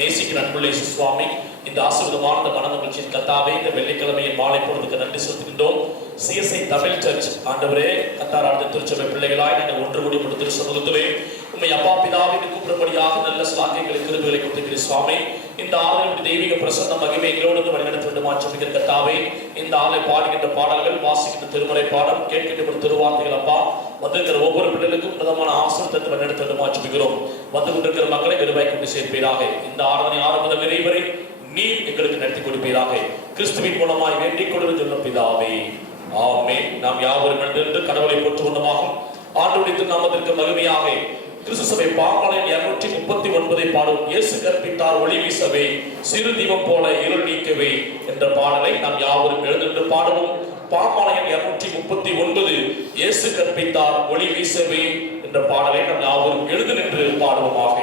நேசிக்கிற அன்புள்ள இயேசு சுவாமி, இந்த ஆசீர்வாதமான இந்த மன மகிழ்ச்சியின் கர்த்தாவே, இந்த வெள்ளிக்கிழமையின் மாலை பொழுதுக்கு நன்றி செலுத்துகின்றோம். சிஎஸ்ஐ தமிழ் சர்ச் ஆண்டவரே, கர்த்தராகிய திருச்சபை பிள்ளைகளாய் நாங்கள் ஒன்று கூடி திரு சமூகத்திலே உம்மை அப்பா பிதாவை கூப்பிடும்படியாக நல்ல சாக்கியங்களை கிருபைகளை கொடுத்திருக்கிற சுவாமி, இந்த ஆலயம் தெய்வீக பிரசன்ன மகிமை எங்களோடு வழிநடத்த வேண்டும் ஆட்சிக்கிற கர்த்தாவே, இந்த ஆலை பாடுகின்ற பாடல்கள், வாசிக்கின்ற திருமறை பாடம், கேட்கின்ற திருவார்த்தைகள் அப்பா வந்திருக்கிற ஒவ்வொரு பிள்ளைகளுக்கும் பிரதமான ஆசீர்வாதத்தை வழிநடத்த வேண்டும் ஆட்சிக்கிறோம். வந்து கொண்டிருக்கிற மக்களை விருவாய் கொண்டு சேர்ப்பீராக. இந்த ஆராதனை ஆரம்பம் நிறைவரை நீர் எங்களுக்கு நடத்தி கொடுப்பீராக. கிறிஸ்துவின் மூலமாய் வேண்டிக் கொள்வது சொன்ன பிதாவே, ஆமென். நாம் யாவரும் என்று கடவுளை போற்று வண்ணமாகும் ஆண்டவருடைய நாமத்திற்கு மகிமையாக கிறிஸ்து சபை பாமாலயம் 239 பாடும். இயேசு கற்பித்தார் ஒளி வீசவே, சிறு தீபம் போல இருள் நீக்கவே என்ற பாடலை நாம் யாவரும் எழுந்து பாடுவோம். பாமாலயம் 239 இயேசு கற்பித்தார் ஒளி வீசவே என்ற பாடலை நாம் யாவரும் எழுந்து நின்று பாடுவோமாக.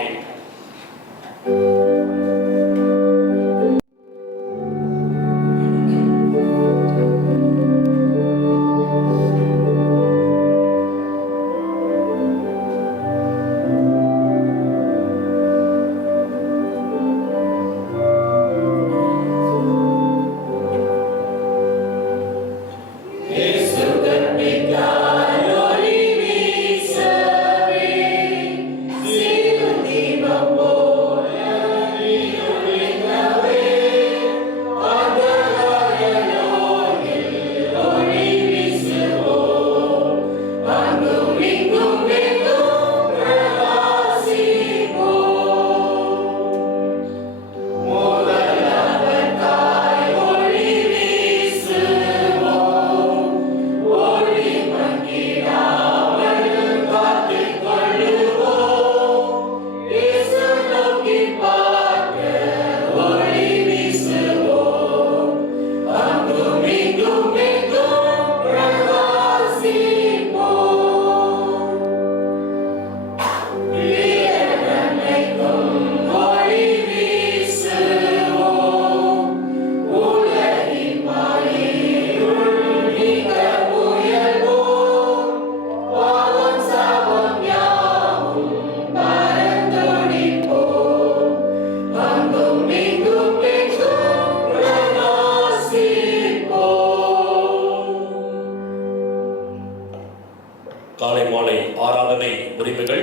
காலை மாலை ஆராதனை உரிமைகள்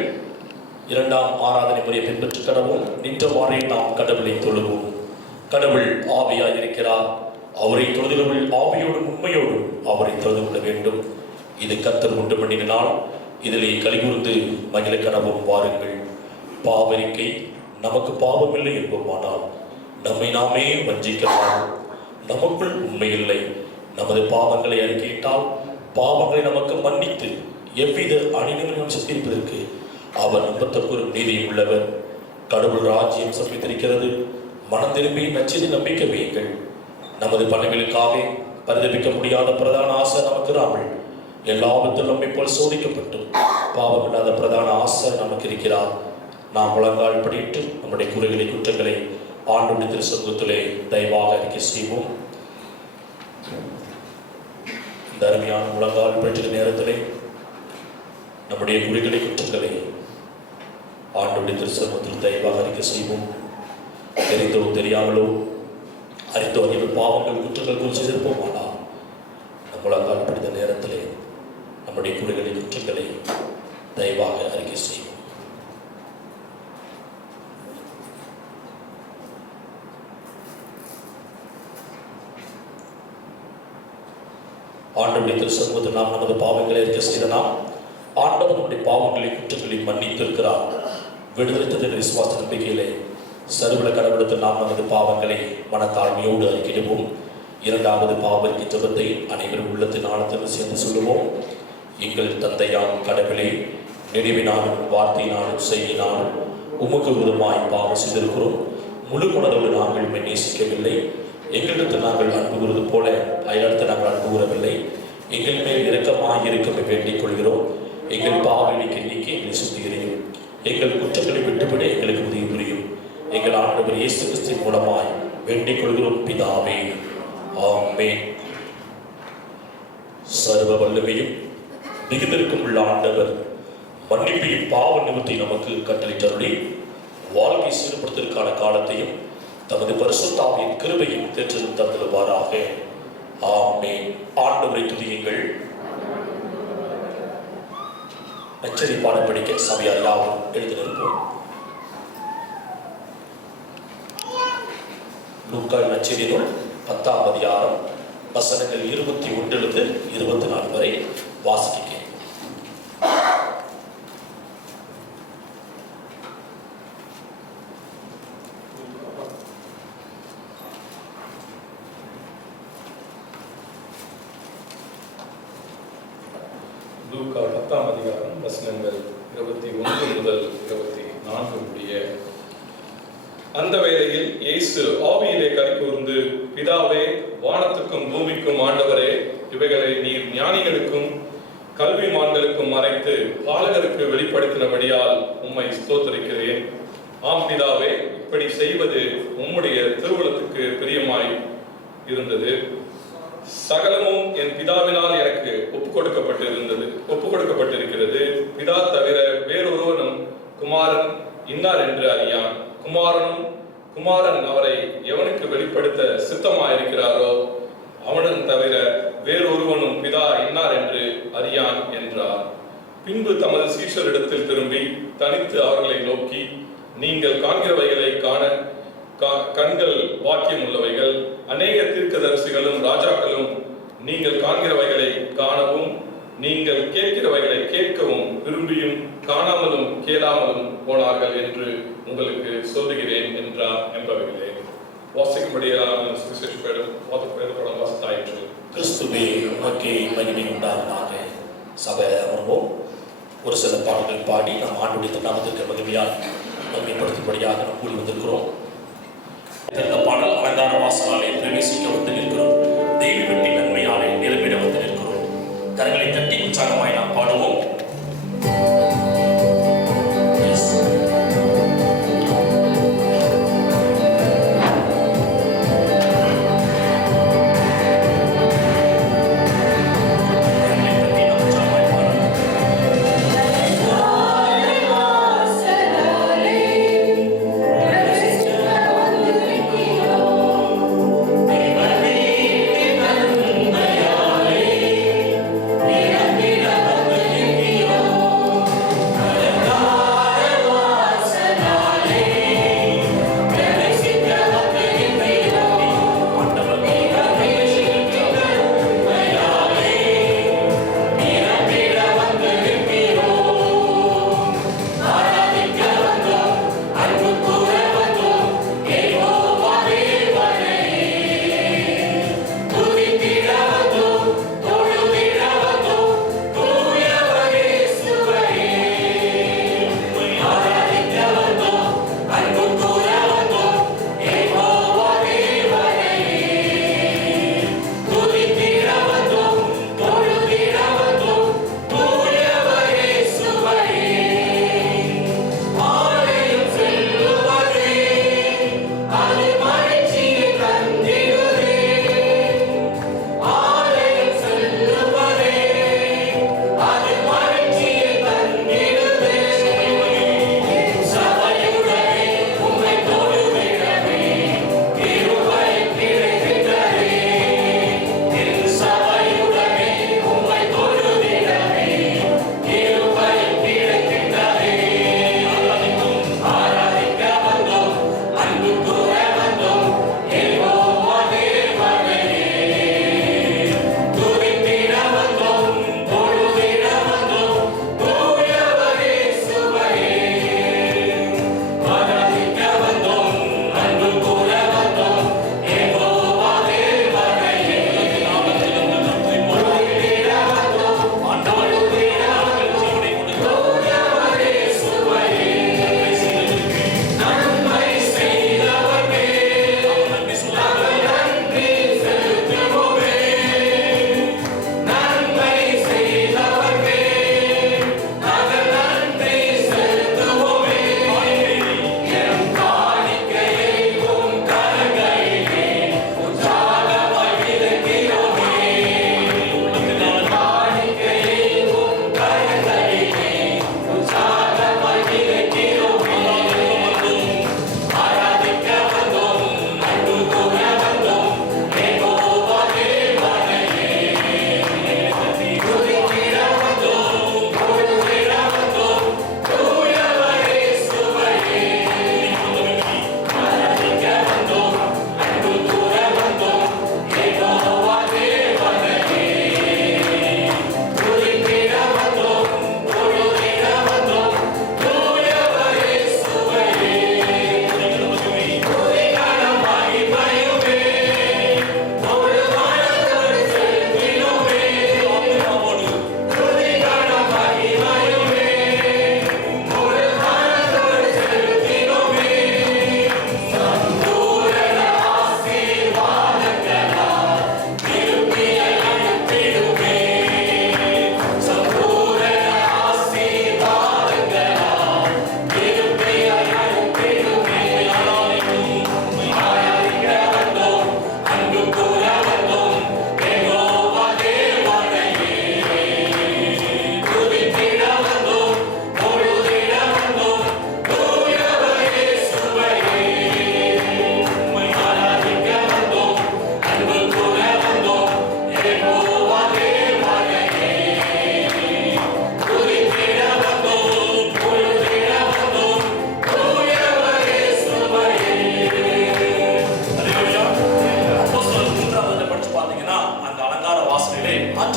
இரண்டாம் ஆராதனை முறையை பின்பற்றி கடவுள் நின்றவாறே நாம் கடவுளை தொழுவோம். கடவுள் ஆவியாய் இருக்கிறார். அவரை தொழுகிறவர்கள் ஆவியோடும் உண்மையோடும் அவரை தொழுது கொள்ள வேண்டும். இது கர்த்தர் உண்டு பண்ணின நாள், இதிலே கலிகூர்ந்து மகிழ கடவும் வாருங்கள். பாவரிக்கை நமக்கு பாவமில்லை என்போமானால் நம்மை நாமே வஞ்சிக்கலாம். நமக்குள் உண்மை இல்லை. நமது பாவங்களை அறிக்கையிட்டால் பாவங்களை நமக்கு மன்னித்து எவ்வித அணிகளும் சித்திருப்பதற்கு அவர் நம்பத்தக்கூறு நீதியும் உள்ளவர். கடவுள் ராஜ்யம் சமீபத்திருக்கிறது. மனம் திரும்பி நச்சது நம்பிக்கை வையுங்கள். நமது பணிகளுக்காக பரிதபிக்க முடியாத பிரதான ஆசை நமக்கு ராமல். எல்லாவற்றிலும் நம்மை போல் சோதிக்கப்பட்டும் பாவமில்லாத பிரதான ஆசை நமக்கு இருக்கிறார். நாம் முழங்கால் படியிட்டு நம்முடைய குறைகளை குற்றங்களை ஆண்டுடைய திருச்சங்கத்திலே தயவாக அறிக்கை செய்வோம். இந்த அருமையான முழங்கால் படிக்கிற நேரத்திலே நம்முடைய குறைகளை குற்றங்களை ஆண்டவருடைய திருச்சமூகத்தில் தயவாக அறிக்கை செய்வோம். தெரிந்தோ தெரியாமலோ அறிந்தோ அறிவு பாவங்கள் குற்றங்கள் செய்திருப்போமானால் நம்மளால் படித்த நேரத்திலே நம்முடைய குறைகளை குற்றங்களை தயவாக அறிக்கை செய்வோம். ஆண்டவருடைய திருச்சமூகத்தில் நாம் நமது பாவங்களை அறிக்கை செய்த நாம் ஆண்டவர் நம்முடைய பாவங்களை குற்றங்களை மன்னித்திருக்கிறார். விடுதலை விசுவாச நம்பிக்கையிலே சர்வல கடவுளத்தில் நாம் நமது பாவங்களை மனத்தாழ்மையோடு அறிக்கையிடுவோம். இரண்டாவது பாவரிக்கை ஜெபத்தை அனைவரும் உள்ளத்தின் ஆழத்தில் சேர்ந்து சொல்லுவோம். எங்கள் தந்தையாம் கடவுளே, நினைவினாலும் வார்த்தையினாலும் செய்யினாலும் உமக்கு விதமாய் பாவம் செய்திருக்கிறோம். முழு மனதோடு நாங்கள் உம்மை நேசிக்கவில்லை. எங்களிடத்தில் நாங்கள் அன்பு கூறுவது போல அயலிடத்தில் நாங்கள் அன்பு கூறவில்லை. எங்கள் மேல் இரக்கமாய் இருக்க வேண்டிக் கொள்கிறோம். எங்கள் பாவங்களை நீக்கி எங்களை சுத்திகரியும். எங்கள் குற்றங்களை விட்டுவிட எங்களுக்கு உதவி புரியும். எங்கள் ஆண்டவர் இயேசு கிறிஸ்துவின் மூலமாய் வேண்டிக் கொள்கிறோம் பிதாவே, ஆமென். சர்வ வல்லமையும் மிகுந்திருக்கும் உள்ள ஆண்டவர் மன்னிப்பையும் பாவ நிமித்தை நமக்கு கட்டளையிட்டருளி வாழ்க்கை சீர்படுத்துவதற்கான காலத்தையும் தமது பரிசுத்த ஆவியின் கிருபையும் தேற்றும் தந்தருவாராக. ஆமென். ஆண்டவரை துதியுங்கள். நச்சரி பாடம் படிக்க சபையார் யாவும் எழுதி நிற்போம். லூக்கா நச்சரி நூல் 10ஆம் அதிகாரம் வசனங்கள் 21 24 வரை வாசிக்க. லூக்கா 10ஆம் அதிகாரம் வசனங்கள் 21 முதல் 24 முடிய. அந்த வேளையில் இயேசு ஆவியிலே களிகூர்ந்து, பிதாவே, வானத்துக்கும் பூமிக்கும் ஆண்டவரே, இவைகளை நீர் ஞானிகளுக்கும் கல்விமான்களுக்கும் மறைத்து பாலகருக்கு வெளிப்படுத்தினபடியால் உம்மை ஸ்தோத்திரிக்கிறேன். ஆம் பிதாவே, இப்படி செய்வது உம்முடைய திருவுளத்துக்கு பிரியமாய் இருந்தது. சகலமும் என் பிதாவினால் எனக்கு ஒப்புக்கொடுக்கப்பட்டிருக்கிறது. பிதா தவிர வேறொருவனும் குமாரன் இன்னார் என்று அறியான். குமாரன் அவரை எவனுக்கு வெளிப்படுத்த சித்தமாயிருக்கிறாரோ அவனும் தவிர வேறொருவனும் பிதா இன்னார் என்று அறியான் என்றார். பின்பு தமது சீஷரிடத்தில் திரும்பி தனித்து அவர்களை நோக்கி, நீங்கள் காண்கிறவைகளை காண கண்கள் பாக்கியம் உள்ளவைகள். அநேக தீர்க்கதரிசிகளும் ராஜாக்களும் நீங்கள் காண்கிறவைகளை காணவும் நீங்கள் கேட்கிறவைகளை கேட்கவும் விரும்பியும் காணாமலும் கேளாமலும் போனார்கள் என்று உங்களுக்கு சொல்லுகிறேன் என்றார் என்பவைகளே. வாசிக்கும்படியான வாசித்தாயிற்று. கிறிஸ்துவே உமக்கே மகிமை உண்டாவதாக. சபை அமர்வோம். ஒரு சில பாடல்கள் பாடி நாம் ஆண்டுடைய நாமத்திற்கு மகிமையால் மகிமைப்படுத்தும்படியாக நாம் கூடி வந்திருக்கிறோம். இந்த பாடல் அலங்கார வாசலாலே பிரவேசிக்க வந்து நிற்கிறோம். தெய்வ வெட்டி நன்மையாலே நிரம்பிட வந்து நிற்கிறோம். கரங்களை தட்டி உற்சாகமாய் நாம் பாடுவோம். Amen.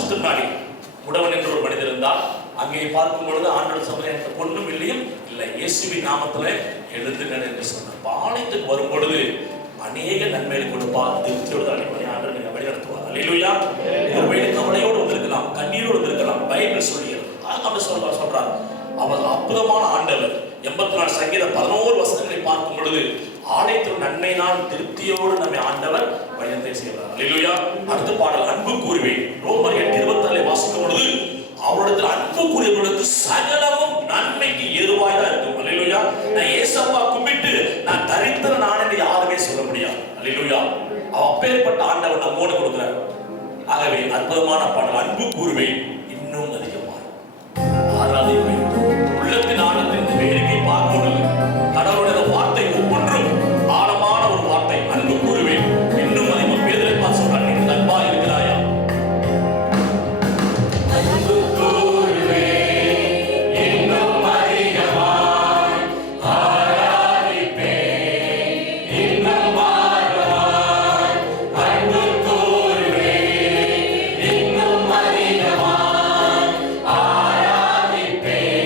வருஷத்துக்கு முன்னாடி முடவன் என்று ஒரு மனிதர் இருந்தார். அங்கே பார்க்கும் பொழுது ஆண்டவர் சொன்னார், எனக்கு பொண்ணும் இல்லையும் இல்லை, இயேசுவின் நாமத்துல எழுந்துங்கள் என்று சொன்னார். பாளையத்துக்கு வரும் பொழுது அநேக நன்மைகளை கொடுப்பார், திருப்தியோடு அடிப்படை ஆண்டவர் நீங்க வழிநடத்துவார். அல்லேலூயா. ஒருவேளை கவலையோடு வந்திருக்கலாம், கண்ணீரோடு வந்திருக்கலாம். பைபிள் சொல்லுகிறது அவர் சொல்றார், அவர் அற்புதமான ஆண்டவர். 84 சங்கீதம் 11 வசனங்களை பார்க்கும் பொழுது ஆலயத்தில் நன்மையினால் திருப்தியோடு நம்மை ஆண்டவர் வழிநடத்த செய்கிறார். அல்லேலூயா. அடுத்த பாடல் அன்பு கூறுவேன். ரோமர் 8:24 வாசிக்கும் பொழுது அவருடைய அன்பு கூறியவர்களுக்கு சகலமும் நன்மைக்கு ஏதுவாய் தான் இருக்கும். அல்லேலூயா. நான் ஏசப்பா கும்பிட்டு நான் தரித்திர நான் என்று யாருமே சொல்ல முடியாது. அல்லேலூயா. அப்பேற்பட்ட ஆண்டவர் நம்மோடு கொடுக்கிறார். ஆகவே அற்புதமான பாடல் அன்பு கூறுவேன், இன்னும் அதிகமாக ஆராதிப்பேன். உள்ளத்தின் ஆழத்தின் வேடிக்கை பார்ப்பது கடவுளுடைய வார்த்தை ஒவ்வொன்றும் ஆழமான ஒரு வார்த்தை. அன்பு கூறுவேன், இன்னும் அதிகம். பேதுரை பார்த்து சொல்றார், நீ அன்பா இருக்கிறாயா? அன்பு கூறுவேன், இன்னும் அதிகமாய் ஆராதிப்பேன், இன்னும் ஆழமாய். அன்பு கூறுவேன், இன்னும் அதிகமாய் ஆராதிப்பேன்,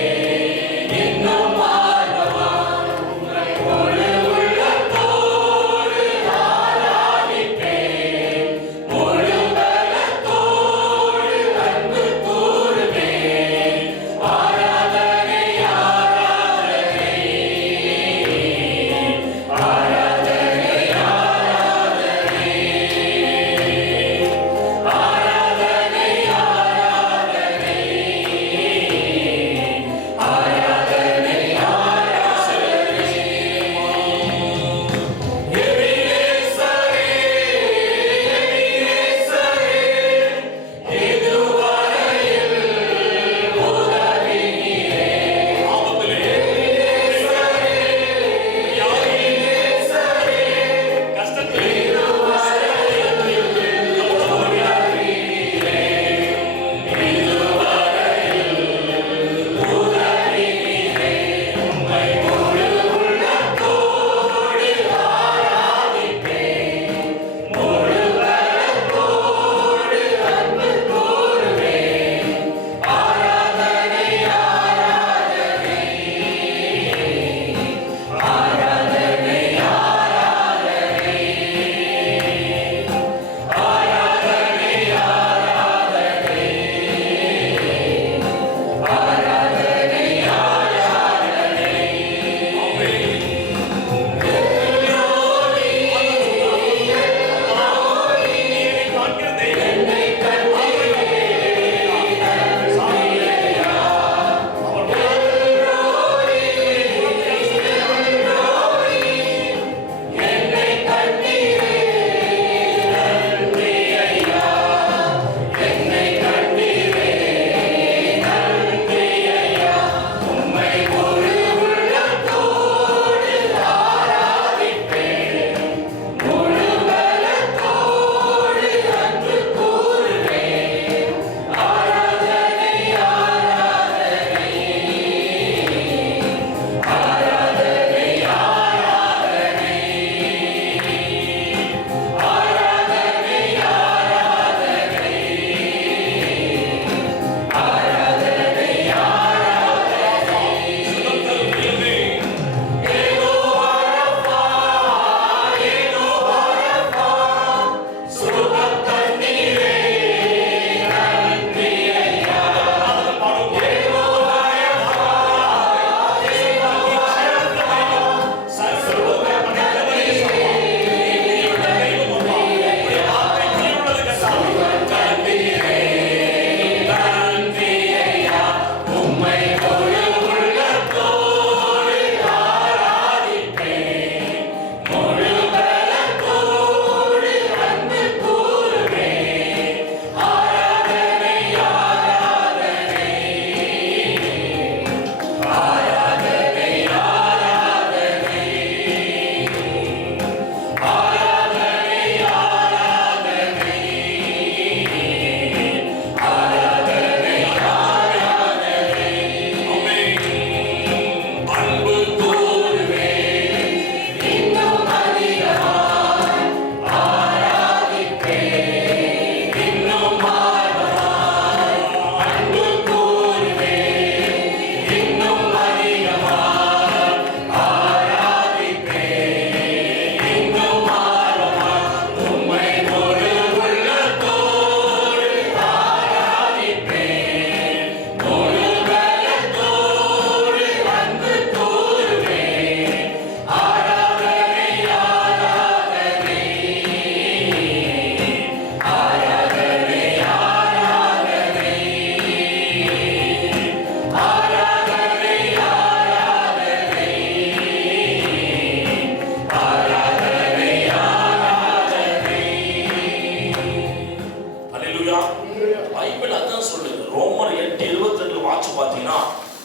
அல்லேலூயா. பைபிள் அதான் சொல்லுது. ரோமர் 8:22 வாட்சி பார்த்தீங்கன்னா,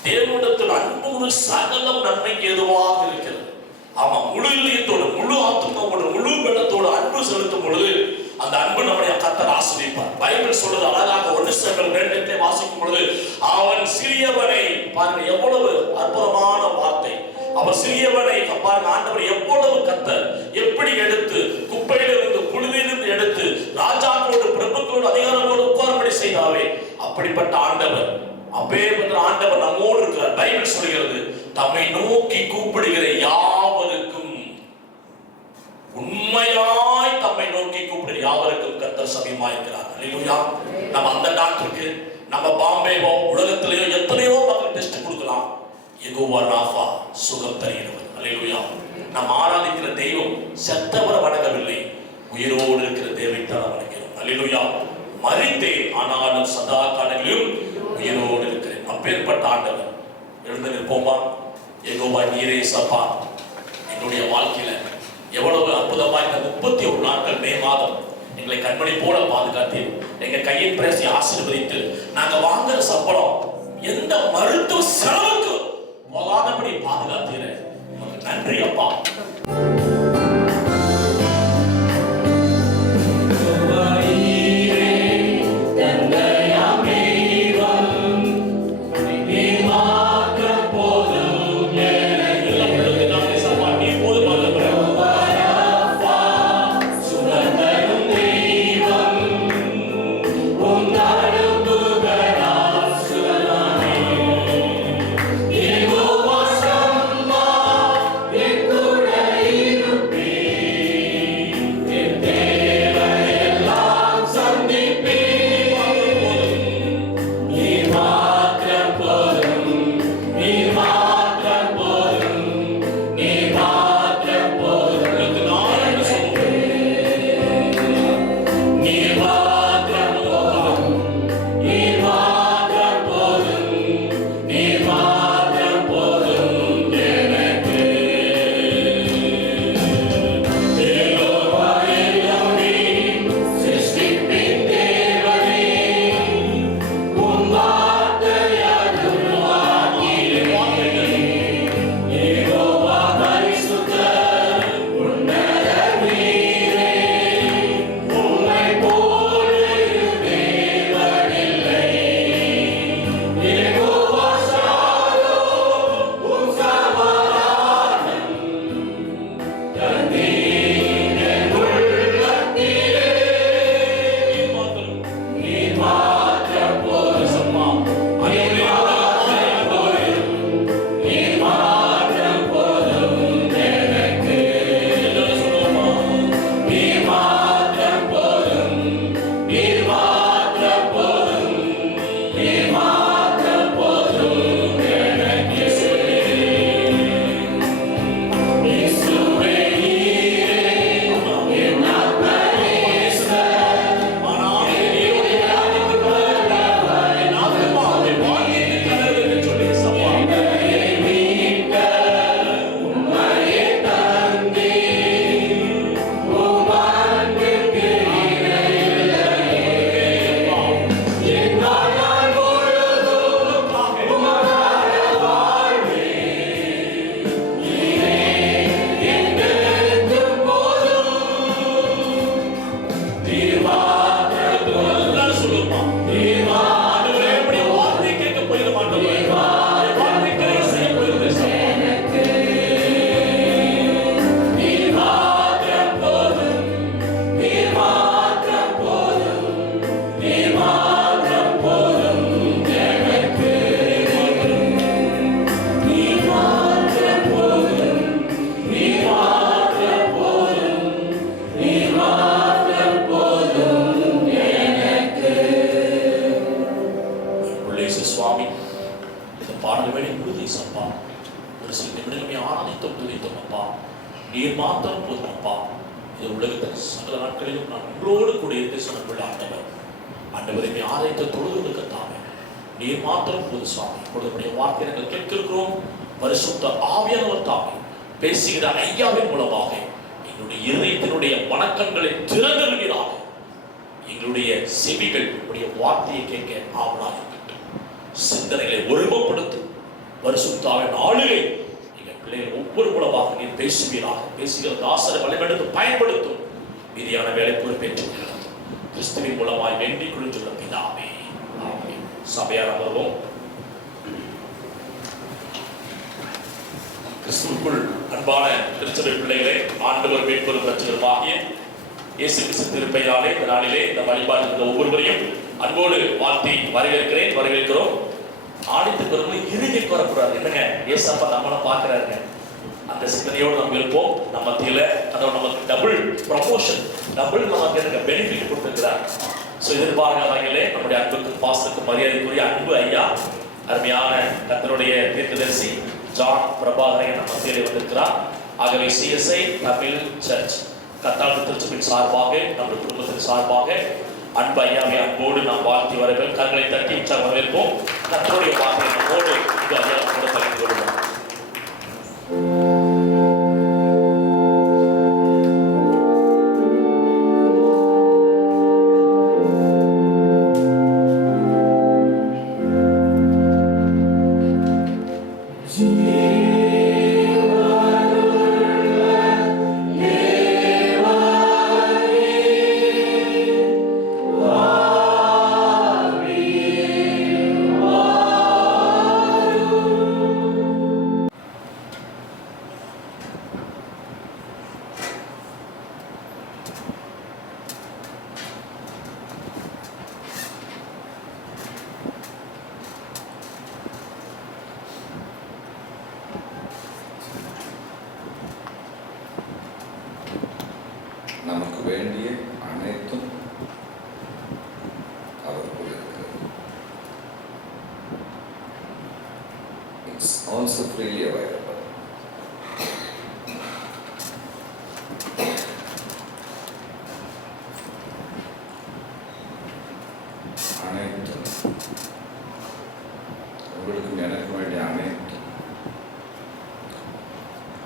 தேவனிடத்தில் அன்பு சகலம் நன்மைக்கு ஏதுவாக இருக்கிறது. ஆமா, முழு இதயத்தோடு, முழு ஆத்துமாவோடு, முழு பலத்தோடு அன்பு செலுத்தும் பொழுது அந்த அன்பு நம்முடைய கர்த்தர் ஆசீர்வதிப்பார். பைபிள் சொல்றது அழகாக 1 சாமுவேல் 2 வாசிக்கும் பொழுது, அவன் சிறியவனை பாருங்க, எவ்வளவு அற்புதமான வார்த்தை. அவர் சிறியவனை பாருங்க, ஆண்டவர் எவ்வளவு கர்த்தர் எப்படி எடுத்து குப்பையிலிருந்து புழுதியிலிருந்து எடுத்து ராஜாக்களோடு பிரபுக்களோடு அதிகாரங்களோடு உட்காரும்படி செய்தாவே, அப்படிப்பட்ட ஆண்டவர், அப்பேற்பட்ட ஆண்டவர் நம்மோடு இருக்கிறார். பைபிள் சொல்கிறது, தம்மை நோக்கி கூப்பிடுகிற யாவருக்கும், உண்மையாய் தம்மை நோக்கி கூப்பிடுகிற யாவருக்கும் கர்த்தர் சமீபமாய் இருக்கிறார். அல்லேலூயா. நம்ம அந்த டாக்டருக்கு, நம்ம பாம்பேவோ உலகத்திலேயோ எத்தனையோ மக்கள் டெஸ்ட் கொடுக்கலாம். யெகோவா ராஃபா, சுகம் தருகிறவர். அல்லேலூயா. நாம் ஆராதிக்கிற தெய்வம் செத்தவரை வணங்கவில்லை, உயிரோடு இருக்கிற தெய்வத்தைத்தான் வணங்குகிறோம். அல்லேலூயா. மரித்தேன், ஆனாலும் சதா காலங்களிலும் உயிரோடு இருக்கிறேன். அப்பேற்பட்ட ஆண்டவர். எழுந்து நிற்போமா? யெகோவா நீரே சப்பா, எங்களுடைய வாழ்க்கையில எவ்வளவு அற்புதமாய் இந்த 31 நாட்கள் மே மாதம் எங்களை கண்மணி போல பாதுகாத்தீர். எங்க கையை பிரேசி ஆசீர்வதித்து நாங்க வாங்குற சம்பளம் எந்த மருத்துவ செலவுக்கு போகாதபடி பாதுகாத்தீர். நன்றி அப்பா. நீர் மாத்திரம் போதும் அப்பா. இந்த உலகத்தில் சகல நாட்களிலும் நான் உங்களோடு கூட இருந்து சொன்ன ஆண்டவர் ஆண்டவரை ஆலயத்தை தொழுது கத்தாமே நீர் மாத்திரம் போது சுவாமி. உங்களுடைய வார்த்தை நாங்கள் கேட்கிறோம். பரிசுத்த ஆவியானவர் தாமே பேசுகிற ஐயாவின் மூலமாக எங்களுடைய இதயத்தினுடைய வணக்கங்களை திறந்துகிறாக எங்களுடைய செவிகள் உடைய வார்த்தையை கேட்க ஆவலாக இருக்கட்டும். சிந்தனைகளை ஒருமைப்படுத்தும் பரிசுத்தாவின் ஆளுகை எங்கள் பிள்ளைகள் ஒவ்வொரு மூலமாக நீர் பேசுவீராக. பேசுகிற தாசரை வழிபடுத்து பயன்படுத்தும் மீதியான வேலை பொறுப்பேற்றுக் கிறிஸ்துவின் மூலமாய் வேண்டிக் கொள்ளும் பிதாவே. ஆமென். சபையார் அமர்வோம். கிறிஸ்துவுக்குள் அன்பான திருச்சபை பிள்ளைகளே, ஆண்டவர் மீட்பரும் இரட்சகருமாகிய இயேசு கிறிஸ்து திருப்பெயராலே இந்த நாளிலே இந்த வழிபாடு ஒவ்வொருவரையும் அன்போடு வாழ்த்தி வரவேற்கிறோம். ஆடித்து பிறகு இறுதிக்கு வரக்கூடாது. என்னங்க, ஏசப்பா நம்மளை பார்க்கிறாருங்க, அந்த சிந்தனையோடு நம்ம இருப்போம். நம்ம மத்தியில அதோட நமக்கு டபுள் ப்ரமோஷன், டபுள் நமக்கு எனக்கு பெனிஃபிட் கொடுத்துருக்கிறார். ஸோ எதிர்பார்க்காதவங்களே, நம்முடைய அன்புக்கு பாசத்துக்கு மரியாதைக்குரிய அன்பு ஐயா, அருமையான கர்த்தருடைய தீர்க்கதரிசி ஜான் பிரபாகரன் நம்ம மத்தியிலே வந்திருக்கிறார். ஆகவே சிஎஸ்ஐ தமிழ் சர்ச் கத்தாழ்வு திருச்சபையின் சார்பாக, நம்முடைய குடும்பத்தின் சார்பாக அன்பு ஐயாவை அன்போடு நாம் வாழ்த்தி வரவேற்போம். கண்களை தட்டி உற்சாக வரவேற்போம். கர்த்தருடைய வார்த்தை நம்மோடு இந்த ஐயா கூட பகிர்ந்து கொள்வோம். நமக்கு வேண்டிய அனைத்தும் அவருக்குள் இருக்கிறது. It's also freely available. அனைத்தும் உங்களுக்கும் எனக்கு வேண்டிய அனைத்தும்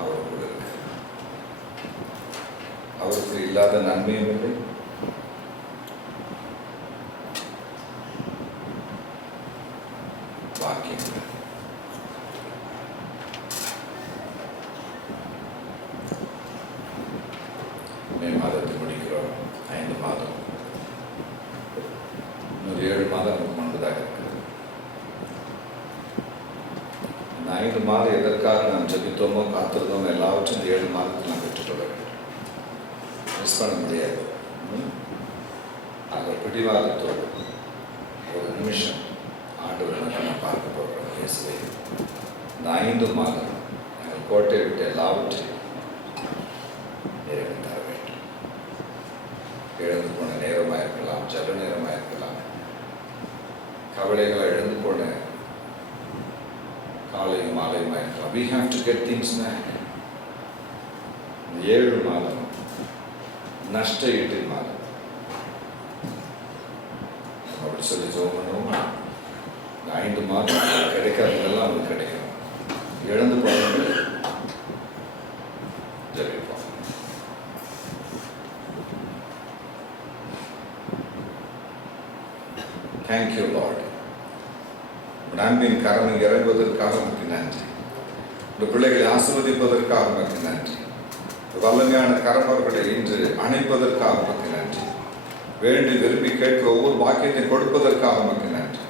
அவருக்குள் இருக்கிறது. அவருக்கு இல்லாத நன்மையும் இல்லை, பாக்கியம் இல்லை. மே மாதத்தை முடிக்கிறோம். 5 மாதம், இன்னொரு 7 மாதம் நமக்கு முன்பதாக இருக்கிறது. இந்த 5 மாதம் எதற்காக நாம் ஜெபித்தோமோ காத்திருந்தோமோ எல்லாவற்றும் இந்த 7 மாதத்தில் நாம் பெற்றுக்கொள்ள வேண்டும். மிஸ் பண்ண முடியாது. அந்த பிடிவாதத்தோடு ஒரு நிமிஷம் ஆண்டவரை நம்ம பார்க்க போகிறோம். இயேசுவை இந்த 5 மாதம் நாங்கள் கோட்டை விட்டு எல்லாவற்றையும் இறைவன் தர வேண்டும். இழந்து போன நேரமாக இருக்கலாம், ஜப நேரமாக இருக்கலாம், கவலைகளை இழந்து போன காலையும் மாலையுமாக இருக்கலாம். We have to get things back. இந்த 7 மாதம் நஷ்ட ஈட்டின் மாதம். அப்படி சொல்லி ஜோமனும் 5 மாதம் கிடைக்காததெல்லாம் அவங்களுக்கு கிடைக்கணும். இழந்து போனது ஜெபிப்போம். Thank you Lord. அன்பின் கரம் இறங்குவதற்காக உனக்கு நன்றி. இந்த பிள்ளைகளை ஆசீர்வதிப்பதற்காக உனக்கு நன்றி. வல்லமையான கரம் அவர்களை இன்று அணைப்பதற்காக உமக்கு நன்றி. வேண்டி விரும்பி கேட்க ஒவ்வொரு வாக்கியத்தை கொடுப்பதற்காக உமக்கு நன்றி.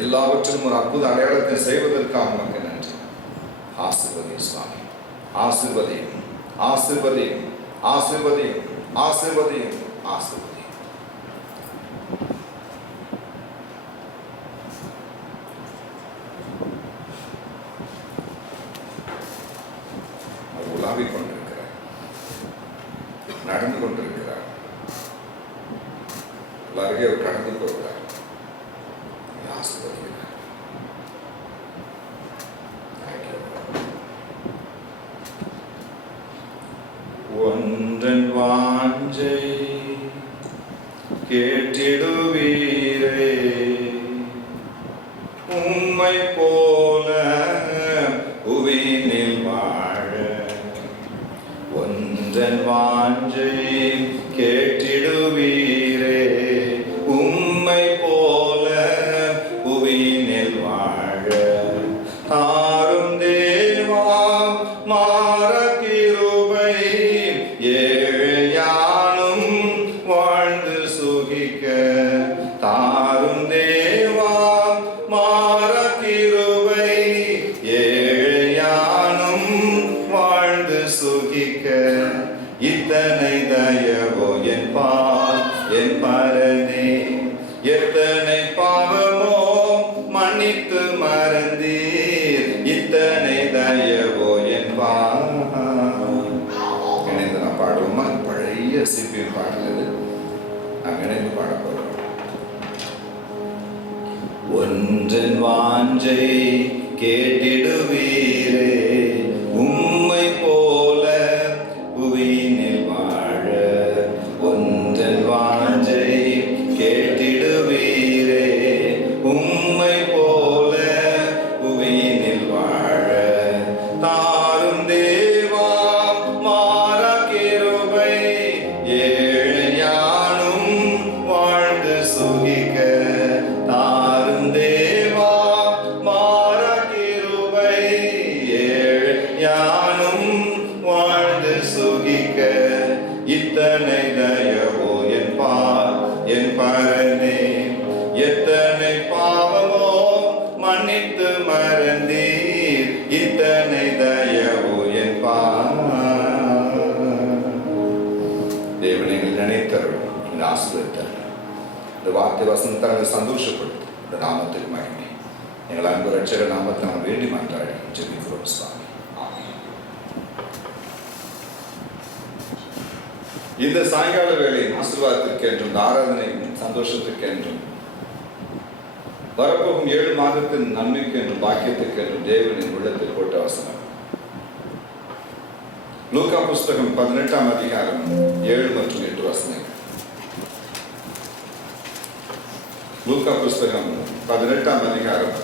எல்லாவற்றிலும் ஒரு அற்புத அடையாளத்தை செய்வதற்காக உமக்கு நன்றி. ஆசீர்வதியும் சுவாமி, ஆசீர்வதியும், ஆசீர்வதியும், ஆசீர்வதியும், ஆசீர்வதியும், ஆசீர்வதியும். உலாவிக் கொண்டிருக்கிறார், நடந்து கொண்டிருக்கிறார், அருகே கடந்து போகிறார். ஆசீர்வதிக்கிறார். ஒன்றன் வாஞ்சை கேட்டிடுவீரே, உம்மை போல புவியினில் வாழ. ஒன்றன் வாஞ்சை கேட்டிடுவீரே, சுகிக்க தாரும் தேவா மாற கிருபை ஏழையானும் வாழ்ந்து சுகிக்க இத்தனை தயவோ என் பரனே எத்தனை பாவமோ மன்னித்து மறந்தீர் இத்தனை தயவோ என் இணைந்து நான் பாடுவோமா? பழைய சிபிஎம் பாடல் இது. நாம் இணைந்து பாட போறோம். ஒன்றன் வாஞ்சை கேட்டிடுவீரே உம்மை போல புவியினில் வாழ ஒன்றன் வாஞ்சை கேட்டிடுவீரே உம்மை போல புவியினில் வாழ தாரும் தேவா மாற கிருபை ஏழையானும் வாழ்ந்து சுகிக்க தாரும் தேவா மாற கிருபை ஏழையானும் வாழ்ந்து சுகிக்க இத்தனை தயவோ என் பரனே எத்தனை பாவமோ மன்னித்து மறந்தீர் இத்தனை தயவோ என் தேவனை நினைத்தருளும் இந்த ஆசீர்வதித்தருளும் இந்த வார்த்தை வசனத்தை சந்தோஷப்படுத்தும் இந்த நாமத்துக்கு மகிமை எங்கள் அன்பு ரட்சக நாமத்தை நாம் வேண்டி மாட்டாடி ஜெபிக்கிறோம் சுவாமி. இந்த சாயங்கால வேளையின் ஆசீர்வாதத்திற்கு என்றும் இந்த ஆராதனையின் சந்தோஷத்திற்கு என்றும் வரப்போகும் 7 மாதத்தின் நன்மைக்கு என்றும் பாக்கியத்திற்கு என்றும் தேவனின் உள்ளத்தில் போட்ட வசனம் லூக்கா புஸ்தகம் 18ஆம் அதிகாரம் 7 மற்றும் 8 வசனங்கள். லூக்கா புஸ்தகம் 18ஆம் அதிகாரம்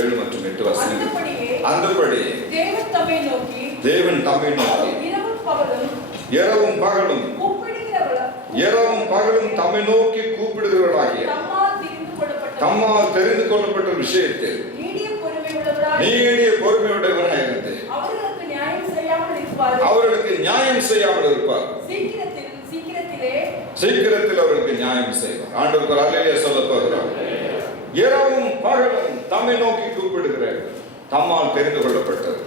7 மற்றும் 8 வசனங்கள். அந்தபடி தேவன் தம்மை நோக்கி இரவும் பகலும் தம்மை நோக்கி கூப்பிடுகிறவர்களாகிய தம்மால் தெரிந்து கொள்ளப்பட்ட விஷயத்தில் நீடிய பொறுமையுடையவராக இருந்து அவர்களுக்கு நியாயம் செய்யாமல் இருப்பார். சீக்கிரத்தில் அவர்களுக்கு நியாயம் செய்வார். ஆண்டவருக்கு ஒரு அல்லேலூயா சொல்ல போகிறார். இரவும் பகலும் தம்மை நோக்கி கூப்பிடுகிறார், தம்மால் தெரிந்து கொள்ளப்பட்டது.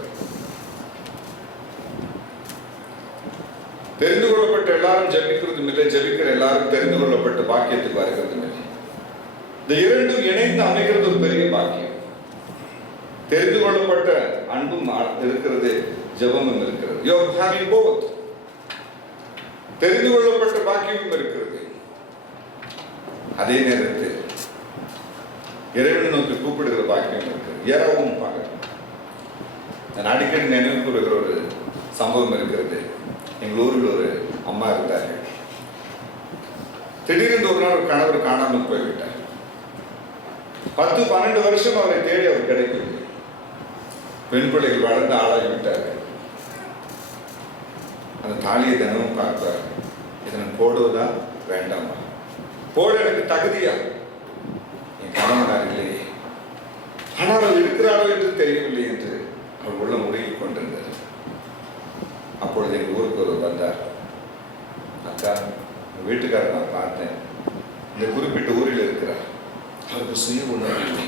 தெரிந்து கொள்ளப்பட்ட எல்லாரும் ஜெபிக்கிறதும் இல்லை, ஜெபிக்கிற எல்லாரும் தெரிந்து கொள்ளப்பட்ட பாக்கியத்துக்கு வருகிறதும் இல்லை. இந்த இரண்டும் இணைந்து அமைகிறது ஒரு பெரிய பாக்கியம். தெரிந்து கொள்ளப்பட்ட அன்பும் இருக்கிறது, ஜெபமும் இருக்கிறது. You are having both. தெரிந்து கொள்ளப்பட்ட பாக்கியமும் இருக்கிறது. அதே நேரத்தில் இறைவனை நோக்கி கூப்பிடுகிற பாக்கியம் இருக்கிறது. இரவும் பகல். நான் அடிக்கடி நினைவு கூறுகிற ஒரு சம்பவம் இருக்கிறது. எங்கள் ஊரில் ஒரு அம்மா இருந்தார்கள். திடீரென்று ஒரு நாள் ஒரு கணவர் காணாமல் போய்விட்டார். 10-12 வருஷம் அவரை தேடி அவர் கிடைக்கவில்லை. பெண் பிள்ளைகள் வளர்ந்து ஆளாகிவிட்டார்கள். அந்த தாலியை தினமும் பார்ப்பார். இதை நான் போடுவதா வேண்டாமா? போட எனக்கு தகுதியா? என் கணவனார் இல்லையே, ஆனால் அவர் இருக்கிறாரோ என்று தெரியவில்லை என்று அவர் உள்ள முறையில் கொண்டிருந்தார். அப்பொழுது எங்கள் ஊருக்கு ஒரு வந்தார். அக்கா, வீட்டுக்காரர் நான் பார்த்தேன், இந்த குறிப்பிட்ட ஊரில் இருக்கிறார். அவருக்கு சுய உணர்வு இல்லை.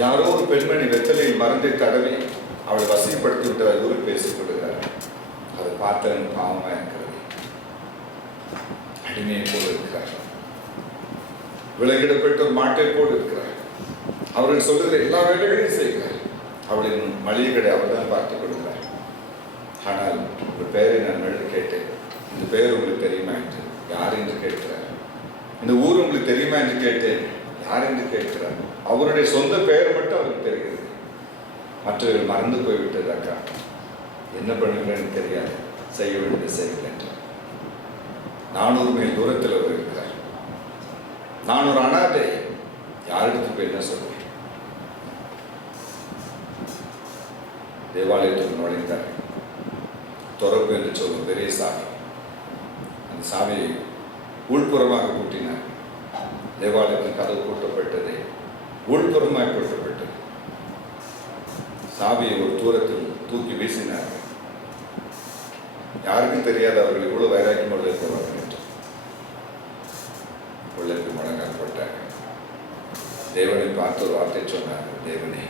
யாரோ ஒரு பெண்மணி வெத்தலையில் மருந்தை தடவி அவளை வசதிப்படுத்தி விட்டார். ஊருக்கு பேசிக் கொள்கிறார். அதை பார்த்த பாவமாக இருக்கிறது. அடிமையை போல இருக்கிறார். விலகிடப்பட்ட ஒரு மாட்டை போல் இருக்கிறார். அவர்கள் சொல்லுகிற எல்லா வேலைகளையும் செய்கிறார். அவளின் மளிகை கடை அவர் தான் பார்த்துக் கொள்கிறார். ஆனால் ஒரு பெயரை நான் எழுதி கேட்டேன். இந்த பெயர் உங்களுக்கு தெரியுமா என்று. யார் என்று கேட்கிறார். இந்த ஊர் உங்களுக்கு தெரியுமா என்று கேட்டேன். யார் என்று கேட்கிறார். அவருடைய சொந்த பெயர் மட்டும் அவருக்கு தெரிகிறது. மற்றவர்கள் மறந்து போய்விட்டது. அக்கா, என்ன பண்ணுகிறேன்னு தெரியாது, செய்ய வேண்டியது செய்யல என்றார். 400 மைல் தூரத்தில் அவர் இருக்கிறார். நான் ஒரு அனாதை, யாருக்கு போய் என்ன சொல்றேன்? தேவாலயத்துக்கு நுழைந்தார். தொடர்பு என்று சொல்லும் பெரிய சாமி. அந்த சாமியை உள்புறமாக கூட்டினார். தேவாலயத்தின் கதவு கூட்டப்பட்டது, உள்புறமாக கூட்டப்பட்டது. சாமியை ஒரு தூரத்தில் தூக்கி வீசினார். யாருக்கும் தெரியாது அவர்கள் இவ்வளவு வைராக்கியம் உள்ளே போவார்கள் என்று. உள்ளத்தில் முழங்கால் போட்டாங்க. தேவனை பார்த்து ஒரு வார்த்தை சொன்னாங்க. தேவனே,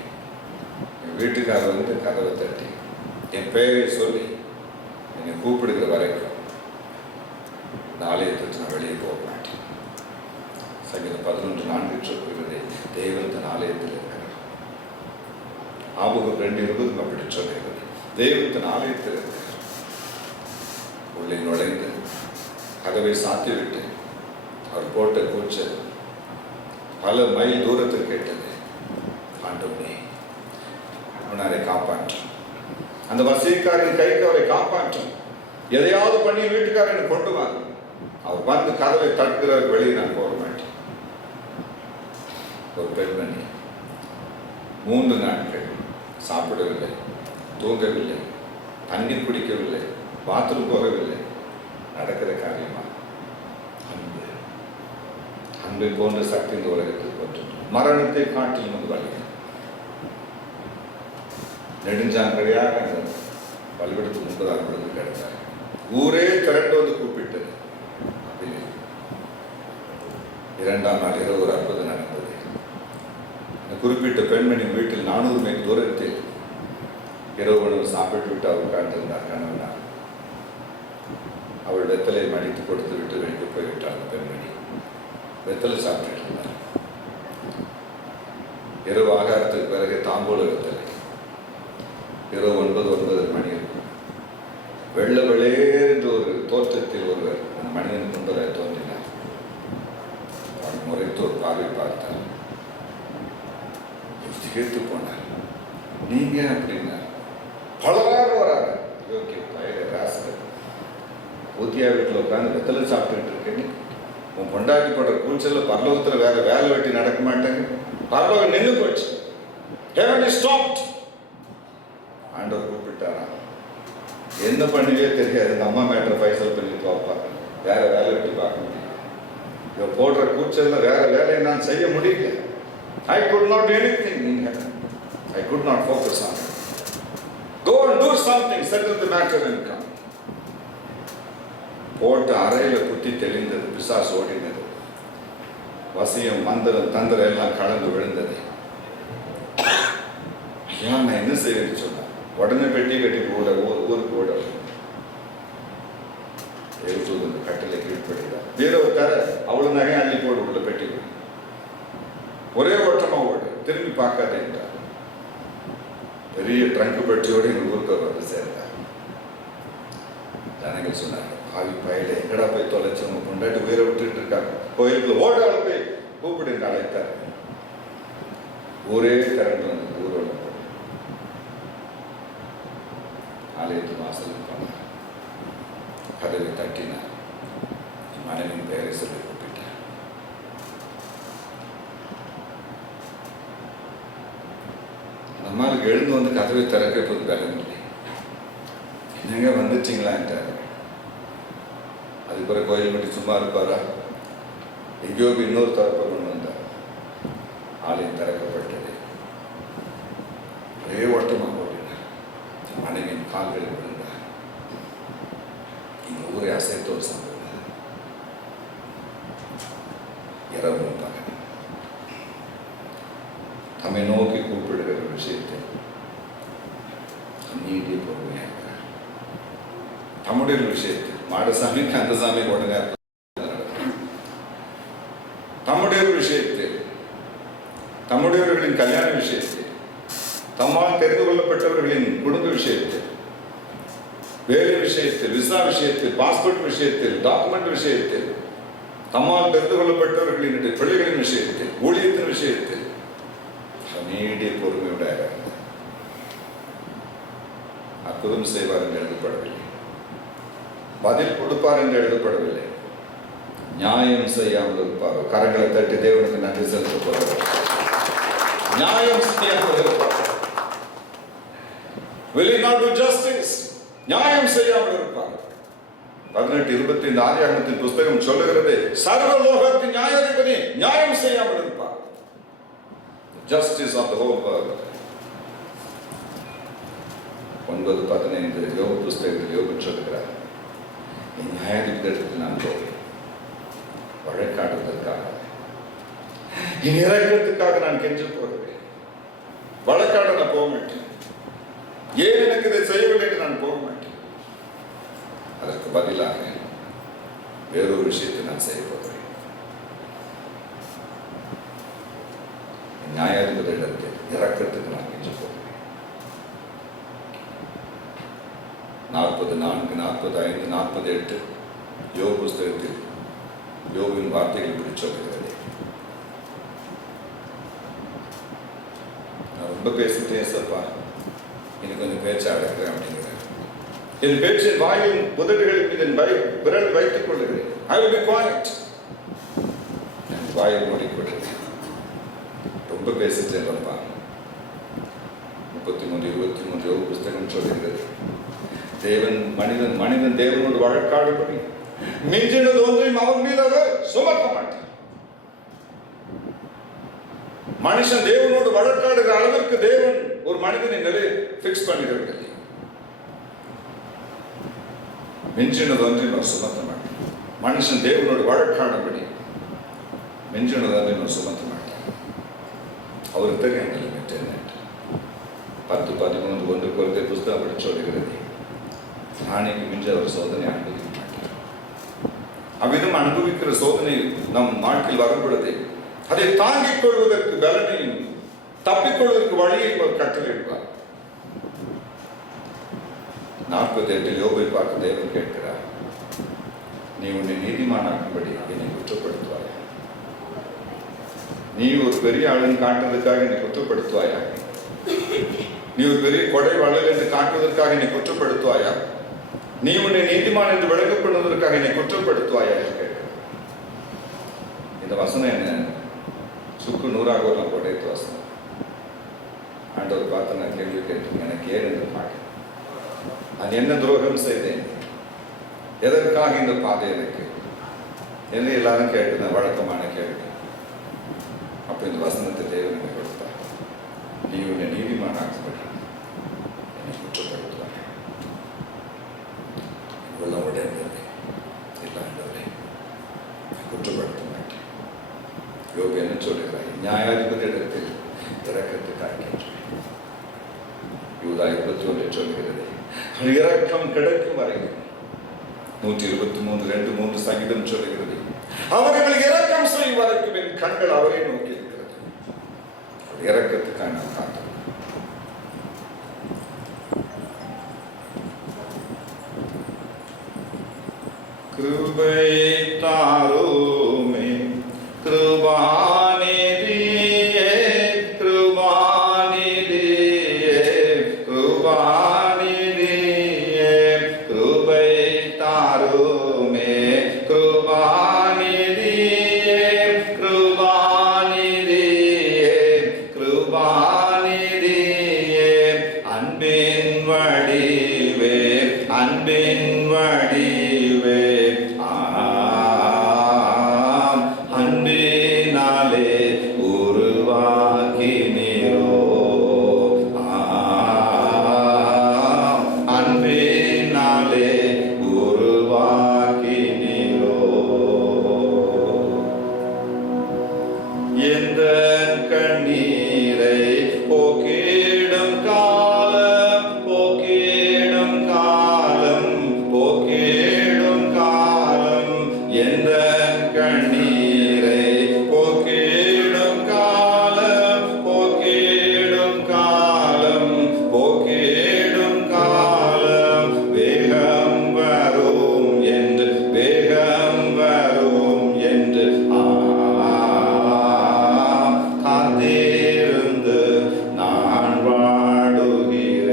என் வீட்டுக்காரர் வந்து கதவை தட்டி என் பெயரை சொல்லி என்னை கூப்பிடுகிற வரைக்கும் இந்த ஆலயத்தை நான் வெளியே போக மாட்டேன். சங்கீதம் 11:4 சொல்கிறது, தேவன் தன் ஆலயத்தில் இருக்கிறார். ஆபகம் 2:20 அப்படி சொல்லுகிறது, தேவன் தன் ஆலயத்தில் இருக்கிறார். உள்ளே நுழைந்து கதவை சாத்திவிட்டு அவர் போட்ட கூச்சல் பல மைல் தூரத்தில் கேட்டது, ஆண்டவனே அவனை காப்பாற்றும், அந்த வசதிக்காரின் கைக்கு அவரை காப்பாற்றும், எதையாவது பண்ணி வீட்டுக்காரனை கொண்டு வாங்க. அவர் வந்து கதவை தட்டுகிறார், வெளியே நான் போக மாட்டேன். ஒரு பெண்மணி 3 நாட்கள் சாப்பிடவில்லை, தூங்கவில்லை, தண்ணீர் குடிக்கவில்லை, பாத்ரூம் போகவில்லை. நடக்கிற காரியமா? அன்பு. அன்பை போன்ற சக்தி இந்த உலகத்தில் போன்று மரணத்தை காட்டில் வந்து வழி. நெடுஞ்சாங்கடையாக அந்த பலிபடுத்து 30ஆம் பொழுது கிடைத்தார். ஊரே திரண்டு வந்து கூப்பிட்டது. 2ஆம் நாள் இரவு ஒரு அற்புதம் நடந்தது. குறிப்பிட்ட பெண்மணி வீட்டில் 400 மைல் தூரத்தில் இரவு உணவு சாப்பிட்டு விட்டு அவர் உட்கார்ந்திருந்தார். கணவனார் அவள் வெத்தலை மடித்து கொடுத்து விட்டு வெளியே போய்விட்டார். பெண்மணி வெத்தலை சாப்பிட்டு இருந்தார். இரவு ஆகாரத்துக்கு பிறகு தாம்பூல வெத்தலை. இரவு 9 மணி இருக்கும். வெள்ள வெளியேற ஒரு தோற்றத்தில் ஒருவர் அந்த மனிதன் முன்பரை தோன்றினார். அவன் முறைத்து ஒரு பார்வை பார்த்தார். திகைத்து போனார். நீங்க அப்படின்னா பலராக வராங்க. ஊத்தியா வீட்டில் உட்காந்து வெத்தலை சாப்பிட்டுட்டு இருக்கேன்னு உன் பொண்டாட்டி போடுற கூச்சல பரலோகத்தில் வேற வேலை வெட்டி நடக்க மாட்டேங்க. பரலோகம் நின்று போச்சு. ஆண்டவர் கூப்பிட்டாரா? என்ன பண்ணுவே தெரியாது. இந்த அம்மா மேட்டரை பைசல் பண்ணி பார்ப்பாங்க. வேற வேலை வெட்டி பார்க்க முடியும். இவ போடுற கூச்சல்ல வேற வேலையை நான் செய்ய முடியல. I could not do anything in heaven. I could not focus on it. Go and do something, settle the matter and come. போட்டு அறையில் குத்தி தெளிந்தது. பிசாசு ஓடினது. வசியம், மந்திரம், தந்திரம் எல்லாம் கலந்து விழுந்தது. ஐயா, நான் என்ன செய்வேன்னு சொன்னேன். உடனே பெட்டி கட்டி ஊருக்கு ஓட எழுத்து கட்டில கீழ்படுகிறார். வீரவை தர அவ்வளவு நகை அள்ளி போடு உள்ள பெட்டி. ஒரே ஓட்டமா ஓடு, திரும்பி பார்க்காதே என்றார். பெரிய ட்ரங்க் பெட்டியோடு எங்கள் ஊருக்கு வந்து சேர்ந்தார். ஜனங்கள் சொன்னாங்க, ஆவி பயில எங்கடா போய் தொலைச்சவங்க கொண்டாட்டு உயிரை விட்டுட்டு இருக்காங்க, கோயிலுக்குள்ள ஓட போய் கூப்பிடு என்று அழைத்தார். ஊரே திரண்டு வந்து ஊரோட ஆலயத்து வாசலுக்கு போனார். கதவை தட்டினார். மனைவின் பெயரை சொல்லி கூப்பிட்டார். நம்மளுக்கு எழுந்து வந்து கதவை திறக்கிறது வேலையில்லை. என்னங்க வந்துட்டீங்களா என்றார். அது பிறகு கோயில் பற்றி சும்மா இருப்பாரா? எங்கேயோ இன்னொரு தரப்பை கொண்டு வந்தார். ஆலயம் திறக்கப்பட்டது. ஒரே ஓட்டமாக ஓடினார். மனைவியின் கால்களில் விழுந்தார். இந்த ஊரை அசைத்த ஒரு சம்பவம். இரவும் பகல் தம்மை நோக்கி கூப்பிடுகிற விஷயத்தை நீடிய பொறுமையாக இருக்கிறார். தம்முடைய விஷயத்தில் மாடசாமி கந்தசாமி உடனே தம்முடைய விஷயத்தில், தம்முடையவர்களின் கல்யாண விஷயத்தில், தம்மால் தெரிந்து கொள்ளப்பட்டவர்களின் குடும்ப விஷயத்தில், வேலை விஷயத்தில், விசா விஷயத்தில், பாஸ்போர்ட் விஷயத்தில், டாக்குமெண்ட் விஷயத்தில், தம்மால் தெரிந்து கொள்ளப்பட்டவர்களின் பிள்ளைகளின் விஷயத்தில், ஊழியத்தின் விஷயத்தில் நீடிய பொறுமையோட அற்புதம் செய்வார் என்று எழுதப்படவில்லை. பதில் கொடுப்பார் என்று எழுதப்படவில்லை. நியாயம் செய்யாமல் இருப்பார். கரங்களை தட்டி தேவனுக்கு நன்றி செலுத்தப்படுவார். நியாயம் செய்யாமல் இருப்பார். Will he not do justice? நியாயம் செய்யாமல் இருப்பார். 18:25 ஆதியாகமத்தின் புஸ்தகம் சொல்லுகிறது, சர்வலோகத்தின் நியாயாதிபதி நியாயம் செய்யாமல் இருப்பார். Justice of the whole world. 9:15 யோபு புஸ்தகத்தில் யோபு சொல்லுகிறார், என் நியாயாதிபதிக்கு நான் போவேன். வழக்காடுவதற்காக, என் இரக்கத்துக்காக நான் கெஞ்ச போகிறேன். வழக்காட நான் போக மாட்டேன். ஏன் எனக்கு இதை செய்யவில்லை என்று நான் போக மாட்டேன். அதற்கு பதிலாக வேறொரு விஷயத்தை நான் செய்ய போகிறேன். நியாயாதிபதியிடத்தில் இரக்கத்துக்கு நான் கெஞ்ச போகிறேன். 44, 45, 48 யோபு புஸ்தகத்தில் யோபுவின் வார்த்தைகள் இப்படி சொல்லுகிறது. நான் ரொம்ப பேசிட்டேன் சப்பா, எனக்கு கொஞ்சம் பேச்சை அடக்கிறேன் அப்படிங்கிறேன். என் பேச்சின் வாயின் உதடுகளில் இதன் விரல் வைத்துக் கொள்ளுகிறேன். I will be quiet. என் வாயை மூடிக்கொள்ளுகிறேன். ரொம்ப பேசிட்டேன் சப்பா. 33, 23 யோபு புஸ்தகம் சொல்லுகிறது. மனிதன் தேவனோடு வழக்காடுபடி மிஞ்சினது ஒன்றையும் அவன் மீது அவர் சுமத்த மாட்டார். மனுஷன் தேவனோடு வழக்காடுகிற அளவிற்கு தேவன் ஒரு மனிதனை நிலையை பிக்ஸ் பண்ணிருக்கவில்லை. மிஞ்சினது ஒன்றையும் அவர் சுமத்த மாட்டார். மனுஷன் தேவனோடு வழக்காடுபடி மிஞ்சினது ஒன்றையும் அவர் சுமத்த மாட்டார். அவருக்கு தெரியும் லிமிட் என்ன. 10, 13, 1 கொரிந்தியர் புஸ்தகம் அப்படி சொல்லுகிறது. ஞானிக்கு மிஞ்ச அவர் சோதனை அனுபவிக்க மாட்டார். அவ்விதம் அனுபவிக்கிற சோதனை நம் வாழ்க்கையில் வரும்பொழுது அதை தாங்கிக் கொள்வதற்கு பலனையும் தப்பிக்கொள்வதற்கு வழியை கட்டளையிடுவார். 48 யோபை பார்த்து தேவன் கேட்கிறார், நீ உன்னை நீதிமானாக்கும்படி என்னை குற்றப்படுத்துவாயா? நீ ஒரு பெரிய ஆளுன்னு காட்டுவதற்காக என்னை குற்றப்படுத்துவாயா? நீ ஒரு பெரிய கொடை வள்ளல் என்று காட்டுவதற்காக என்னை குற்றப்படுத்துவாயா? நீ உன்னை நீதிமான் என்று விளக்கப்படுவதற்காக என்னை குற்றப்படுத்துவாயா என்று கேட்கிறேன். இந்த வசனம் என்ன சுக்கு 100 கொடைத்து வசனம். ஆண்டவர் பார்த்து நான் கேள்வி கேட்டேன், எனக்கு ஏன் இந்த பாடு? நான் என்ன துரோகம் செய்தேன்? எதற்காக இந்த பாதை எனக்கு என்ன? எல்லாரும் கேட்டுதான் வழக்கமான கேள்வி. அப்ப இந்த வசனத்தை தேவன் எனக்கு கொடுத்தார். நீ உன்னை நீதிமானாக்கும்படி என்னை குற்றப்படுத்துவாய். இவ்வளவு உடனே இல்லாண்டவரை குற்றப்படுத்த மாட்டேன். யோபு என்ன சொல்லுகிறார்? நியாயாதிபதி இடத்தில் இரக்கத்துக்காக யூதா 21 சொல்கிறது, இரக்கம் கிடைக்கும் வரைக்கும். 123, 2-3 சங்கீதம் சொல்லுகிறது, அவர்கள் இரக்கம் செய்யும் வரைக்கும் என் கண்கள் அவரை நோக்கி இருக்கிறது. இரக்கத்துக்காக நான் காத்தோம். கிருபை தாருமே கிருபாநிதியே கிருபாநிதியே கிருபாநிதியே கிருபை தாருமே கிருபாநிதியே கிருபாநிதியே கிருபாநிதியே அன்பின் வடிவே அன்பின் வடிவே அன்பினாலே உருவாக்கினீரோ அன்பினாலே உருவாக்கினீரோ எந்த கண்ணீரை போக்கிடும் காலம் போக்கிடும் காலம் போக்கிடும் காலம் எந்த கண்ணீரை போக்கிடும் காலம் போக்கிடும் காலம் போக்கிடும் காலம் வேகம் வரும் என்று வேகம் வரும் என்று காத்திருந்து நான் வாடுகிறேன்.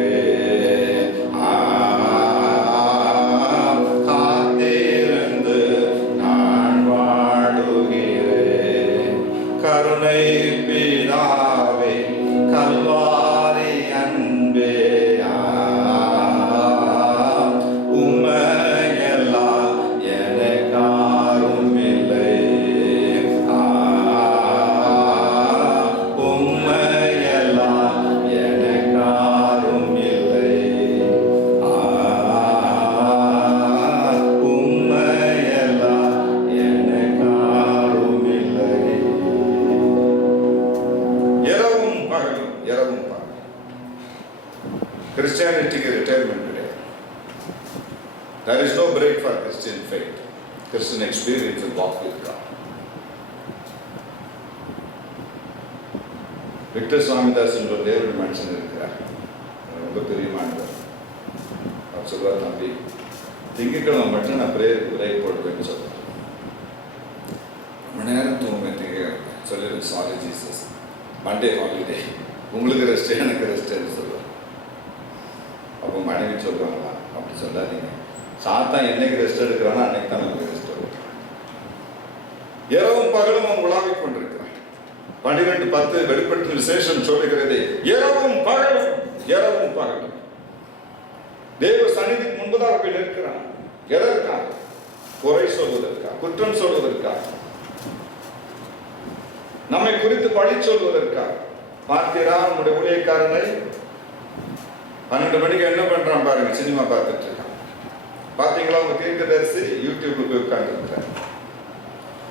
காத்திருந்து நான் வாடுகிறேன். கருணை பிதாவே கல்வாரி அன்பே உம்மையெல்லாம் எனக்காரும் இல்லை. உம்மையெல்லாம் எனக்காரும் இல்லை. உம்மையெல்லாம் எனக்காரும் கிறிஸ்டியானிட்டிக்கு ரிட்டையர்மெண்ட் கிடையாது. There is no break for Christian faith. Christian experience and walk with God. Victor Swamidas என்ற தேவனுடைய மனுஷன் இருக்கிறார், ரொம்ப பெரிய மாணவர். அவர் சொல்வார், தம்பி திங்கட்கிழமை மட்டும் நான் பிரேக் போட்டுவேன்னு சொல்றேன். ரொம்ப நேரம் தூங்குவேன் திங்கட்கிழமை. சொல்லிடுவேன், சாரி ஜீசஸ், மண்டே ஹாலிடே, உங்களுக்கு ரெஸ்ட் எனக்கு ரெஸ்ட்னு சொல்லுவேன். அப்போ மனைவி சொல்லுவாங்களா, அப்படி சொல்லாதீங்க, சாத்தான் என்னைக்கு ரெஸ்ட் எடுக்கிறானோ அன்னைக்கு தான் நமக்கு ரெஸ்ட் எடுக்கிறான். இரவும் பகலும் அவன் உலாவிக் கொண்டிருக்கிறான். 12:10 வெளிப்படுத்தும் விசேஷம் சொல்லுகிறது, இரவும் பகலும் இரவும் பகலும் தேவ சந்நிதிக்கு முன்பதாக போய் நிற்கிறான். எதற்காக? குறை சொல்வதற்காக, குற்றம் சொல்வதற்காக, நம்மை குறித்து பழி சொல்வதற்காக. பார்த்தீரா நம்முடைய ஊழியக்காரனை 12 மணிக்கு என்ன பண்றான் பாருங்க, சினிமா பார்த்துட்டு இருக்கான். பார்த்தீங்களா உங்க தீர்க்கதரிசி யூடியூப்ல போய் உட்கார்ந்து இருக்காரு.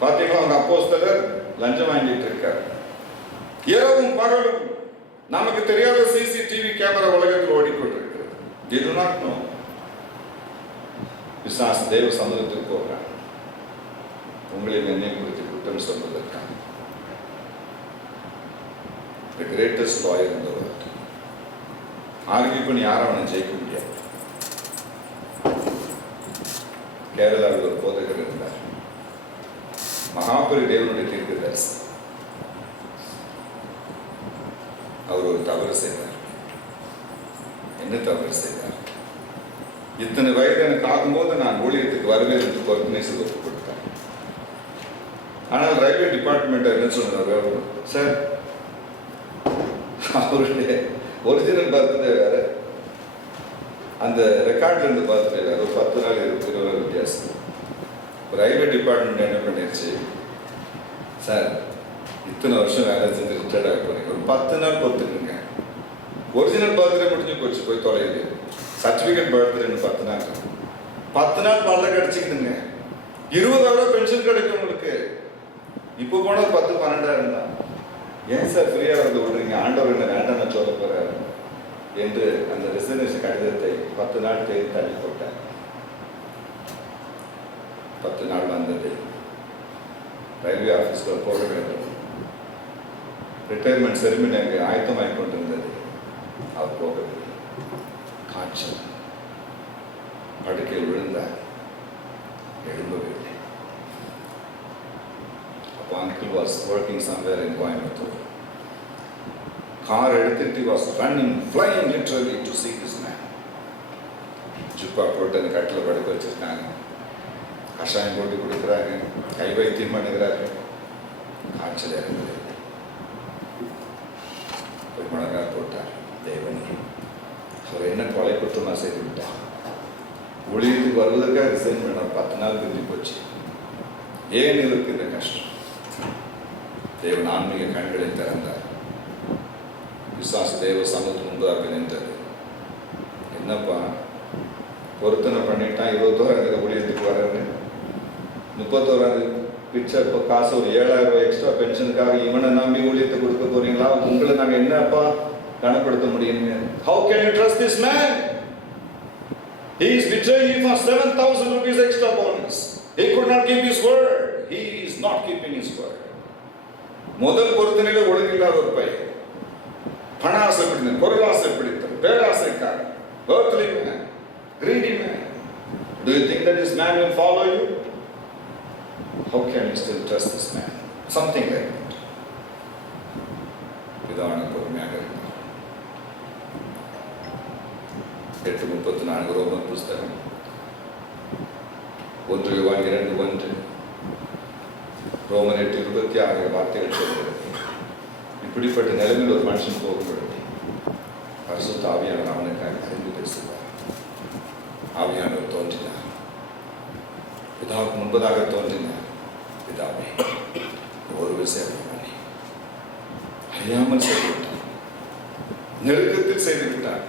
பார்த்தீங்களா உங்க அப்போஸ்தலர் லஞ்சம் வாங்கிட்டு இருக்காரு. இரவும் பகலும் நமக்கு தெரியாத சிசிடிவி கேமரா உலகத்தில் ஓடிக்கொண்டிருக்கிறது. You do not know. பிசாசு தேவ சமூகத்துக்கு போகிறான், உங்களின் என்னை குறித்து குற்றம் சொல்வதற்காக. The greatest lawyer in the world. Argue பண்ணி யாரும் அவனை ஜெயிக்க முடியாது. கேரளாவில் ஒரு போதகர் இருந்தார், மகாபரி தேவனுடைய தீர்க்கதரிசி. அவர் ஒரு தவறு செய்தார். என்ன தவறு செய்தார்? இத்தனை வயது எனக்கு ஆகும்போது நான் ஊழியத்துக்கு வருவேன் என்று பொறுப்பினை ஒப்புக் கொடுத்தார். ஆனால் ரயில்வே டிபார்ட்மெண்ட் என்ன சொன்னார், சார் அவருடைய ஒரிஜினல் பர்த்டே வேற, அந்த ரெக்கார்ட்ல இருந்து பர்த்டே வேற, ஒரு 10 நாள் 20 நாள் வித்தியாசம். ரயில்வே டிபார்ட்மெண்ட் என்ன பண்ணிருச்சு, சார் இத்தனை வருஷம் வேலை செஞ்சு ரிட்டையர்ட் ஆக போறீங்க, ஒரு 10 நாள் பொறுத்துக்குங்க. ஒரிஜினல் பர்த்டே முடிஞ்சு போச்சு, போய் தொலையுது. சர்டிபிகேட் பர்த்டேன்னு 10 நாள், 10 நாள் பல்ல கிடைச்சிக்கிதுங்க. 20,000 பென்ஷன் கிடைக்கும் உங்களுக்கு. இப்போ போனது 10-12,000 தான். ஏன் சார் ஃப்ரீயா வந்து விடுறீங்க, ஆண்டவர் என்ன வேண்டாம் சொல்ல போறாரு என்று அந்த ரெசிக்னேஷன் கடிதத்தை 10 நாள் தேதி தள்ளி போட்டார். 10 நாள் வந்தது. ரயில்வே ஆஃபீஸில் போக வேண்டும். ரிட்டையர்மெண்ட் செரிமனி அங்கே ஆயத்தமாகி கொண்டிருந்தது. அவர் போகவில்லை. காய்ச்சல், படுக்கையில் விழுந்தார், எழும்பவில்லை. அப்போ uncle was working somewhere in Coimbatore. Car எடுத்துட்டு was running, flying literally to see this man. ஜுப்பா போட்டு அந்த கட்டில் படுக்க வச்சிருக்காங்க, கஷாயம் போட்டு கொடுக்குறாங்க, கை வைத்தியம் பண்ணுகிறாரு. காய்ச்சல் இறங்குது. போய் முழங்கால் போட்டார். தேவனே, அவர் என்ன கொலை குற்றமா செய்து விட்டார். ஊழியத்துக்கு வருவதற்காக ரிசைன் பண்ண 10 நாள் பிரிஞ்சு போச்சு. ஏன் இவருக்கு இந்த கஷ்டம்? தேவன் ஆன்மீக கண்களை திறந்தார். விசுவாச தேவ சமூகத்துக்கு முன்பதாக நின்றது. என்னப்பா பொருத்தனை பண்ணிட்டான், 21,000 ஊழியத்துக்கு வர்றது, 31,000 பிச்சை இப்போ காசு ஒரு 7,000 எக்ஸ்ட்ரா பென்ஷனுக்காக இவனை நம்பி ஊழியத்தை கொடுக்க போறீங்களா? உங்களை நாங்கள் என்னப்பா கணப்படுத்த முடியும்? How can you trust this man? He is betraying you for 7,000 rupees extra bonus. He could not keep his word. He is not keeping his word. முதல் பொருத்தனையில ஒழுங்கில்லாத ஒரு பையன், பண ஆசை பிடித்தன், பொருள் ஆசை பிடித்தன், பேராசைக்காரன், earthly man, greedy man. Do you think that this man will follow you? How can you still trust this man? Something like that. இதான பொறுமையாக இருந்தார். 8:34 ரோமர் புஸ்தகம் 1:2 ரோமர் 8:26 வார்த்தைகள் சொல்கிறது. இப்படிப்பட்ட நிலைமையில் ஒரு மனுஷன் போகும்பொழுது பரிசுத்த ஆவியானவர் அவனுக்காக அறிந்து பேசுவார். ஆவியானவர் தோன்றினார், பிதாவுக்கு முன்பதாக தோன்றினார். பிதாவே, ஒரு விஷயம் அறியாமல் செய்துவிட்டான், நெருக்கத்தில் செய்துவிட்டான்,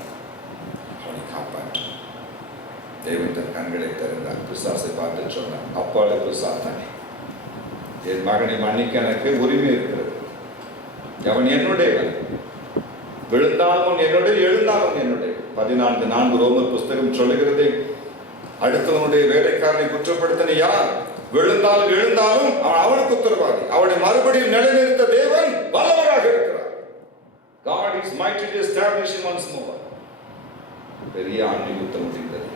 அவனை காப்பாற்ற தேவன் தன் கண்களை திறந்தார். பிசாசை பார்த்து சொன்னார், அப்பாலே பிசாசானே, என் மகனை மன்னிக்க எனக்கு உரிமை இருக்கிறது. அவன் என்னுடையவன், விழுந்தாலும் என்னுடைய, எழுந்தாலும் என்னுடைய. 14:4 ரோமர் புஸ்தகம் சொல்லுகிறது, அடுத்தவனுடைய வேலைக்காரனை குற்றப்படுத்தின யார்? விழுந்தாலும் எழுந்தாலும் அவன் அவனுக்கு உத்தரவாதி. அவனை மறுபடியும் நிலைநிறுத்த தேவன் வல்லவராக இருக்கிறார். God is mighty to establish him once more. பெரிய ஆன்மீக யுத்தம் முடிந்தது.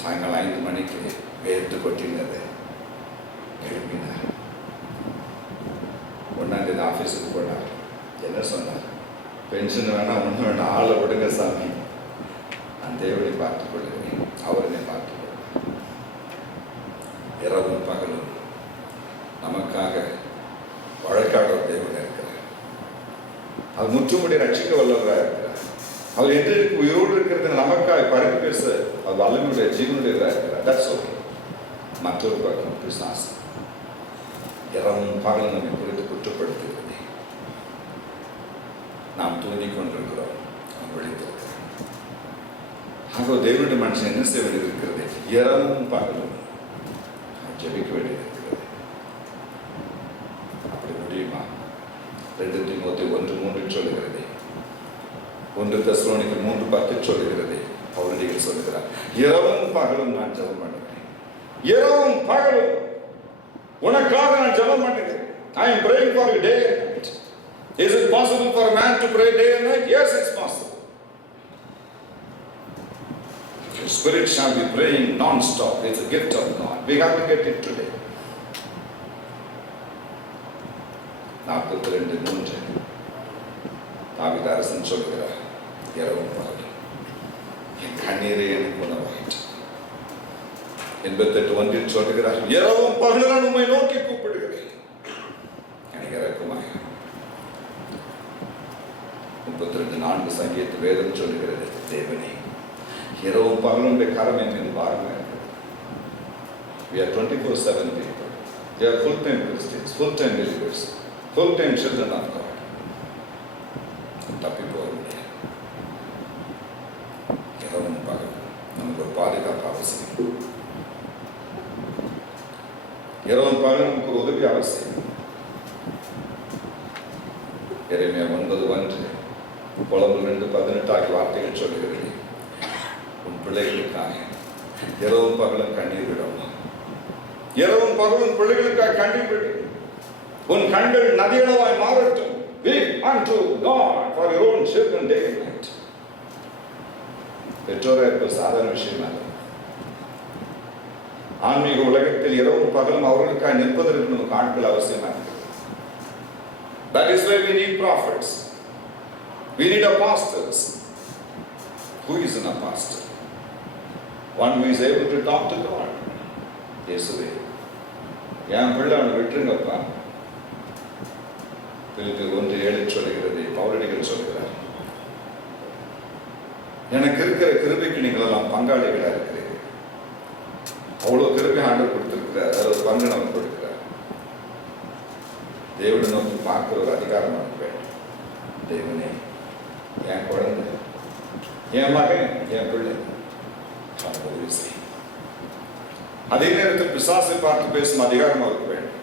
சாயங்காலம் 5 மணிக்கு வேர்த்து கொட்டினது. எழுப்பினார். 1ஆம் தேதி ஆபீஸுக்கு போனார். என்ன சொன்னார்? பென்ஷன் வேணாம், ஒன்றும் வேணாம், ஆளை விடுங்க சாமி, நான் தேவனை பார்த்துக் கொள்கிறேன், அவரனை பார்த்துக் கொள்கிறேன். இரவும் பகலும் நமக்காக வழக்காடுற தேவன் இருக்கிறார். அவர் முற்றுமுடி ரட்சிக்க வல்லவராக இருக்கிறார். அவர் என்று உயிரோடு இருக்கிறது நமக்காக பரிந்து பேச அவர் வல்லமையுடைய ஜீவனுடைய இருக்கிறார். That's okay. மற்றொரு பக்கம் பிசாசு இரவும் பகலும் நம்மை குறித்து குற்றப்படுத்துகிறது. நாம் தூங்கிக் கொண்டிருக்கிறோம், நாம் விழித்திருக்கிறோம். ஆக தேவனுடைய மனுஷன் என்ன செய்ய வேண்டியது இருக்கிறது? இரவும் பகலும் ஜெபிக்க வேண்டியது இருக்கிறது. அப்படி முடியுமா? 2 தீமோத்தேயு 1:3 சொல்லுகிறது, 1 தெசலோனிக்கர் 3:10 சொல்லுகிறது. பவுல் சொல்லுகிறார், இரவும் பகலும் நான் ஜெபம் பண்ணுகிறேன். இரவும் பகலும் உனக்காக நான் ஜெபம் பண்ணுகிறேன். I am praying for you day and night. Is it possible for a man to pray day and night? Yes, it's possible. Your spirit shall be praying non-stop. It's a gift of God. We have to get it today. 42:3 தாவீது அரசன் சொல்கிறார், இரவும் பகலும் என் கண்ணீரை எனக்கு உணவாயிற்று. 88:1 சொல்கிறார், இரவும் பகலும் நான் உம்மை நோக்கி கூப்பிடுகிறேன், எனக்கு இரக்கமாய். 32:4 சங்கீத வேதம் சொல்லுகிறது, தேவனே இரவும் பகலும் கரம் என் மீது பாரமாக இருக்கிறது. We are 24/7 people. They are full-time Christians, full-time believers, full-time children of God. தப்பி போக முடியாது. இரவும் பகலும் நமக்கு ஒரு பாதுகாப்பு அவசியம். இரவும் பகலும் நமக்கு ஒரு உதவி அவசியம். எரேமியா 9:1 புலம்பு 2:18 ஆகிய வார்த்தைகள் சொல்லுகிறது, உன் பிள்ளைகளுக்காக இரவும் பகலும் கண்ணீர் விடும். இரவும் பகலும் பிள்ளைகளுக்காக கண்ணீர் விடும். உன் கண்கள் நதியளவாய் மாறட்டும். Weep unto God for your own children day and night. பெற்றோரை இருப்பது சாதாரண விஷயம் அல்ல. ஆன்மீக உலகத்தில் இரவும் பகலும் அவர்களுக்காக நிற்பதற்கு நமக்கு ஆட்கள் அவசியமாக இருக்கிறது. That is why we need prophets. We need apostles. Who is an apostle? One who is able to talk to God. இயேசுவே, என் பிள்ளை அவனை விட்டுருங்கப்பா. பிலிப்பியர் 1:7 சொல்லுகிறது, பவுலடிகள் சொல்கிறார், எனக்கு இருக்கிற கிருபைக்கு நீங்கள் எல்லாம் பங்காளிகளா இருக்கிறீர்கள். அவ்வளவு கிருபை ஆண்டவர் கொடுத்திருக்கிறார், அதில் ஒரு பங்கு நமக்கு கொடுக்கிறார். தேவனை நோக்கி பார்க்கிற ஒரு அதிகாரம் நமக்கு வேண்டும். தேவனே, என் குழந்தை, என் மகன், என் பிள்ளை உதவி செய். அதே நேரத்தில் பிசாசை பார்த்து பேசும் அதிகாரம் அவருக்கு வேண்டும்.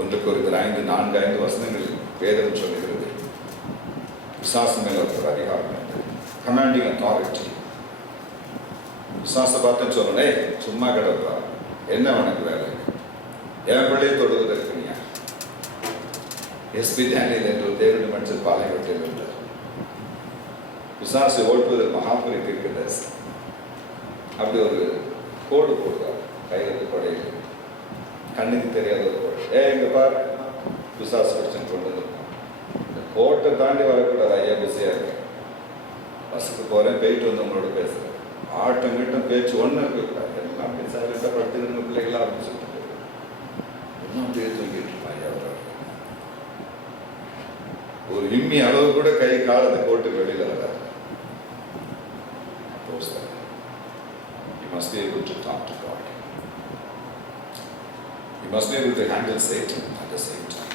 1 கொரிந்தியர் 5:4-5 வேதம் சொல்லுகிறது, பிசாசு மேல ஒரு அதிகாரம், கமாண்டிங் அத்தாரிட்டி. பிசாசை பார்த்து சொல்லணும், சும்மா கிடப்பா, என்ன உனக்கு வேலை, என் பிள்ளையை தொடுவதற்கு நீ எஸ்பி டேனியல் என்று தேவனுடைய மனுஷன் பாளையங்கோட்டையில் இருந்தார். பிசாசை ஓட்டுவதில் மகாபுரி தீர்க்கதரிசி அப்படி ஒரு கோடு போடுவார், கையில் கொடையில், கண்ணுக்கு தெரியாத ஒரு கோடு. இங்க பாரு, பிசாசு பிரச்சனை கொண்டு வந்துருக்கோம், இந்த கோட்டை தாண்டி வரக்கூடாது, ஐயா பிஸியா இருக்கேன், பஸ்ஸுக்கு போறேன், போயிட்டு வந்து உங்களோட பேசுறேன், ஆட்டம் கீட்டம் பேச்சு ஒன்று இருக்கக்கூடாது, எல்லாம் பேசாவிட்டா படுத்துக்கிற பிள்ளைகளாக ஆரம்பிச்சுட்டு இன்னும் அப்படியே தூங்கிட்டு இருப்பான். ஐயா ஒரு இம்மி அளவு கூட கை காலத்தை கோட்டு வெளியில வராது. You must be able to talk to God. You must be able to handle Satan at the same time.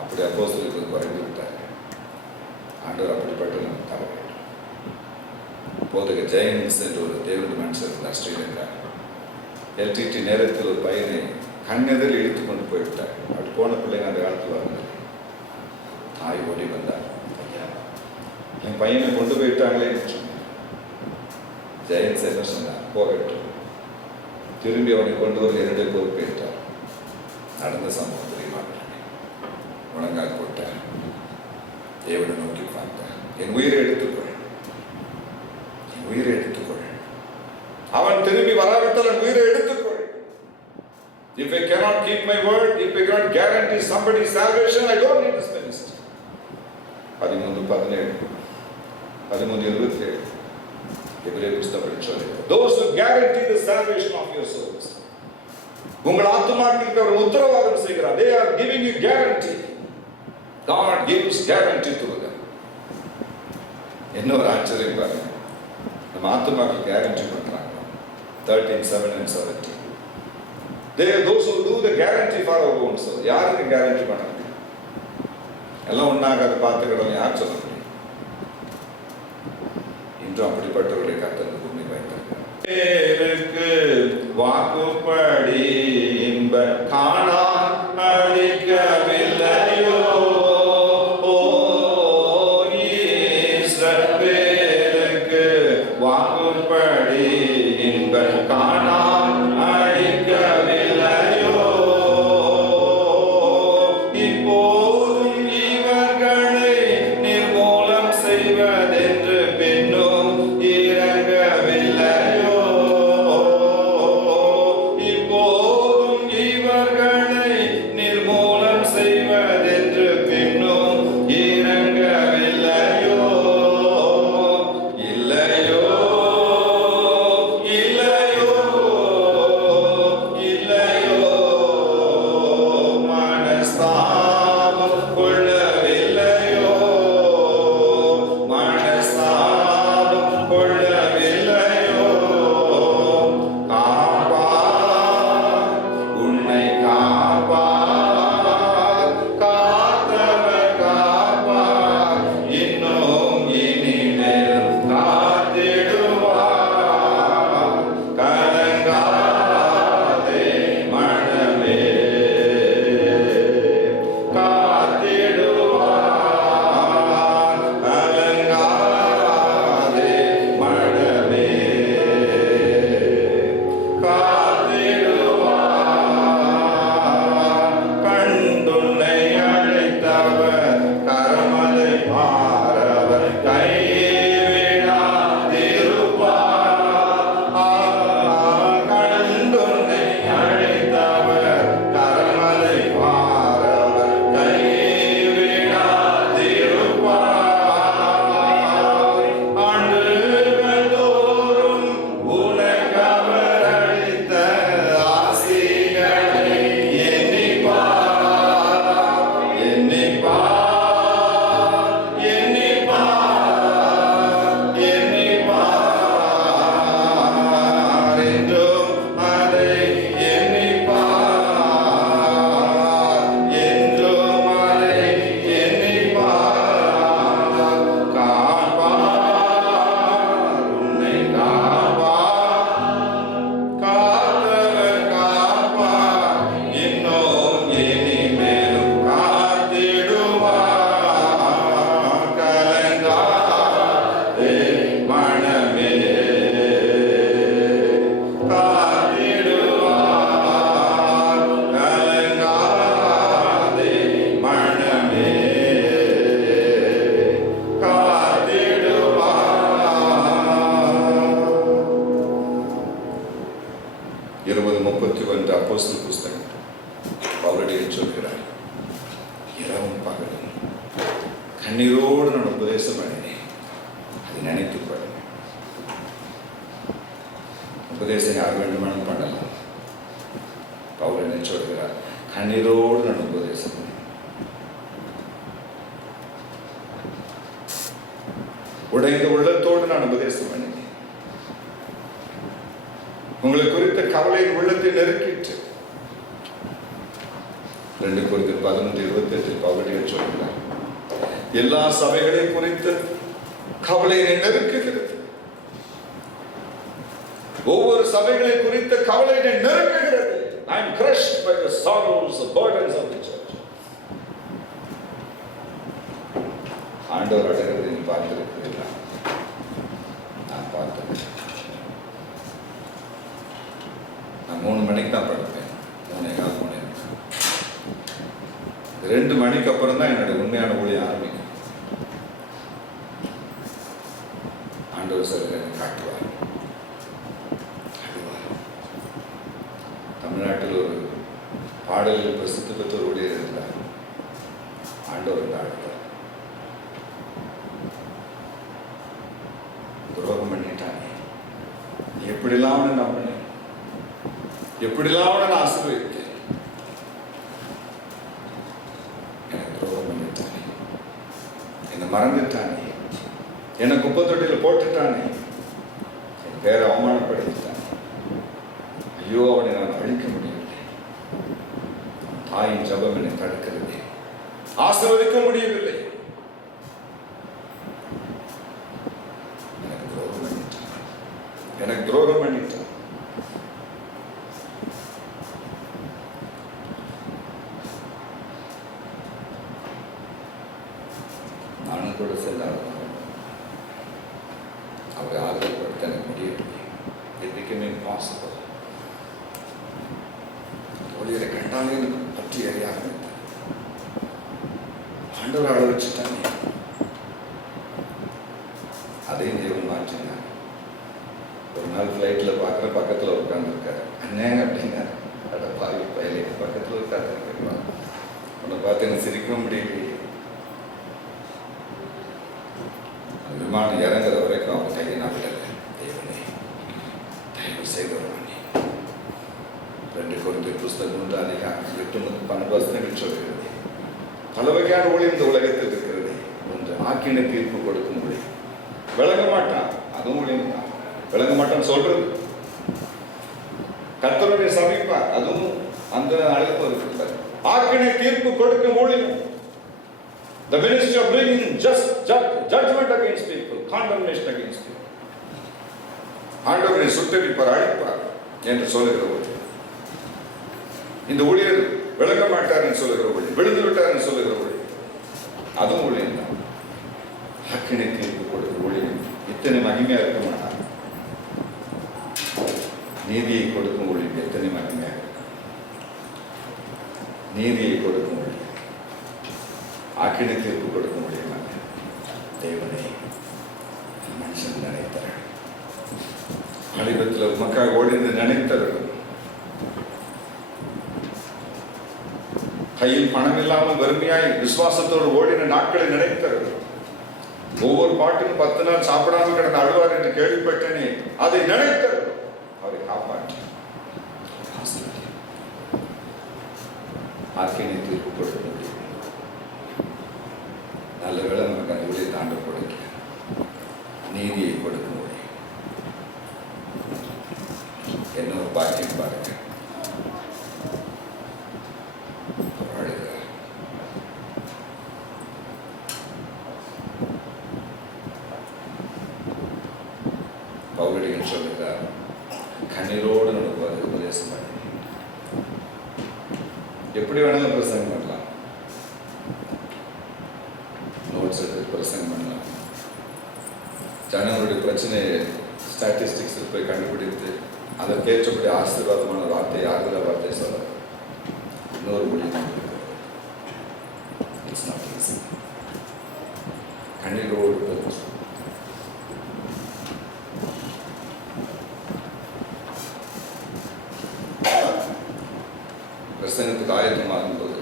அப்படி அப்போஸ்தலர்கள் குறைந்து விட்டார்கள். ஆண்டவர் அப்படிப்பட்ட நம்ம தர வேண்டும். போதக ஜெயன்ஸ் என்று ஒரு தேவனுடைய மனுஷர் இருந்தார், ஸ்ரீலங்கா. எல்டிடி நேரத்தில் ஒரு பையனை கண்ணெதில் இழுத்து கொண்டு போய்விட்டார். அப்படி போன பிள்ளைங்க அந்த காலத்தில் வந்தார். தாய் ஓடி வந்தார். என் பையனை கொண்டு போயிட்டாங்களேன்னு சொன்னேன். ஜெயன்ஸ் என்ன சொன்னார்? போகட்டும். திரும்பி அவனை கொண்டு ஒரு 2 பொறுப்பேற்றார். நடந்த சம்பவம் தெரியுமா? முழங்கால் போட்டார். தேவனை நோக்கி பார்த்தார். என் உயிரை எடுத்துக்கொள், என் உயிரை எடுத்துக்கொள். அவன் திரும்பி வராவிட்டால் என் உயிரை எடுத்துக்கொள். If I cannot keep my word, if I cannot guarantee somebody's salvation, I don't need this ministry. 13:17 13:27 எபிரேய புத்தகத்தில் சொல்லுகிறது. Those who guarantee the salvation of your souls. உங்கள் ஆத்துமாக்களுக்கு அவர் உத்தரவாதம் செய்கிறார். They are giving you guarantee. God gives guarantee to them. என்ன ஒரு ஆச்சரியம் பாருங்க. நம்ம ஆத்துமாக்களுக்கு கேரண்டி பண்றாங்க. 13:7 and 17. They are those who do the guarantee for our own soul. யாருக்கு கேரண்டி பண்ணாங்க? எல்லாம் ஒன்னாக அதை பார்த்துக்கிடலாம். யார் சொல்ல முடியும்? இன்றும் அப்படிப்பட்டவர்களை கர்த்தர் பூமி வைத்திருக்கிறார். வாக்குப்படி இன்ப காணா அளிக்கவில்லையோ இஸ்ரவேலுக்கு வாக்குப்படி இன்ப காணா அளிக்கவில்லையோ இப்போதும் இவர்களை நிர்மூலம் செய்வதென்று பின்னும் இறங்கவில்லையோ இப்போதும் இவர்களை நிர்மூலம் செய்வதென்று பின்னும் இறங்கவில்லையோ இல்லையோ இல்லையோ இல்லையோ மனஸ்தாபம் கொள்ளவில்லையோ மனஸ்தாபம் கொள்ளவில்லையோ காப்பார் உன்னை காப்பார் காத்தவர் காப்பார் இன்னும் இனிமேல் காத்திடுவார் கலங்காதே மனமே காத்திடுவார் கலங்காதே மனமே காத்திடுவார் கண்டுன்னை அழைத்தவர் கரமலை மாறவர் கைவிடாதிருப்பார் கண்டுன்னை அழைத்தவர் கரமலை மாறவர் கைவிடாதிருப்பார் ஆண்டுகள் தோறும் உனக்கவர் அளித்த ஆசிகளை எண்ணிப்பார் எண்ணிப்பார் எண்ணிப்பார் எண்ணிப்பார் என்றும் அதை எண்ணிப்பார் என்றும் அதை எண்ணிப்பார் காப்பார் உன்னை காப்பார் காத்தவர் காப்பார் இன்னும் இனிமேலும் காத்திடுவார் கலங்காதே மனமே காத்திடுவார் கலங்காதே மனமே காத்திடுவார் 20:31 அப்போஸ்தலர் புஸ்தகம் பவுலடியார் சொல்கிறார். இரவும் பகலும் கண்ணீரோடு நான் உபதேசம் பண்ணினேன். அதை நினைத்து பாருங்க. உபதேசம் யார் வேண்டுமானும் பண்ணலாம். பவுல் என்ன சொல்கிறார்? கண்ணீரோடு நான் உபதேசம் பண்ணினேன். உடைந்த உள்ளத்தோடு நான் உபதேசம் பண்ணினேன். உங்களை குறித்த கவலையின் உள்ளத்தை நெருக்கிட்டு 2 Corinthians 11:28 பவுலடியார் சொல்கிறார். எல்லா சபைகளையும் குறித்து கவலையை நெருக்குகிறது. ஒவ்வொரு சபைகளை குறித்த கவலையை நெருக்குகிறது. I am crushed by 3:15 2 மணிக்கு அப்புறம் தான் என்னுடைய உண்மையான ஊழியம் ஆரம்பிக்கும். ஆண்டவர் சார் எனக்கு காட்டுவார். தமிழ்நாட்டில் ஒரு பாடலில் பிரசித்தி பெற்ற ஒரு ஊழியர் இருந்தார். ஆண்டவர் தாழ்த்தார். துரோகம் பண்ணிட்டானே, எப்படிலாம் அவனை நம்பினேன், எப்படிலாம் அவனை நான் ஆசீர்வதித்தேன், எனக்கு துரோகம் பண்ணிட்டானே, என்னை மறந்துட்டானே, என்னை குப்பை தொட்டியில் போட்டுட்டானே, என் பேரை அவமானப்படுத்திட்டானே, ஐயோ அவனை நான் அழிக்க முடியவில்லை, தாயின் ஜபம் என்னை தடுக்கிறது, ஆசீர்வதிக்க முடியவில்லை, எனக்கு துரோகம் பண்ணிட்டான். நானும் கூட சென்றாலும் அவரை ஆதரவுப்படுத்த எனக்கு முடியவில்லை. It became impossible. ஊழியரை கண்டாலே எனக்கு பற்றி எறிய ஆரம்பித்தேன். ஆண்டவர் அழ வச்சுட்டாங்க. அதையும் தேவன் மாற்றினார். ஒரு நாள் ஃப்ளைட்டில் பார்க்குற பக்கத்தில் உட்காந்துருக்காரு. அண்ணேங்க அப்படிங்க அட பாவி பயிலே பக்கத்தில் உட்காந்துருக்கேன். உன்னை பார்த்து எனக்கு சிரிக்கவும் முடியலையே. விமானம் இறங்குற வரைக்கும் அவங்க கையை நான் விடலை. தேவனே தயவு செய்து வருவானே. 2 கொரிந்தியர் புஸ்தகம் 8:12 சொல்கிறது. பல வகையான ஊழியம் இந்த உலகத்தில் இருக்கிறது. ஒன்று ஆக்கினை தீர்ப்பு கொடுக்கும் ஊழியம். விளங்க மாட்டான், அதுவும் ஊழியம் தான். விளங்க மாட்டான்னு சொல்றது. கர்த்தருடைய சபிப்பார், அதுவும் அந்த அழைப்பு இருக்கிறார். ஆக்கினை தீர்ப்பு கொடுக்கும் ஊழியம். The ministry of bringing judgment against people, condemnation against people. ஆண்டவரை சுட்டரிப்பார், அழைப்பார் என்று சொல்லுகிற ஊழியம். இந்த ஊழியர் விளங்க மாட்டார் என்று சொல்லுகிற ஊழியம், விழுந்து விட்டார் என்று சொல்லுகிற ஊழியம், அதுவும் ஊழியம் தான். ஆக்கினை தீர்ப்பு கொடுக்கிற ஊழியம் இத்தனை மகிமையா இருக்க மாட்டார். நீதியை கொடுக்கும் ஊழியம் எத்தனை மகிமையாக இருக்கும். நீதியை கொடுக்கும் ஊழியம், ஆக்கினை தீர்ப்பு கொடுக்கும் ஊழியம். தேவனை மனுஷன் நினைத்தார். அடிபத்தில் மக்கள் ஓடிந்து நினைத்தார்கள். கையில் பணம் இல்லாமல் வறுமையாய் விசுவாசத்தோடு ஓடின நாட்களை நினைத்தார்கள். ஒவ்வொரு பாட்டுக்கும் 10 நாள் சாப்பிடாமல் கிடந்த அழுவார் என்று கேள்விப்பட்டேனே, அதை நினைத்தார்கள். அவரை காப்பாற்றி ஆக்கினை தீர்ப்பு கொடுக்க முடியும். நல்ல வேளை நமக்கு அந்த ஊழியை தாண்ட கொடுக்க நீதியை கொடுக்க முடியும். என்ன ஒரு பாக்கியம் பாருங்க. பவுலடிகள் சொல்லுகிறார், கண்ணீரோடு நடப்பார் உபதேசம் பண்ணி. எப்படி வேணாலும் பிரசங்கம் பண்ணலாம், நோட்ஸ் எடுத்து பிரசங்கம் பண்ணலாம். ஜனங்களுடைய பிரச்சனையை ஸ்டாட்டிஸ்டிக்ஸில் போய் கண்டுபிடித்து அதை கேட்டபடி ஆசீர்வாதமான வார்த்தை, ஆறுதல வார்த்தை சொல்ல இன்னொரு மொழி இட்ஸ் நாட் ஈஸி. கண்ணீரோடு பிரசங்கத்துக்கு ஆயத்தமாகும் போது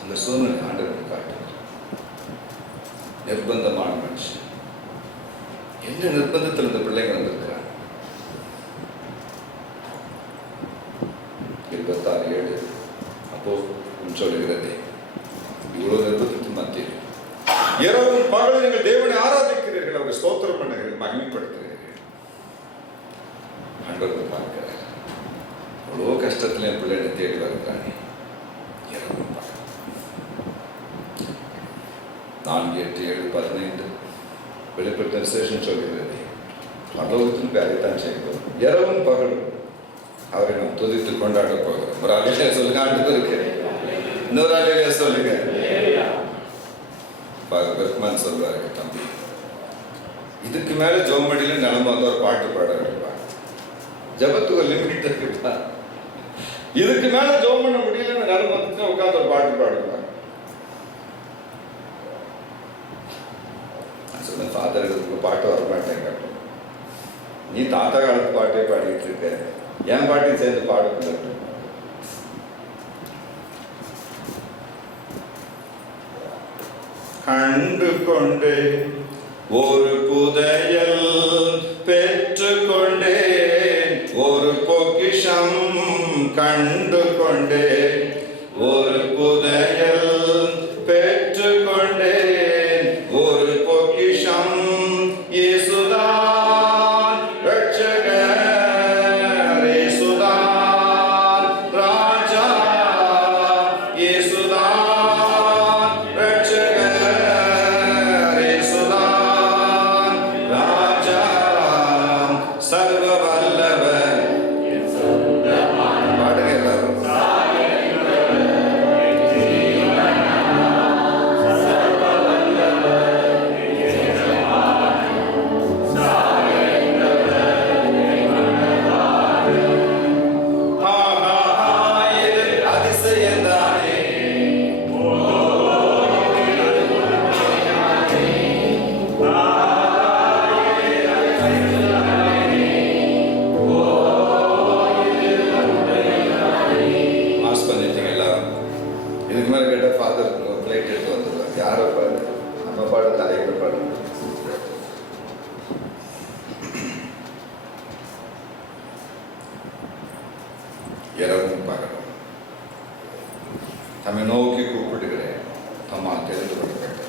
அந்த சூழ்நிலை ஆண்டவருக்கு காட்டுகிறார். நிர்பந்தமான மனுஷன். என்ன நிர்பந்தத்தில் இந்த பிள்ளைங்க வந்திருக்கிறார். 26:7 அப்போ சொல்லுகிறது, இவ்வளவு நிர்பந்தத்தின் மத்தியில் இரவும் பகலும் நீங்கள் தேவனை ஆராதிக்கிறீர்கள், அவரை ஸ்தோத்திரம் பண்ணுகிறீர்கள், மகிமைப்படுத்துகிறீர்கள். ஆண்டவர் பார்க்கிறார். அவ்வளோ கஷ்டத்துல என் பிள்ளை தேடி வருகிறானே. இரவும் பகலும் 4:8-7-15 வெளிப்பட்ட விசேஷம் சொல்கிறது. பரலோகத்தின் வேலைத்தான் செய்கிறோம். இரவும் பகலும் அவரை நாம் துதித்து கொண்டாட போகிறோம். ஒரு அபிஷேகம் சொல்லுங்க, ஆண்டவருக்கு இன்னொரு அல்லேலூயா சொல்லுங்க. பெர்க்மன் சொல்வாரு, தம்பி இதுக்கு மேல ஜோமடியில நிலம வந்து ஒரு பாட்டு பாட வேண்டியப்பா, ஜபத்துக்கு லிமிட் இருக்குப்பா. இதுக்கு மேல ஜோம் பண்ண முடியலன்னு நிலம வந்துச்சுன்னா உட்காந்து ஒரு பாட்டு பாடுப்பா. சொன்ன ஃபாதர் இதுக்கு பாட்டு வர மாட்டேங்க, நீ தாத்தா காலத்து பாட்டே பாடிட்டு இருக்க, என் பாட்டையும் சேர்ந்து பாடுறது. கண்டு கொண்டே ஒரு புதையல் பெற்று கொண்டேன், ஒரு பொக்கிஷம் கண்டு கொண்டேன், ஒரு புதையல் பெற்று கொண்டேன், ஒரு பொக்கிஷம் இயேசுதான் ரட்சகர், இயேசுதான் ராஜா, இயேசுதான் ரட்சகர், இயேசுதான் ராஜா, சர்வ வல்லவர். பாடுங்க எல்லாரும். அதிசயந்தானே மாஸ் பண்ணிட்டீங்க எல்லாரும். இதுக்கு மேல கேட்ட ஃபாதர் ஒரு பிளேட் எடுத்து வந்துடுவார். யாரோ பாரு, நம்ம பாடு தலைவர் பாடு. இரவும் பகலும் தம்மை நோக்கி கூப்பிடுகிறேன், அம்மா தெரிந்து கொள்ளப்பட்ட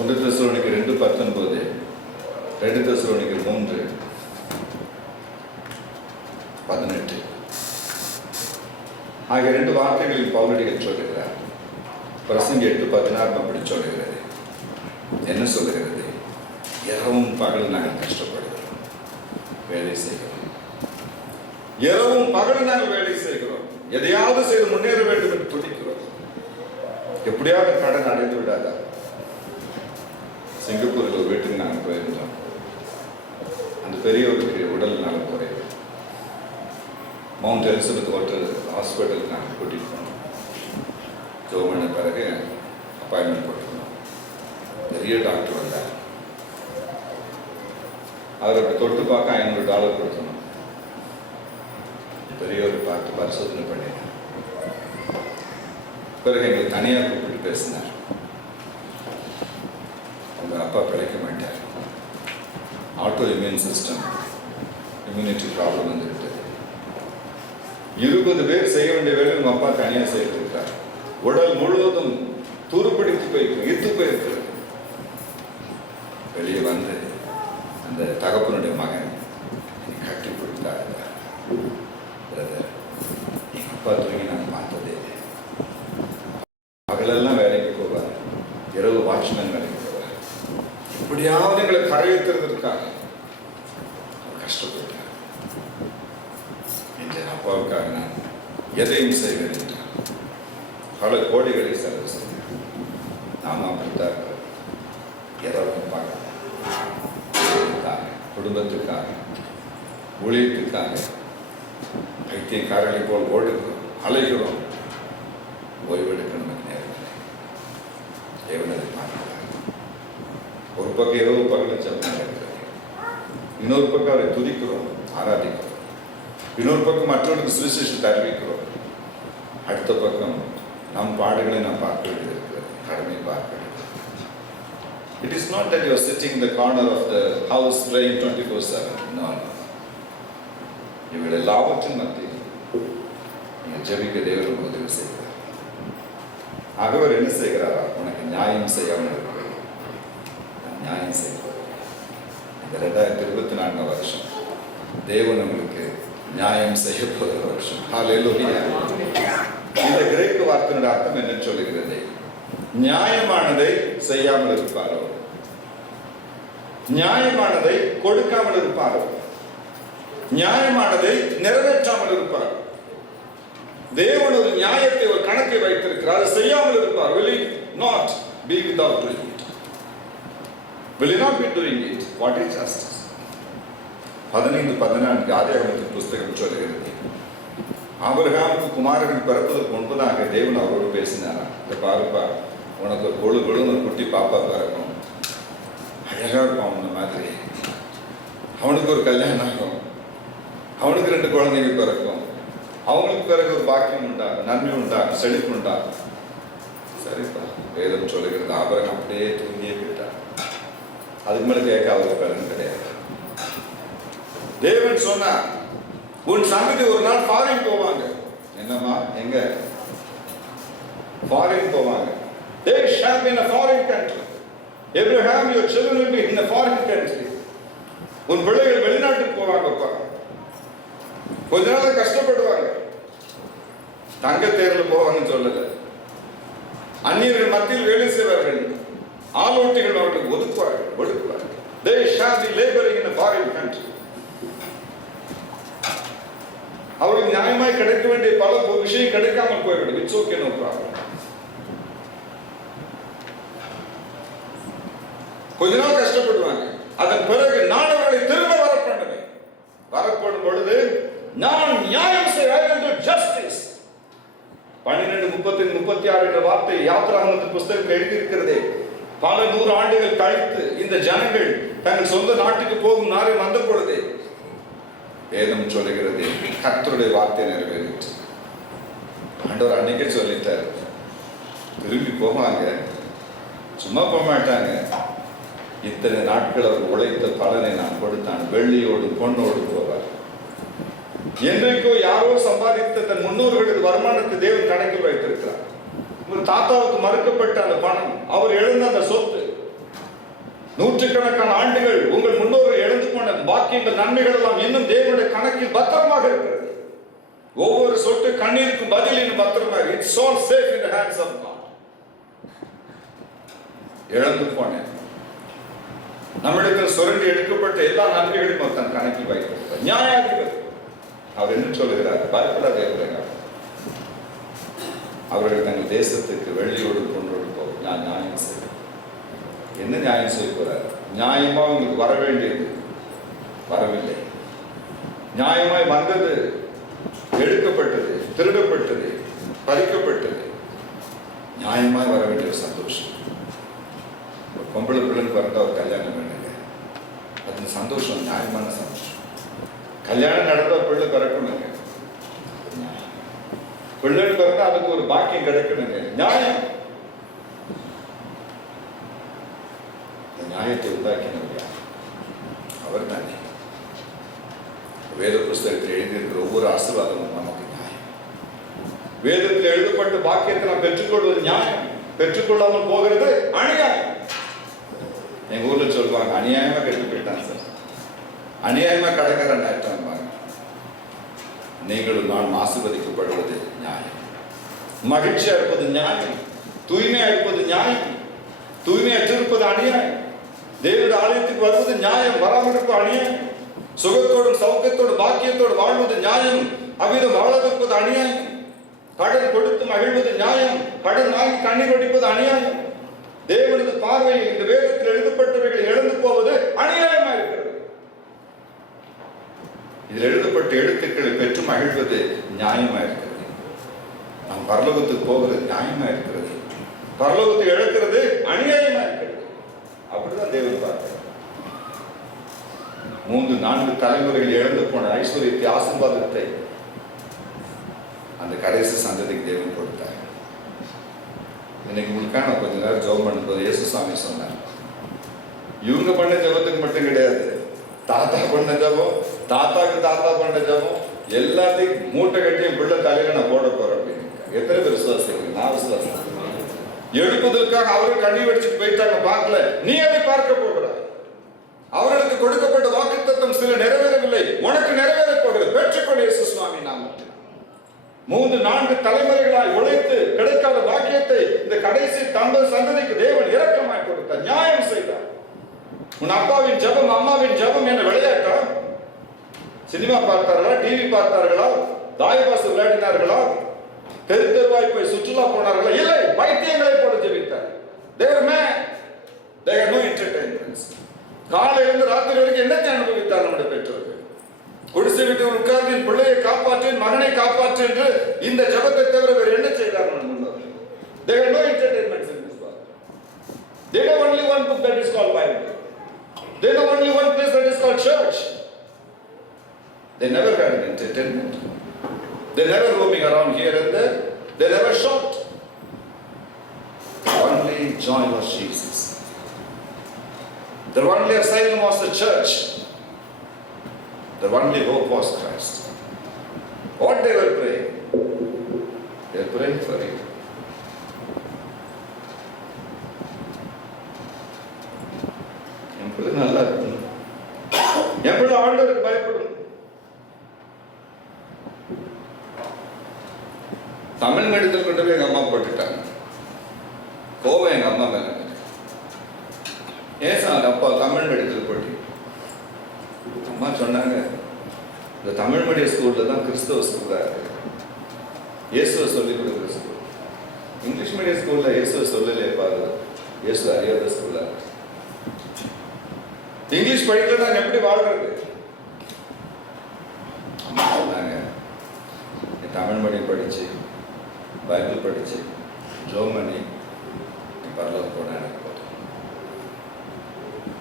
1 தெசலோனிக்கர் 2:19, 2 தெசலோனிக்கர் 3:18 ஆகிய 2 வார்த்தைகளில் பவுலடிகள் சொல்லுகிறார். பிரசங்கி 8:16 அப்படி சொல்லுகிறது. என்ன சொல்லுகிறது? இரவும் பகலும் நாங்கள் கஷ்டப்படுகிறோம், வேலை செய்கிறோம். இரவும் பகலும் நாங்கள் வேலை செய்கிறோம், எதையாவது செய்து முன்னேற வேண்டும் என்று துடிக்கிறோம். எப்படியாவது கடன் அடைந்து விடாதா? சிங்கப்பூரில் ஒரு வீட்டுக்கு நாங்கள் போயிருந்தோம். அந்த பெரியவருக்கு உடல் நலம் குறைவு. மவுண்ட் எலிசபெத் ஹோட்டல் ஹாஸ்பிட்டலுக்கு நாங்கள் கூட்டிகிட்டு போனோம். ஜோம் பண்ண பிறகு அப்பாயின்மெண்ட் போட்டிருந்தோம். பெரிய டாக்டர் வந்தார். அவருக்கு தொட்டு பார்க்க $500 கொடுத்தோம். பெரியவர் பார்த்து பரிசோதனை பண்ணினார். பிறகு எங்களை தனியாக கூப்பிட்டு பேசினார். உங்கள் அப்பா பிழைக்க மாட்டார், auto immune system, immunity problem வந்துவிட்டது. 20 பேர் செய்ய வேண்டிய வேலை உங்கள் அப்பா தனியாக செய்திருக்கிறார். உடல் முழுவதும் துருப்பிடித்து போயிருக்கிறது, இத்து போயிருக்கிறது. வெளியே வந்து அந்த தகப்பனுடைய மகன் கட்டி கொடுத்தார். பிரதர், எங்கள் அப்பா தூங்கி நான் பார்த்ததே இல்லை. பகலெல்லாம் வேலைக்கு போவார், இரவு வாட்ச்மேன் வேலைக்கு போவார். இப்படியாவது எங்களை கரையேற்றுறதுக்காக கஷ்டப்பட்டார். என் அப்பாவுக்காக நான் எதையும் செய்வேன் என்றார். பல கோடிகளை செலவு செய்தார். நாம அப்படித்தான் இரவும் பார்க்க குடும்பத்துக்காக, ஊழியத்துக்காக பைத்தியக்காரர்களை போல் ஓடுகிறோம், அலைகிறோம். ஓய்வெடுக்க நமக்கு நேரம் இல்லை. தேவனதை பார்க்கிறார். ஒரு பக்கம் இரவு பகலும் ஜெபம் நடக்கிறது, இன்னொரு பக்கம் அவரை துதிக்கிறோம், ஆராதிக்கிறோம். இன்னொரு பக்கம் மற்றவர்களுக்கு சுவிசேஷத்தை அறிவிக்கிறோம். அடுத்த பக்கம் நம் பாடுகளை நாம் பார்க்க வேண்டியது இருக்கிறது, கடமை பார்க்க வேண்டியது. It is not that you are sitting in the corner of the house praying 24/7. No. இவர்கள் எல்லாவற்றின் மத்தியில் நீங்கள் ஜெபிக்க தேவன் உதவி செய்கிறார். ஆகவர் என்ன செய்கிறாரா? உனக்கு நியாயம் செய்யாமல் இருக்கிறது. நியாயம் செய்கிறார். இந்த 2024 வருஷம் தேவன் உங்களுக்கு நியாயம் செய்ய போகிற வருஷம். ஹல்லேலூயா. இந்த கிரேக்க வார்த்தையின் அர்த்தம் என்ன சொல்லுகிறது? நியாயமானதை செய்யாமல் இருப்பாரோ, நியாயமானதை கொடுக்காமல் இருப்பாரோ, நியாயமானதை நிறைவேற்றாமல் இருப்பார். தேவன் ஒரு நியாயத்தை, ஒரு கணக்கை வைத்திருக்கிறார். அதை செய்யாமல் இருப்பார். Will he not be without doing it? Will he not be doing it? What is justice? 15:14 ஆதியாகமத்தின் புஸ்தகம் சொல்லுகிறது, ஆபிரகாமுக்கு குமாரர்கள் பிறப்பதற்கு முன்பதாக தேவன் அவரோடு பேசினாரா, இந்த பாருப்பா, உனக்கு ஒரு கொழு கொழுன்னு குட்டி பாப்பா பிறக்கும், அழகா இருப்பான், அந்த மாதிரி அவனுக்கு ஒரு கல்யாணம் ஆகும், அவனுக்கு 2 குழந்தைங்க பிறக்கும், அவங்களுக்கு பிறகு ஒரு பாக்கியம் உண்டாகும், நன்மை உண்டாகும், செழிப்பு உண்டாகும். சரிப்பா, வேதம் சொல்லுகிறது ஆபிரகாம் அப்படியே தூங்கியே போயிட்டார். அதுக்கு மேலே கேட்க அவருக்கு பலன் கிடையாது. தேவன் சொன்னார், உன் சந்ததி ஒரு நாள் ஃபாரின் போவாங்க. என்னம்மா, எங்க ஃபாரின் போவாங்க? They shall be in a foreign country. Abraham, your children will be in a foreign country. உன் பிள்ளைகள் வெளிநாட்டுக்கு போவாங்கப்பா. கொஞ்ச நாள் கஷ்டப்படுவாங்க. தங்க தேர்ல போவாங்கன்னு சொல்லல. அந்நியர்கள் மத்தியில் வேலை செய்வார்கள். ஆலோட்டிகள் அவர்களுக்கு ஒதுக்குவார்கள். They shall be laboring in a foreign country. அவர்களுக்கு நியாயமாய் கிடைக்க வேண்டிய பல விஷயம் கிடைக்காமல் போய்விடும். It's okay, no problem. கொஞ்ச நாள் கஷ்டப்படுவாங்க. அதன் பிறகு நான் அவர்களை திரும்ப வரப்பண்ணுவேன். வரப்படும் பொழுது நான் நியாயம் செய்வேன். ஜஸ்டிஸ் 12:35-36 என்ற வார்த்தை யாத்திராகமத்தின் புஸ்தகத்தில் எழுதியிருக்கிறதே. பல 100 ஆண்டுகள் கழித்து இந்த ஜனங்கள் தங்கள் சொந்த நாட்டுக்கு போகும் நாளை வந்த பொழுதே வேதம் சொல்லுகிறது, கர்த்தருடைய வார்த்தை நிறைவேறிற்று. ஆண்டவர் அன்னைக்கே சொல்லிட்டார், திரும்பி போவாங்க, சும்மா போக மாட்டாங்க. இத்தனை நாட்கள் அவர் உழைத்த பலனை நான் கொடுத்தான். வெள்ளியோடு பொன்னோடு போவார். என்றைக்கோ யாரோ சம்பாதித்த தன் முன்னோர்களுக்கு வருமானத்தை தேவன் கணக்கில் வைத்திருக்கிறார். உங்கள் தாத்தாவுக்கு மறுக்கப்பட்ட அந்த பணம், அவர் எழுந்த அந்த சொத்து, நூற்றுக்கணக்கான ஆண்டுகள் உங்கள் முன்னோர்கள் எழுந்து போன பாக்கியங்கள், நன்மைகள் எல்லாம் இன்னும் தேவனுடைய கணக்கில் பத்திரமாக இருக்கிறது. ஒவ்வொரு சொட்டு கண்ணீருக்கும் பதில் இன்னும் பத்திரமாக. It's all safe in the hands of God. இழந்து போனேன், நம்மிடத்தில் சுரண்டி எடுக்கப்பட்ட எல்லா நன்மைகளையும் தன் கணக்கில் வைத்திருக்கிறார். நியாயாதிபதி அவர் என்ன சொல்லுகிறார்? பயப்படாதே, அவர்கள் தங்கள் தேசத்துக்கு வெள்ளியோடு பொன்னோடு போகும், நான் நியாயம் செய்வேன். என்ன நியாயம் செய்ய போறார்? நியாயமா உங்களுக்கு வர வேண்டியது வரவில்லை. நியாயமாய் வந்தது எடுக்கப்பட்டது, திருடப்பட்டது, பறிக்கப்பட்டது. நியாயமாய் வர வேண்டிய சந்தோஷம். ஒரு பொம்பளை பிள்ளைன்னு பிறந்தா ஒரு கல்யாணம் வேணுங்க, அது சந்தோஷம், நியாயமான சந்தோஷம். கல்யாணம் நடந்த பிள்ளை பிறக்கணுங்க, பிள்ளைன்னு பிறந்தா அதுக்கு ஒரு பாக்கியம் கிடைக்கணுங்க, நியாயம். நியாயத்தை உண்டாக்கினவர் யார்? அவர் தானே. வேத புஸ்தகத்தில் எழுதியிருக்கிற ஒவ்வொரு ஆசீர்வாதமும் நமக்கு நியாயம். வேதத்தில் எழுதப்பட்ட பாக்கியத்தை நாம் பெற்றுக்கொள்வது நியாயம், பெற்றுக்கொள்ளாமல் போகிறது அநியாயம். எங்க ஊர்ல சொல்லுவாங்க, அநியாயமா கெட்டு போயிட்டான் சார், அநியாயமா கடற்கரை ஆயிட்டாங்க. நீங்களும் நான் ஆசீர்வதிக்கப்படுவது நியாயம். மகிழ்ச்சியா இருப்பது நியாயம், தூய்மையா இருப்பது நியாயம், தூய்மையற்று இருப்பது அநியாயம். தேவனுடைய ஆலயத்துக்கு வருவது நியாயம், வராமல் இருப்பது அநியாயம். சுகத்தோடும் சௌக்கியத்தோடும் பாக்கியத்தோடு வாழ்வது நியாயம், அவ்விதம் வாழாதிருப்பது அநியாயம். கடன் கொடுத்து மகிழ்வது நியாயம், கடன் வாங்கி கண்ணீர் வடிப்பது அநியாயம். தேவனது பார்வையில் இந்த வேதத்தில் எழுதப்பட்டவர்கள் இழந்து போவது அநியாயமா இருக்கிறது. இதில் எழுதப்பட்ட எழுத்துக்களை பெற்று மகிழ்வது நியாயமா இருக்கிறது. நாம் பரலோகத்துக்கு போகிறது நியாயமா இருக்கிறது, பரலோகத்தை இழக்கிறது அநியாயமா இருக்கிறது. அப்படிதான் தேவன் பார்க்கிறார். 3-4 தலைமுறைகள் இழந்து போன ஐஸ்வர்யத்தை, ஆசீர்வாதத்தை அந்த கடைசி சந்ததிக்கு தேவன் கொடுத்தார். இன்னைக்கு உங்களுக்காக நான் கொஞ்ச நேரம் ஜெபம் பண்ணும்போது இயேசு சாமி சொன்னார், இவங்க பண்ண ஜெபத்துக்கு மட்டும் கிடையாது, தாத்தா பண்ண ஜெபம், தாத்தாக்கு தாத்தா பண்ண ஜெபம், எல்லாத்தையும் மூட்டை கட்டி என் பிள்ளை தலையில நான் போட போறேன் அப்படின்னு. எத்தனை பேர் விசுவாசிக்கிறீங்க? நான் விசுவாசிக்கிறேன். எடுப்பதற்காக அவர்கள் கண்ணி வச்சுட்டு போயிட்டாங்க, பார்க்கல. நீ அதை பார்க்க போகிறாய். அவர்களுக்கு கொடுக்கப்பட்ட வாக்குத்தத்தம் சில நிறைவேறவில்லை, உனக்கு நிறைவேற போகிறது. பெற்றுக்கொள் இயேசு சுவாமி நாமத்தில். 3-4 தலைமுறைகளாய் உழைத்து கிடைக்காத பாக்கியத்தை இந்த கடைசி தம்பல் சந்ததிக்கு தேவன் இரக்கமாய் கொடுத்தார், நியாயம் செய்தார். உன் அப்பாவின் ஜெபம், அம்மாவின் ஜெபம் என்ன விளையாட்டா? சினிமா பார்த்தார்களா? டிவி பார்த்தார்களா? தாய்பாசு விளையாடினார்களா? தெரு தெருவாய் போய் சுற்றுலா போனார்கள்? இல்லை, பைத்தியங்களை போல ஜெபித்தார். They were mad. They had no entertainments. காலையிலிருந்து ராத்திரி வரைக்கும் என்னத்தை அனுபவித்தார் நம்முடைய பெற்றோர்கள்? குடிசை விட்டு உட்கார்ந்து என் பிள்ளையை காப்பாற்று, மகனை காப்பாற்று என்று இந்த ஜபத்தை தவிர வேறு என்ன செய்தார்கள் முன்னோர்கள்? They had no entertainments in this world. They know only one book that is called Bible. They know only one place that is called church. They never had an entertainment. They never roaming around here and there. They never shopped. The only joy was Jesus. The only asylum was the church. The only hope was Christ. What they were praying? They were praying for it. எப்படி நல்லா இருக்கணும், எப்படி ஆண்டவருக்கு பயப்படணும். Tamil medical கொண்டு போய் எங்க அம்மா போட்டுட்டாங்க. கோவம் எங்க அம்மா மேல. ஏன் சார் அப்பா தமிழ் மெடிக்கல் போட்டி? அம்மா சொன்னாங்க, இந்த தமிழ் மீடியம் ஸ்கூல்ல தான் கிறிஸ்தவ ஸ்கூலா இருக்கு, இயேசுவை சொல்லிக் கொடுக்குற ஸ்கூல். இங்கிலீஷ் மீடியம் ஸ்கூல்ல இயேசுவை சொல்லலையே பாரு, இயேசு அறியாத ஸ்கூலா இருக்கு. இங்கிலீஷ் படிக்கல நாங்க எப்படி வாழ்றது? அம்மா சொன்னாங்க, தமிழ் மீடியம் படிச்சு பைபிள் படிச்சு ஜோமனி பரலோகம் போன எனக்கு போதும்.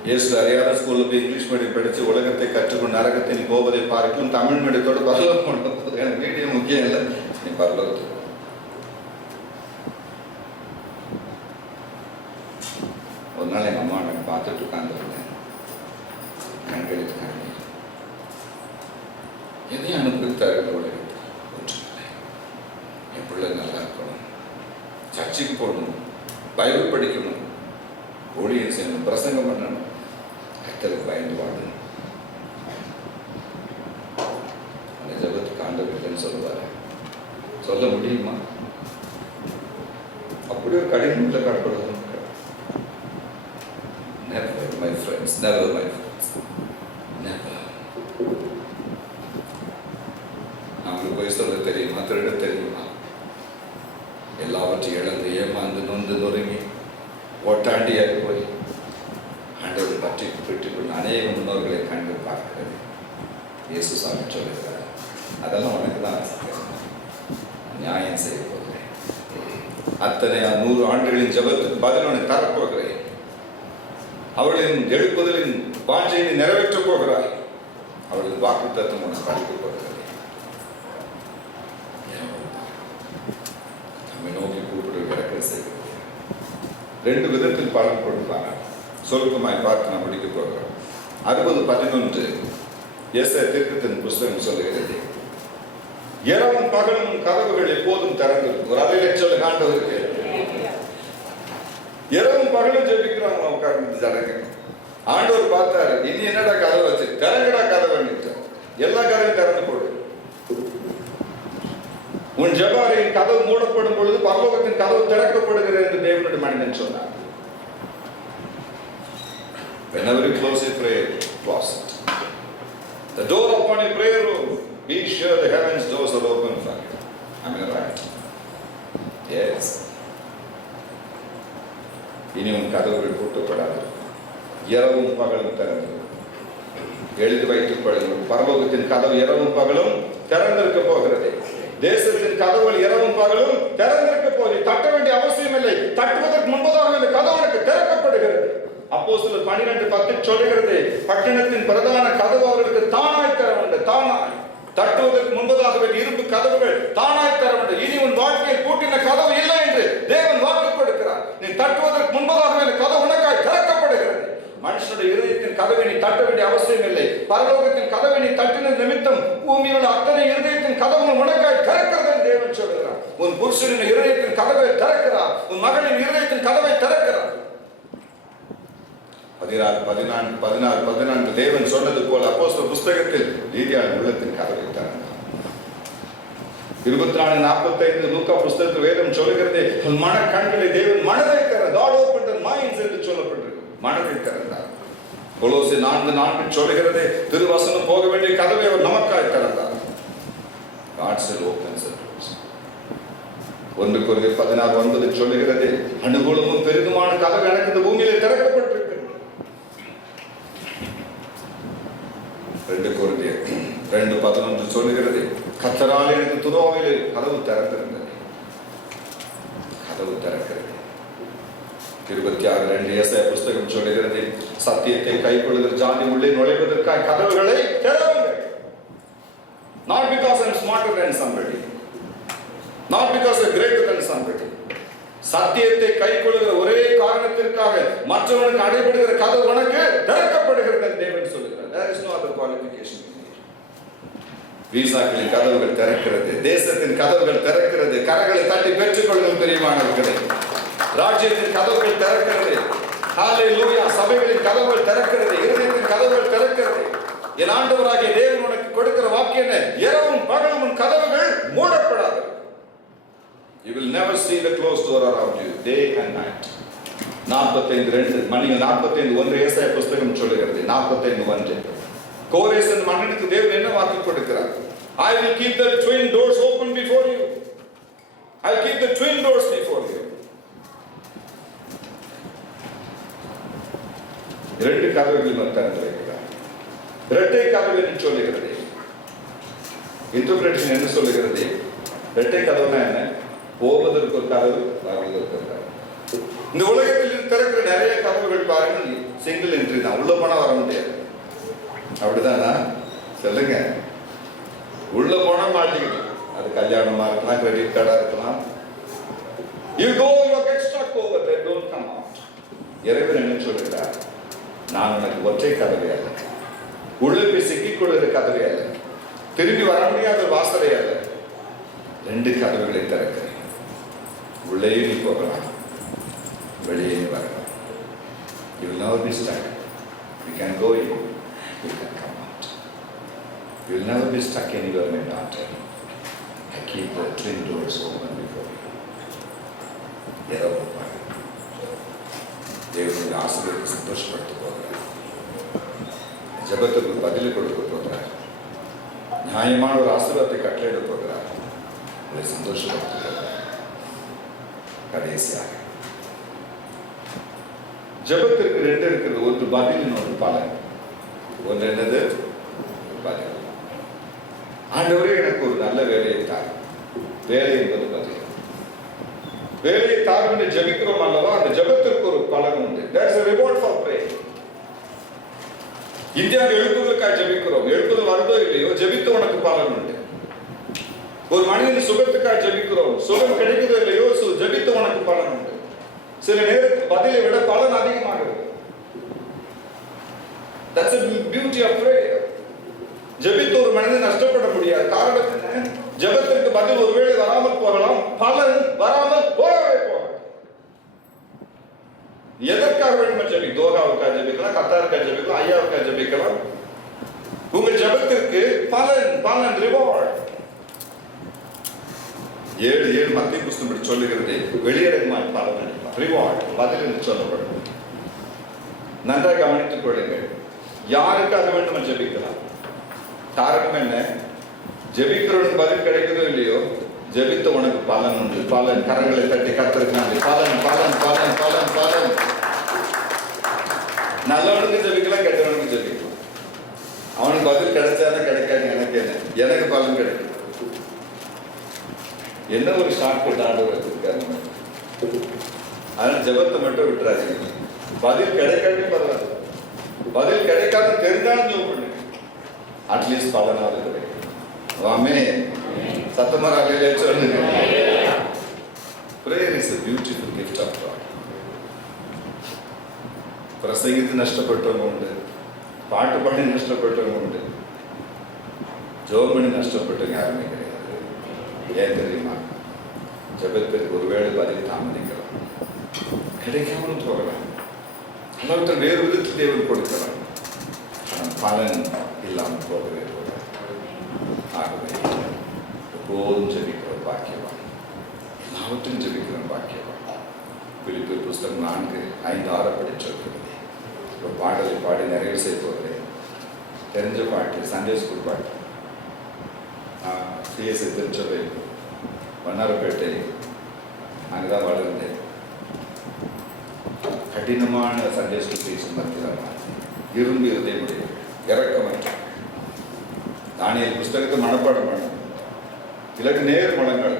இயேசு அறியாத ஸ்கூல்ல போய் இங்கிலீஷ் மீடியம் படிச்சு உலகத்தை கற்றுக்கொண்டு நரகத்தை நீ போவதை பார்க்கலாம், தமிழ் மீடியத்தோட பரலோகம் போன போது எனக்கு மீடியம் முக்கியம் இல்லை, நீ பரலோகத்துக்கு. ஒரு நாள் எங்க அம்மா எனக்கு பார்த்துட்டு உட்கார்ந்துருந்தேன். கண்களில் எதையும் அனுபவித்தார்கள் உலகத்தில். என் பிள்ளை நல்லா இருக்கணும், சர்ச்சுக்கு போகணும், பைபிள் படிக்கணும், ஊழியம் செய்யணும், பிரசங்கம் பண்ணணும், கர்த்தருக்கு பயந்து வாழணும். அந்த ஜபத்துக்கு ஆண்டவர் இல்லைன்னு சொல்லுவார். சொல்ல முடியுமா? அப்படி ஒரு கடினமுள்ள கடப்படுவது. Never, my friends, never, my friends, never. நம்மளுக்கு போய் சொல்ல தெரியுமா, திருட தெரியுமா? எல்லாவற்றையும் இழந்து ஏமாந்து நொந்து நொறுங்கி ஓட்டாண்டியாக போய் ஆண்டவரை பற்றி பெற்றுக்கொண்டு அநேக முன்னோர்களை கண்டு பார்க்கிறது. இயேசு சாமி சொல்லுகிறார், அதெல்லாம் உனக்கு தான் நியாயம் செய்ய போகிறேன். அத்தனை 100 ஆண்டுகளின் ஜபத்துக்கு பதில் உனக்கு தரப்போகிறேன். அவர்களின் எழுப்புதலின் வாஞ்சையை நிறைவேற்றப் போகிறார். அவர்களின் வாக்கு தத்துவம் உனக்கு அளிக்கப் போகிறது. நம்மை நோக்கி கூப்பிட்டு கிடக்க செய்கிறது. 2 விதத்தில் பலன் கொடுப்பாங்க. சொருக்கமாய் பார்த்து நாம் முடிக்க போகிறோம். 60:11 எஸ்ஐயா தீர்க்கதரிசியின் புஸ்தகம் சொல்லுகிறது, இரவும் பகலும் கதவுகள் எப்போதும் திறந்திருக்கும். ஒரு அலையில சொல்லுங்க ஆண்டவருக்கு. இரவும் பகலும் ஜெபிக்கிறாங்க உட்கார்ந்து ஜனங்க. ஆண்டவர் பார்த்தாரு, இனி என்னடா கதவை வச்சு திறங்கடா கதவை, எல்லா கதவையும் திறந்து போடு. உன் ஜெபாரியின் கதவு மூடப்படும் பொழுது பரலோகத்தின் கதவு திறக்கப்படுகிறது என்று தேவனுடைய மனிதன் சொன்னார். Whenever you close your prayer closet, the door upon your prayer room, be sure the heavens doors are open for you. Am I right? Yes. இனி உன் கதவுகள் பூட்டப்படாது, இரவும் பகலும் திறந்து. எழுதி வைத்துக் கொள்ளுங்கள், பரலோகத்தின் கதவு இரவும் பகலும் திறந்திருக்க போகிறது. தேசத்தின் கதவுகள் இரவும் பகலும் திறந்திருக்க போது தட்ட வேண்டிய அவசியம் இல்லை. தட்டுவதற்கு முன்பதாக இந்த கதவு எனக்கு திறக்கப்படுகிறது. அப்போஸ்தலர் 12:10 சொல்லுகிறது, பட்டணத்தின் பிரதான கதவு அவர்களுக்கு தானாய் திற வேண்டும். தானாய் தட்டுவதற்கு முன்பதாக இரும்பு கதவுகள் தானாய் திற வேண்டும். இனி உன் வாழ்க்கையில் பூட்டின கதவு இல்லை என்று தேவன் வாக்கு கொடுக்கிறார். நீ தட்டுவதற்கு முன்பதாக இந்த கதவு உனக்காய் திறக்கப்படுகிறது. மனுஷனுடைய இருதயத்தின் கதவை நீ தட்ட வேண்டிய அவசியம் இல்லை. பரலோகத்தின் கதவை நீ தட்டின நிமித்தம் பூமியில் உள்ள அத்தனை இருதயத்தின் கதவு உனக்காய் திறக்கிறது என்று தேவன் சொல்கிறார். உன் புருஷனின் இருதயத்தின் கதவை திறக்கிறார். உன் மகளின் இருதயத்தின் கதவை திறக்கிறார். 16:14 தேவன் சொன்னது போல அப்போஸ்தலர் புஸ்தகத்தில் லீதியாவின் உள்ளத்தின் கதவை திறந்தார். 24:45 லூக்கா புஸ்தகத்தில் வேதம் சொல்லுகிறது, உன் மன கண்களை தேவன் மனதை திறந்தார். God opened their minds என்று சொல்லப்பட்டிருக்கு. மனதை திறந்தார். கொலோசியர் 4:4 சொல்லுகிறது, திருவசனம் போக வேண்டிய கதவை அவர் நமக்காய் திறந்தார். God still opens the doors. 1 கொரிந்தியர் 16:9 சொல்லுகிறது, அனுகூலமும் பெரிதுமான கதவு எனக்கு இந்த பூமியிலே திறக்கப்பட்டிருக்கு. 2 கொரிந்தியர் 2:11 சொல்லுகிறது, கர்த்தரால் எனக்கு துரோகிலே கதவு திறந்திருந்தது. கதவு திறக்கிறது. 26:2 ஏசாயா புஸ்தகம் சொல்லுகிறது, சத்தியத்தை கைக்கொள்ளுகிற ஜாதி உள்ளே நுழைவதற்காக கதவுகளை திறவுங்கள். Not because I am smarter than somebody, not because I am greater than somebody. சத்தியத்தை கைக்கொள்ளுகிற ஒரே காரணத்திற்காக மற்றவனுக்கு அடைபடுகிற கதவு உனக்கு திறக்கப்படுகிறது என்று தேவன் சொல்கிறார். There is no other qualification. வீசாக்களின் கதவுகள் திறக்கிறது, தேசத்தின் கதவுகள் திறக்கிறது. கரங்களை தட்டி பெற்றுக் கொள்ளுங்கள் பிரியமானவர்களே. ராஜ்யத்தின் கதவுகள் திறக்கிறது. ஹalleluya. சபைகளின் கதவுகள் திறக்கிறது, இருதயத்தின் கதவுகள் திறக்கிறது. என் ஆண்டவராகிய தேவன் உனக்கு கொடுக்கிற வாக்கு என்ன? இரவும் பகலும் உன் கதவுகள் மூடப்படாது. You will never see the closed door around you, day and night. 45:2 மணிகள் 45:1 ஏசாயா புஸ்தகம் சொல்லுகிறது. 45:1 கோரேசன் மன்னனுக்கு தேவன் என்ன வாக்கு கொடுக்கிறார்? I will keep the twin doors open before you. I will keep the twin doors before you. இரண்டு கதவுகள் திறந்து வைக்கிறார். இரட்டை கதவு என்று சொல்லுகிறது. இன்டர்பிரேஷன் என்ன சொல்லுகிறது? இரட்டை கதவுனா என்ன? போவதற்கு ஒரு கதவு, வருவதற்கு ஒரு கதவு. இந்த உலகத்தில் திறக்கிற நிறைய கதவுகள் பாருங்கள், சிங்கிள் என்ட்ரி தான். உள்ள போனா வர முடியாது. அப்படிதானா? சொல்லுங்க. உள்ள போனா மாட்டிக்கணும். அது கல்யாணமா இருக்கலாம், கிரெடிட் கார்டா இருக்கலாம். You go, you get stuck over there, don't come out. இறைவன் என்ன சொல்கிறார்? நான் உனக்கு ஒற்றை கதவை அல்ல, உள்ளே போய் சிக்கிக் கொள்கிற கதவை அல்ல, திரும்பி வர முடியாத வாசலை அல்ல, 2 கதவுகளை திறக்கிறேன். உள்ளே நீ போகலாம், வெளியே நீ வரலாம். You will never be stuck. You can go in, you can come out. You will never be stuck anywhere, my daughter. I keep the twin doors open before you. இரவு தேவனுடைய ஆசீர்வாதத்தை சந்தோஷப்படுத்த போகிறார். ஜெபத்துக்கு பதில் கொடுக்க போகிறார். நியாயமான ஒரு ஆசீர்வாதத்தை கட்டளையிட போகிறார். அதை சந்தோஷப்படுத்த போகிறார். கடைசியாக ஜெபத்திற்கு 2 இருக்கிறது. ஒன்று பதில், இன்னொரு பலன். ஒன்று என்னது? பதில். ஆண்டவரே எனக்கு ஒரு நல்ல வேலையை தார். வேலை என்பது பதில். வேலையை தார் என்று ஜெபிக்கிறோம் அல்லவா? அந்த ஜெபத்திற்கு ஒரு பலன் உண்டு. That's a reward for prayer. இந்தியாவில் எழுப்புதலுக்காக ஜெபிக்கிறோம். எழுப்புதல் வருதோ இல்லையோ, ஜெபித்து உனக்கு பலன் உண்டு. ஒரு மனிதன் சுகத்துக்காக ஜெபிக்கிறோம். சுகம் கிடைக்குதோ இல்லையோ, ஜெபித்து உனக்கு பலன் உண்டு. சில நேரத்தில் பதிலை விட பலன் அதிகமாகிறது. That's the beauty of prayer. ஜெபித்து ஒரு மனிதன் நஷ்டப்பட முடியாது. காரணம் என்ன? ஜெபத்திற்கு பதில் ஒருவேளை வராமல் போகலாம், பலன் வராமல் போகவே போகலாம். எதற்காக வேண்டும் ஜெபி? தோகாவுக்காக ஜெபிக்கலாம், கத்தாருக்காக ஜெபிக்கலாம், ஐயாவுக்காக ஜெபிக்கலாம். உங்கள் ஜெபத்திற்கு பலன் ரிவார்ட். 7 மத்திய புஸ்தகம் சொல்லுகிறது, வெளியரங்கமாய் பலன் அளிப்பார். ரிவார்ட், பதில் என்று சொல்லப்படும். நன்றாக கவனித்துக் கொள்ளுங்கள். யாருக்காக வேண்டும் ஜெபிக்கலாம்? காரணம் என்ன? ஜெபிக்கிறவனுக்கு பதில் கிடைக்குதோ இல்லையோ, ஜெபித்த உனக்கு பலன் உண்டு. பலன். கரங்களை தட்டி கர்த்தருக்கு பலன் பலன் பலன் பலன் பலன். நல்லவனுக்கு ஜெபிக்கலாம், கெட்டவனுக்கு ஜெபிக்கலாம். அவனுக்கு பதில் கிடைச்சாதான் கிடைக்காது. எனக்கு என்ன? எனக்கு பலன் கிடைக்கும். என்ன ஒரு ஷார்ட்கட் ஆண்டவர் வச்சிருக்காரு. அதனால ஜெபத்தை மட்டும் விட்டுறாதீங்க. பதில் கிடைக்காதே பரவாயில்ல. பதில் கிடைக்காத தெரிஞ்சாலும் ஜெபம் பண்ணுங்க. அட்லீஸ்ட் பலனாவது கிடைக்கும். ஆமென். சத்தமாக அல்லேலூயா சொல்லுங்க. Prayer is a beautiful gift of God. பிரசங்கித்து நஷ்டப்பட்டவங்க உண்டு, பாட்டு பாடி நஷ்டப்பட்டவங்க உண்டு, ஜெபம் பண்ணி நஷ்டப்பட்டவங்க யாருமே கிடையாது. ஏன் தெரியுமா? ஜெபத்திற்கு ஒருவேளை பதில் தாமதிக்கலாம், கிடைக்காமலும் போகலாம், அல்லது வேறு விதத்தில் தேவன் கொடுக்கலாம். ஆனால் பலன் இல்லாமல் போகவே போகலாம். ஆகவே எப்போதும் ஜெபிக்கிற பாக்கியவான், எல்லாவற்றையும் ஜெபிக்கிற பாக்கியவான். பிலிப்பியர் புஸ்தகம் 4:5-6 படிச்சிருக்கிறது. ஒரு பாடலை பாடி நிறைவு செய்ய போகிறேன். தெரிஞ்ச பாட்டு, சண்டே ஸ்கூல் பாட்டு. சிஎஸ்ஐ திருச்சபை வண்ணாரப்பேட்டை அங்கதான் வளர்ந்தேன். கடினமான சண்டே ஸ்கூல் டீச்சர் மத்தியில் இரும்பு இருதயமுடைய இறக்கமற்ற தானியேல் புஸ்தகத்தை மனப்பாடம் பண்ண இல்லாட்டி நேர் முழங்கால்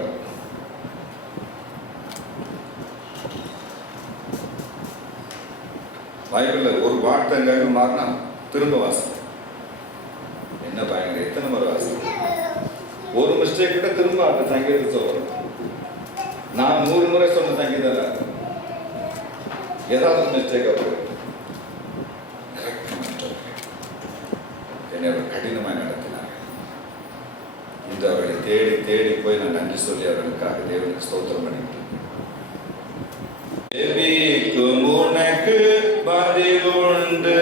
பைபிளில் ஒரு வார்த்தை எங்காக மாறினா திரும்ப வாசம். என்ன பயங்கர எத்தனை முறை வாசம், ஒரு மிஸ்டேக் கூட திரும்ப அந்த சங்கீதத்தை சொல்லணும். நான் 100 முறை சொன்ன சங்கீதம் ஏதாவது மிஸ்டேக் என்னை அவர் கடினமாக நடத்தினார். இன்று அவர்களை தேடி தேடி போய் நான் நன்றி சொல்லி அவர்களுக்காக தேவனுக்கு ஸ்தோத்திரம் பண்ணிட்டேன். ஜெபிக்கும் உனக்கு பதில் உண்டு,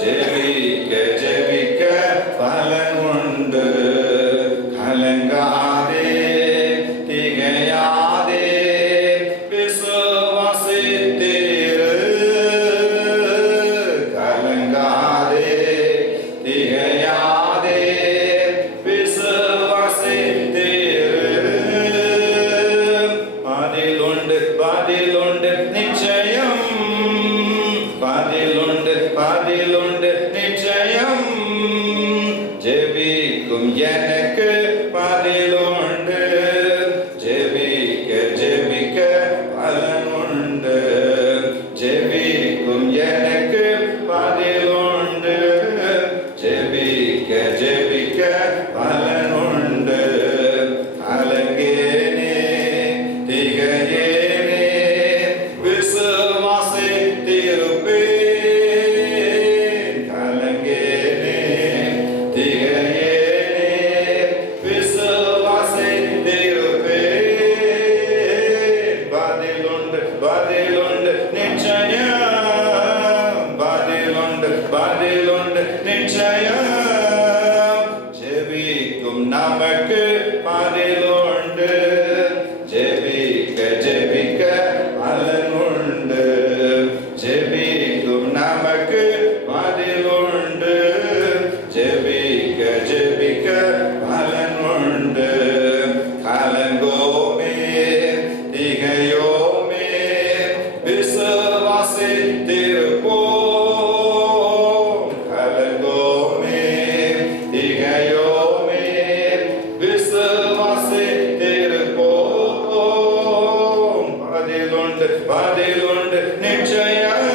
ஜெபிக்க ஜெபிக்க பலன் உண்டு. கலங்காதே திகையாதே விசுவாசித்திரு. கலங்காதே திகையாதே விசுவாசித்திரு. பதிலுண்டு பதிலுண்டு நிச்சயம், பதிலுண்டு பதிலுண்டு நிச்சயம். ஜெபிக்கும் எனக்கு பதிலுண்டு, ஜெபிக்க ஜெபிக்க பலன் உண்டு. ஜெபிக்கும் எனக்கு பதிலுண்டு, ஜெபிக்க ஜெபிக்க பலன் உண்டு. கலங்கேனே திகையேனே விசுவாசித்திருப்பேன். கலங்கேனே திகையேனே விசுவாசித்திருப்பேன். பதிலுண்டு பதிலுண்டு நிச்சயம், பதிலுண்டு பதிலுண்டு நிச்சயம். ஜெபிக்கும் நமக்கு பதிலுண்டு, ஜெபிக்க ஜெபிக்க பலன் உண்டு. ஜெபிக்கும் நமக்கு பதிலுண்டு, ஜெபிக்க ஜெபிக்க பலன் உண்டு. கலங்கோமே திகையோமே விசுவாசித்திருப்போம். கலங்கோமே திகையோமே விசுவாசித்திருப்போம். பதிலுண்டு பதிலுண்டு நிச்சயம்,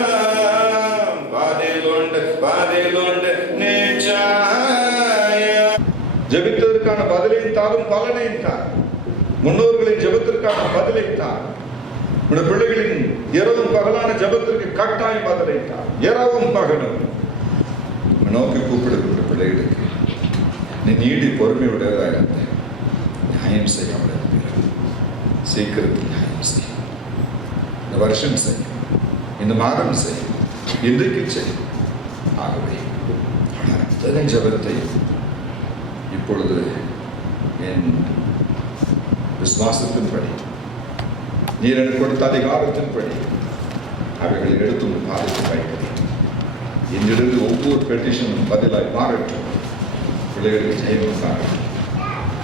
பதிலுண்டு பதிலுண்டு நிச்சயம். ஜெபித்ததற்கான பதிலையும் தாரும், பலனையும் தார். முன்னோர்களின் ஜெபத்திற்கான பதிலை தார். உடைய பிள்ளைகளின் இரவும் பகலான ஜெபத்திற்கு கட்டாயம் பதிலை தார். இரவும் பகலும் நோக்கி கூப்பிடுகின்ற பிள்ளைகளுக்கு நீ நீடி பொறுமை உடையதாக இருந்த நியாயம் செய்யாமல் இருக்கிறார். சீக்கிரத்தில் நியாயம் செய்யும். இந்த வருஷம் செய்யும், இந்த மாதம் செய்யும், இன்றைக்கு செய்யும். ஆகவே அத்தனை ஜெபத்தை இப்பொழுது என் விசுவாசத்தின்படி நீர் எனக்கு கொடுத்த அதிகாரத்தின்படி அவைகளை எடுத்து பாதத்தில் வைக்கிறேன். இன்றிலிருந்து ஒவ்வொரு பெட்டிஷனும் பதிலாய் மாறட்டும். பிள்ளைகளுக்கு ஜெயம் காணட்டும்,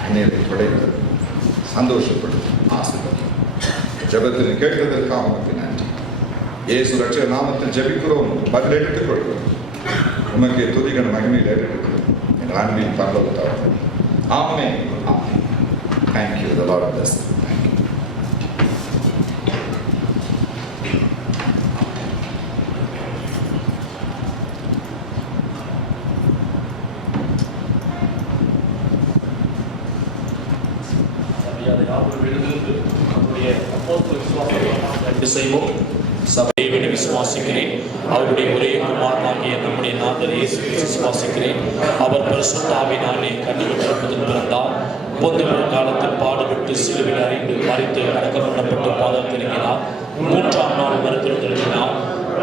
கண்ணீரை துடைக்கிறது, சந்தோஷப்படுத்தும், ஆசீர்வதிக்கும். ஜெபத்தில் கேட்கிறதற்காக உமக்கு நன்றி. இயேசு ரட்சகர் நாமத்தில் ஜெபிக்கிறோம், பதில் எடுத்துக் கொள்கிறோம். உமக்கு துதிகன மகிமையில் எடுத்துக்கிறோம் என் அன்பின் பரலோகத்தார். ஆமென். ஆமென். Thank you. The Lord bless you. Thank you. சபையை விசுவாசிக்கிறேன். அவருடைய ஒரே குமாரனாகிய நம்முடைய நாதர் இயேசு விசுவாசிக்கிறேன். அவர் பரிசுத்த ஆவியினாலே கன்னிகை பிறப்பதில் பிறந்தார். பொதுவில் காலத்தில் பாடுபட்டு சிலுவையில் அறிந்து மறித்து அடக்கம் பண்ணப்பட்டு பாதத்தில் இறங்கினார். 3ஆம் நாள் மறுத்திருந்திருக்கிறார்.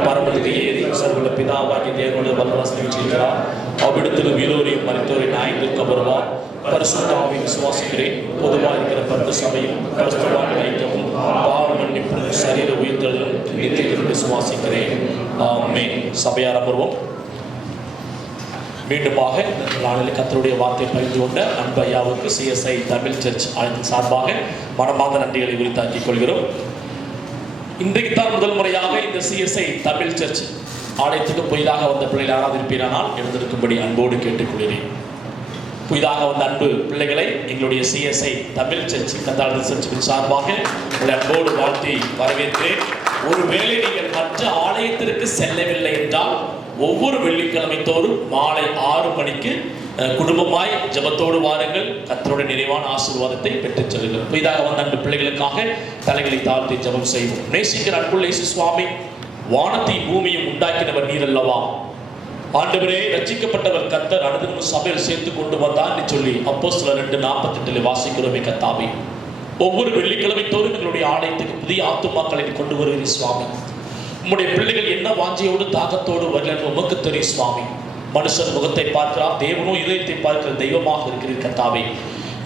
பரமத்துக்கு ஏறி சர்வ பிதாவாகி தேவனுடைய வல்லரசனை செய்கிறார். அவ்விடத்தில் உயிரோரையும் மறித்தோரின் ஆய்ந்திருக்க வருவார். பரிசுத்த ஆவியை விசுவாசிக்கிறேன். பொதுவாக இருக்கிற பரிசுத்த சபையும் பரிசுத்தவான்கள் ஐக்கியமும் பாவ மன்னிப்பும் சரீர உயிர்த்தலும் நித்தியத்திலும் விசுவாசிக்கிறேன். ஆமென். சபையார் அமர்வோம். மீண்டுமாக இந்த நாளில் கர்த்தருடைய வார்த்தை பகிர்ந்து கொண்ட அன்பு ஐயாவுக்கு சிஎஸ்ஐ தமிழ் சர்ச் ஆலயத்தின் சார்பாக மனமார்ந்த நன்றிகளை உரித்தாக்கிக் கொள்கிறோம். இன்றைக்கு தான் முதல் முறையாக இந்த சிஎஸ்ஐ தமிழ் சர்ச் ஆலயத்துக்கு புதிதாக வந்த பிள்ளைகள் யாராவது இருப்பீரானால் எழுந்திருக்கும்படி அன்போடு கேட்டுக்கொள்கிறேன். புதிதாக வந்த அன்பு பிள்ளைகளை எங்களுடைய சிஎஸ்ஐ தமிழ் சர்ச் கத்தாழ சர்ச்சின் சார்பாக உங்களை அன்போடு வாழ்த்தி வரவேற்கிறேன். ஒருவேளை நீங்கள் மற்ற ஆலயத்திற்கு செல்லவில்லை என்றால் ஒவ்வொரு வெள்ளிக்கிழமை தோறும் மாலை 6 மணிக்கு குடும்பமாய் ஜபத்தோடு வாருங்கள். கர்த்தருடைய நிறைவான ஆசீர்வாதத்தை பெற்றுச் செல்லுங்கள். புதிதாக வந்த அன்பு பிள்ளைகளுக்காக தலைகளை தாழ்த்தி ஜபம் செய்வோம். நேசிக்கிற அன்புள்ள இயேசு சுவாமி, வானத்தையும் பூமியும் உண்டாக்கினவர் நீர் அல்லவா? ஆண்டவரே, ரட்சிக்கப்பட்டவர் கர்த்தர் அனுதினமும் சபையில் சேர்த்து கொண்டு வந்தார் என்று சொல்லி அப்போஸ்தலர் 2:48 வாசிக்கிறோமே கர்த்தாவே. ஒவ்வொரு வெள்ளிக்கிழமை தோறும் எங்களுடைய ஆலயத்துக்கு புதிய ஆத்துமாக்களை கொண்டு வருகிறீர் சுவாமி. உம்முடைய பிள்ளைகள் என்ன வாஞ்சியோடு தாகத்தோடு வரலன்னு உமக்கு தெரியும் சுவாமி. மனுஷன் முகத்தை பார்க்கிறார், தேவனோ இதயத்தை பார்க்கிற தெய்வமாக இருக்கிறீர் கர்த்தாவே.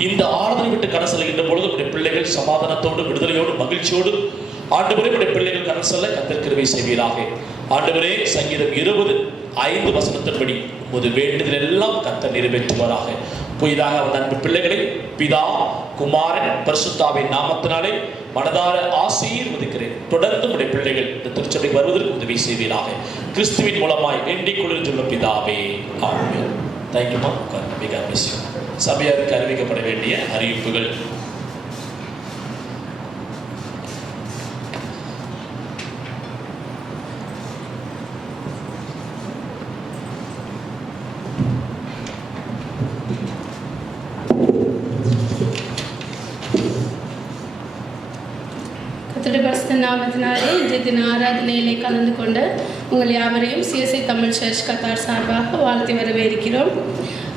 இந்த ஆராதனை விட்டு கடன் செல்கின்ற பொழுது உடைய பிள்ளைகள் சமாதானத்தோடு விடுதலையோடு மகிழ்ச்சியோடு ஆண்டவரே உடைய பிள்ளைகள் கடன் செல்ல கர்த்தர் கிருபை செய்வீராக. ஆண்டவரே, சங்கீதம் 20:5 உமது வேண்டுதல் எல்லாம் கர்த்தர் நிறைவேற்றுவாராக. புதிதாக வந்த அன்பு பிள்ளைகளை பிதா குமாரன் பரிசுத்தாவின் நாமத்தினாலே மனதார ஆசீர்வதிக்கிறேன். தொடர்ந்து உடைய பிள்ளைகள் இந்த திருச்சபைக்கு வருவதற்கு உதவி செய்வீராக. கிறிஸ்துவின் மூலமாய் வேண்டிக் கொள்கின்ற பிதாவே, ஆமென். தேங்க்யூமா. மிக அவசியம் சபையாருக்கு அறிவிக்கப்பட வேண்டிய அறிவிப்புகள். நாமத்தினாலே இன்றைய தின ஆராதனையிலே கலந்து கொண்ட உங்கள் யாவரையும் சிஎஸ்ஐ தமிழ் சர்ச் கத்தார் சார்பாக வாழ்த்தி வரவேற்கிறோம்.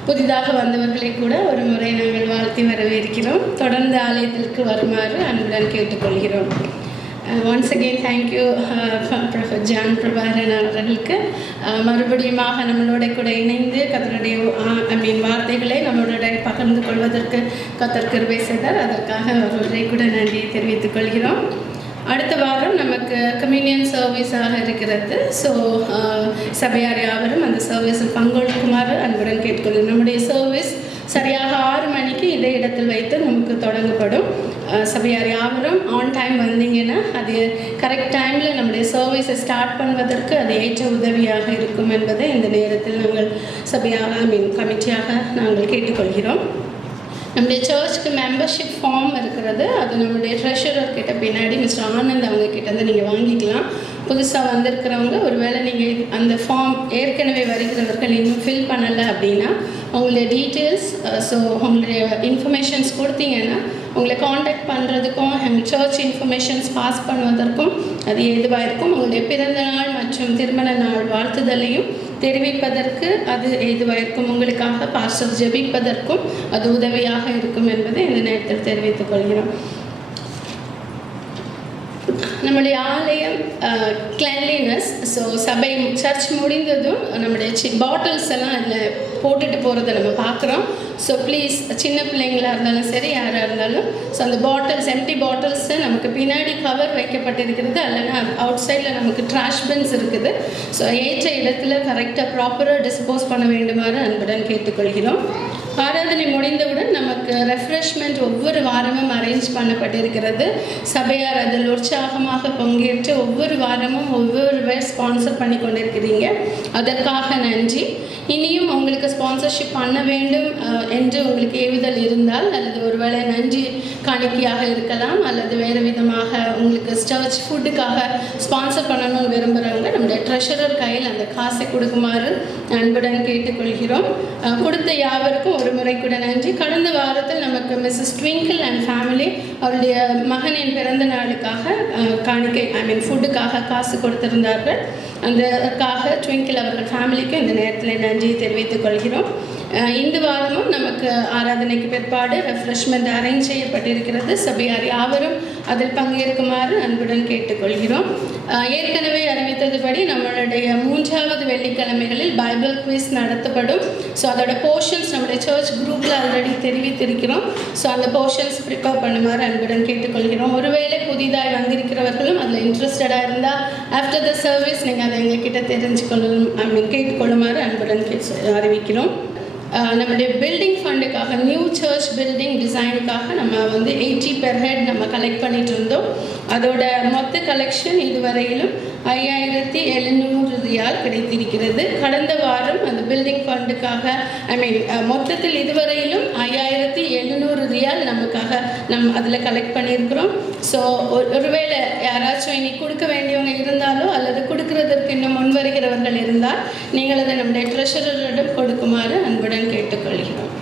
புதிதாக வந்தவர்களை கூட ஒரு முறை நாங்கள் வாழ்த்தி வரவேற்கிறோம். தொடர்ந்து ஆலயத்திற்கு வருமாறு அன்புடன் கேட்டுக்கொள்கிறோம். Once again thank you prophet John Prabhakaran அவர்களுக்கு மறுபடியுமாக நம்மளோட கூட இணைந்து கர்த்தருடைய வார்த்தைகளை நம்மளோட பகிர்ந்து கொள்வதற்கு கர்த்தர் கிருபை செய்தார். அதற்காக ஒருவரை கூட நன்றியை தெரிவித்துக் கொள்கிறோம். அடுத்த வாரம் நமக்கு கம்யூனியன் சர்வீஸாக இருக்கிறது. ஸோ சபையார் யாவரும் அந்த சர்வீஸில் பங்கெடுக்குமாறு அன்புடன் கேட்டுக்கொள்கிறோம். நம்முடைய சர்வீஸ் சரியாக 6 மணிக்கு இதே இடத்தில் வைத்து நமக்கு தொடங்கப்படும். சபையார் யாவரும் ஆன் டைம் வந்தீங்கன்னா அது கரெக்ட் டைமில் நம்முடைய சர்வீஸை ஸ்டார்ட் பண்ணுவதற்கு அது ஏற்ற உதவியாக இருக்கும் என்பதை இந்த நேரத்தில் நாங்கள் சபையாக கமிட்டியாக நாங்கள் கேட்டுக்கொள்கிறோம். நம்முடைய சர்ச்சுக்கு மெம்பர்ஷிப் ஃபார்ம் இருக்கிறது. அது நம்முடைய ட்ரெஷரர் கிட்ட பின்னாடி மிஸ்டர் ஆனந்த் அவங்க கிட்டேருந்து நீங்கள் வாங்கிக்கலாம். புதுசாக வந்திருக்கிறவங்க ஒருவேளை நீங்கள் அந்த ஃபார்ம் ஏற்கனவே வருகிறவர்கள் இன்னும் ஃபில் பண்ணலை அப்படின்னா உங்களுடைய டீட்டெயில்ஸ் உங்களுடைய இன்ஃபர்மேஷன்ஸ் கொடுத்தீங்கன்னா உங்களை காண்டாக்ட் பண்ணுறதுக்கும் எங்கள் சர்ச் இன்ஃபர்மேஷன்ஸ் பாஸ் பண்ணுவதற்கும் அது ஏதுவாக இருக்கும். உங்களுடைய பிறந்த நாள் மற்றும் திருமண நாள் வாழ்த்துதலையும் தெரிவிப்பதற்கு அது ஏதுவாக இருக்கும். உங்களுக்காக பாஸ்டர் ஜெபிப்பதற்கும் அது உதவியாக இருக்கும் என்பதை இந்த நேரத்தில் தெரிவித்துக் கொள்கிறோம். நம்முடைய ஆலயம் கிளென்லினஸ். ஸோ சபை சர்ச் முடிந்ததும் நம்முடைய பாட்டில்ஸ் எல்லாம் அதில் போட்டுட்டு போகிறத நம்ம பார்க்குறோம். ஸோ ப்ளீஸ் சின்ன பிள்ளைங்களாக இருந்தாலும் சரி யாராக இருந்தாலும் ஸோ அந்த பாட்டில்ஸ் எம்டி பாட்டில்ஸை நமக்கு பின்னாடி கவர் வைக்கப்பட்டிருக்கிறது. இல்லைன்னா அவுட் சைடில் நமக்கு ட்ராஷ் பின்ஸ் இருக்குது. ஸோ ஏற்ற இடத்துல கரெக்டாக ப்ராப்பராக டிஸ்போஸ் பண்ண வேண்டுமாறு அன்புடன் கேட்டுக்கொள்கிறோம். ஆராதனை முடிந்தவுடன் நமக்கு ரெஃப்ரெஷ்மெண்ட் ஒவ்வொரு வாரமும் அரேஞ்ச் பண்ணப்பட்டிருக்கிறது. சபையார் அதில் உற்சாகமாக பங்கேற்று ஒவ்வொரு வாரமும் ஒவ்வொரு பேர் ஸ்பான்சர் பண்ணி கொண்டிருக்கிறீங்க. அதற்காக நன்றி. இனியும் உங்களுக்கு ஸ்பான்சர்ஷிப் பண்ண வேண்டும் என்று உங்களுக்கு ஏவுதல் இருந்தால் அல்லது ஒருவேளை நன்றி காணிக்கையாக இருக்கலாம் அல்லது வேறு விதமாக உங்களுக்கு சர்ச் ஃபுட்டுக்காக ஸ்பான்சர் பண்ணணும்னு விரும்புகிறவங்க நம்முடைய ட்ரெஷரர் கையில் அந்த காசை கொடுக்குமாறு அன்புடன் கேட்டுக்கொள்கிறோம். கொடுத்த யாவருக்கும் ஒரு முறை கூட நன்றி. கடந்த வாரத்தில் நமக்கு மிஸ்ஸஸ் ட்விங்கிள் அண்ட் ஃபேமிலி அவருடைய மகனின் பிறந்த நாளுக்காக காணிக்கை ஃபுட்டுக்காக காசு கொடுத்திருந்தார்கள். அதற்காக ட்விங்கிள் அவர்கள் ஃபேமிலிக்கு இந்த நேரத்தில் நன்றியை தெரிவித்துக் கொள்கிறோம். இந்த வாரமும் நமக்கு ஆராதனைக்கு பிற்பாடு ரெஃப்ரெஷ்மெண்ட் அரேஞ்ச் செய்யப்பட்டிருக்கிறது. சபையார் யாவரும் அதில் பங்கேற்குமாறு அன்புடன் கேட்டுக்கொள்கிறோம். ஏற்கனவே அறிவித்ததுபடி நம்மளுடைய 3வது வெள்ளிக்கிழமைகளில் பைபிள் குவிஸ் நடத்தப்படும். ஸோ அதோட போர்ஷன்ஸ் நம்முடைய சர்ச் குரூப்பில் ஆல்ரெடி தெரிவித்திருக்கிறோம். ஸோ அந்த போர்ஷன்ஸ் ப்ரிப்பேர் பண்ணுமாறு அன்புடன் கேட்டுக்கொள்கிறோம். ஒருவேளை புதிதாய் வந்திருக்கிறவர்களும் அதில் இன்ட்ரெஸ்டடாக இருந்தால் ஆஃப்டர் த சர்வீஸ் நீங்கள் அதை எங்ககிட்ட கேட்டுக்கொள்ளுமாறு அன்புடன் அறிவிக்கிறோம். நம்முடைய பில்டிங் ஃபண்டுக்காக நியூ சர்ச் பில்டிங் டிசைனுக்காக நம்ம 80 பெர் ஹெட் நம்ம கலெக்ட் பண்ணிட்டு இருந்தோம். அதோட மொத்த கலெக்ஷன் இதுவரையிலும் 5700 ரியால் கிடைத்திருக்கிறது. கடந்த வாரம் அந்த பில்டிங் ஃபண்டுக்காக மொத்தத்தில் இதுவரையிலும் 5700 ரியால் நமக்காக அதில் கலெக்ட் பண்ணியிருக்கிறோம். ஸோ ஒருவேளை யாராச்சும் இனி கொடுக்க வேண்டியவங்க இருந்தாலோ அல்லது கொடுக்கறதற்கு இன்னும் முன்வருகிறவர்கள் இருந்தால் நீங்கள் அதை நம்முடைய ட்ரெஷரரிடம் கொடுக்குமாறு அன்புடன் கேட்டுக்கொள்கிறோம்.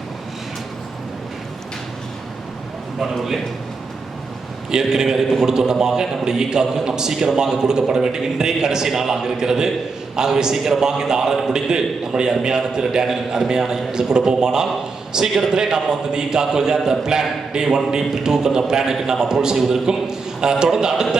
ஏற்கனவே அறிவிப்பு கொடுத்துள்ளமாக நம்முடைய ஈக்காவுக்கு நாம் சீக்கிரமாக கொடுக்கப்பட வேண்டும். இன்றைய கடைசி நாளாக இருக்கிறது. ஆகவே சீக்கிரமாக இந்த ஆராதனை முடிந்து நம்முடைய அருமையான திரு டேனியல் அருமையான இது கொடுப்போமானால் சீக்கிரத்திலே நாம் இந்த ஈக்காக்கு அந்த பிளான் D1 D2 அந்த பிளானுக்கு நாம் அப்ரோச் செய்வதற்கும் தொடர்ந்து அடுத்த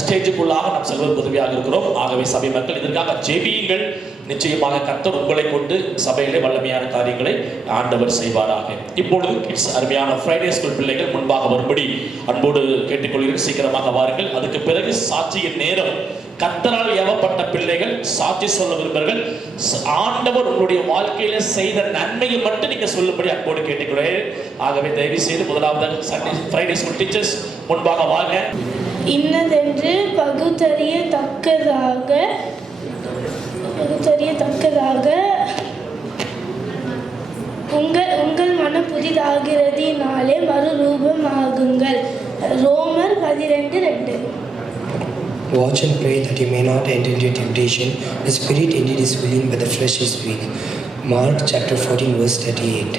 ஸ்டேஜுக்குள்ளாக நாம் செல்வதற்கு உதவியாக இருக்கிறோம். ஆகவே சபை மக்கள் இதற்காக ஜெபியுங்கள். நிச்சயமாக கர்த்தர் உங்களை கொண்டு சபையிலே வல்லமையான காரியங்களை ஆண்டவர் செய்வாராக. இப்பொழுது அருமையான ஃப்ரைடே ஸ்கூல் பிள்ளைகள் முன்பாக வரும்படி அன்போடு கேட்டுக்கொள்கிறேன். சீக்கிரமாக வாருங்கள். அதுக்கு பிறகு சாட்சியின் நேரம். கர்த்தரால் ஏவப்பட்ட பிள்ளைகள் சாட்சி சொல்ல விரும்புகிறார்கள். ஆண்டவர் உங்களுடைய வாழ்க்கையில செய்த நன்மையை மட்டும் நீங்க சொல்லும்படி அன்போடு கேட்டுக்கிறேன். ஆகவே தயவு செய்து முதலாவது சண்டே ஃப்ரைடே ஸ்கூல் டீச்சர்ஸ் முன்பாக வாங்க. இன்னதென்று பகுத்தறியத்தக்கதாக உங்கள் மனம் புதிதாகிறதினாலே மறுரூபமாகுங்கள். ரோமர் 12:2. Watch and pray that you may not enter into temptation. The spirit indeed is willing, but the flesh is weak. Mark chapter 14 verse 38.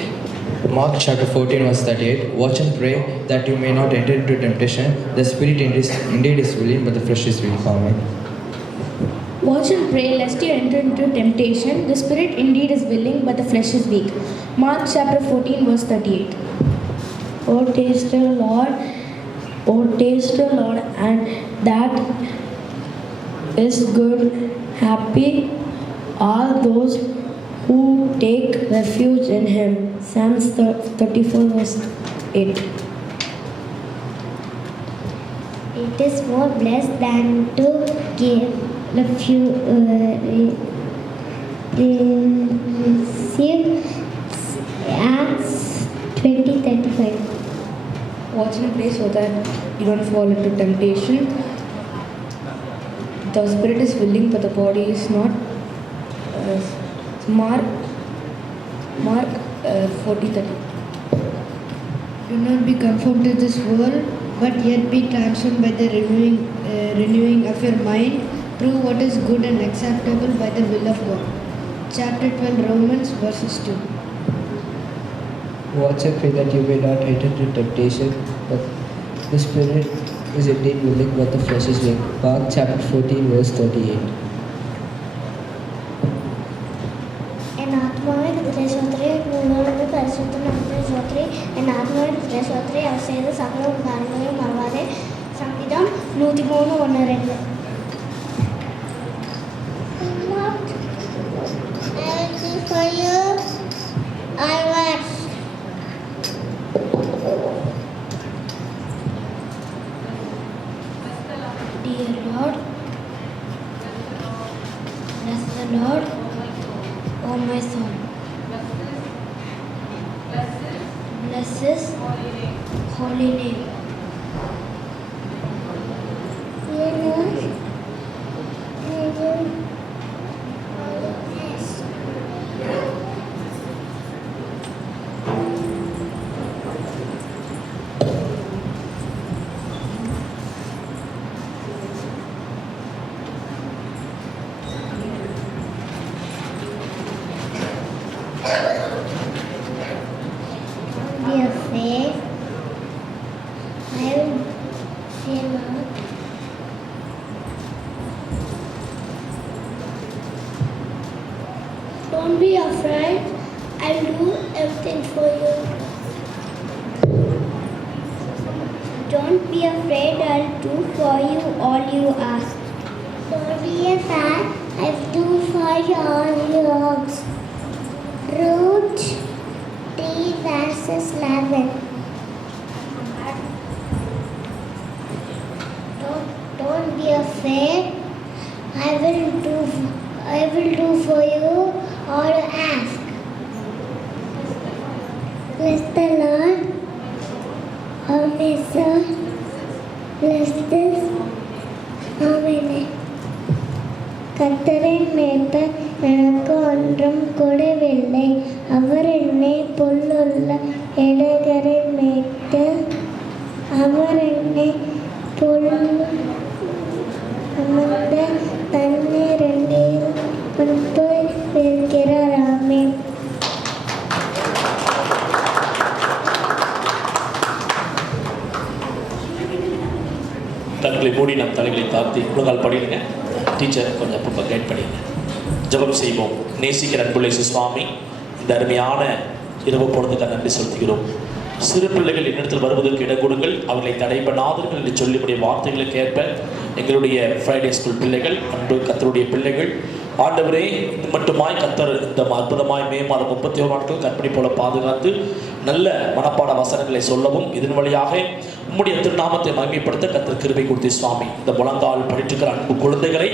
Mark chapter 14 verse 38. Watch and pray that you may not enter into temptation. The spirit indeed is willing, but the flesh is weak. Amen. Watch and pray lest you enter into temptation. The spirit indeed is willing, but the flesh is weak. Mark chapter 14 verse 38. Oh taste the Lord, and that is good. Happy are those who take refuge in Him. Psalms 34 verse 8. It is more blessed than to give receive. Acts 20:35. Watch and pray so that you don't fall into temptation. The spirit is willing, but the body is not. Mark 14:30. Do not be conformed to this world, but yet be transformed by the renewing of your mind. Prove what is good and acceptable by the will of God. Chapter 12, Romans verses 2. Watch and pray that you may not enter into temptation, but the spirit is indeed willing, but the flesh is weak. Mark chapter 14 verse 38. En ആത്മാവിൽ കുതിരശോത്രി മൂന്നോട് പരിശുദ്ധനാമത്തെ ശോത്രി en ആത്മാവിൽ കുതിരശോത്രി അവർ ചെയ്ത സകല ഉപകാരങ്ങളെയും മറവാതെ. സംഗീതം 103:1-2. Dear Lord, bless the Lord, O my soul. Bless His holy name. Dear faith, I will say Lord, don't be afraid. I'll do everything for you. Don't be afraid, I'll do for you all you ask. Don't be afraid, I'll do for you all you ask. Ruth 3 verses 11. Don't be afraid, I will do for you all you ask. Bless the Lord, oh my soul, bless this, Amen. கர்த்தரின் மேய்ப்பர் எனக்கு ஒன்றும் கூடவில்லை, அவர் என்னை புல்லுள்ள இலைகளில் மேய்த்து, அவர் என்னை அமர்ந்த தண்ணீர் கொண்டு இருக்கிறார். ஆமென். கண்களை மூடி நம் தலைகளை தாழ்த்தி முழங்கால் படிடுங்க. டீச்சர் கொஞ்சம் அப்பப்போ கைட் பண்ணிடுங்க. ஜெபம் செய்வோம். நேசிக்கிற அன்புள்ள சுவாமி, இந்த அருமையான இரவு பொழுதுக்கு நன்றி செலுத்துகிறோம். சிறு பிள்ளைகள் என்னிடத்தில் வருவதற்கு இடம் கொடுங்கள், அவர்களை தடை பண்ணாதீர்கள் என்று சொல்லிக்கூடிய வார்த்தைகளுக்கு ஏற்ப எங்களுடைய ஃப்ரைடே ஸ்கூல் பிள்ளைகள், அன்பு கர்த்தருடைய பிள்ளைகள், ஆண்டவரே இது மட்டுமாய் கர்த்தர் இந்த அற்புதமாய் மே மாதம் 31 நாட்கள் கற்பனை போல பாதுகாத்து நல்ல மனப்பாட வசனங்களை சொல்லவும் இதன் வழியாக உம்முடைய திருநாமத்தை மகிமைப்படுத்த கர்த்தர் கிருபை கொடுத்து சுவாமி, இந்த முழங்கால் படித்திருக்கிற அன்பு குழந்தைகளை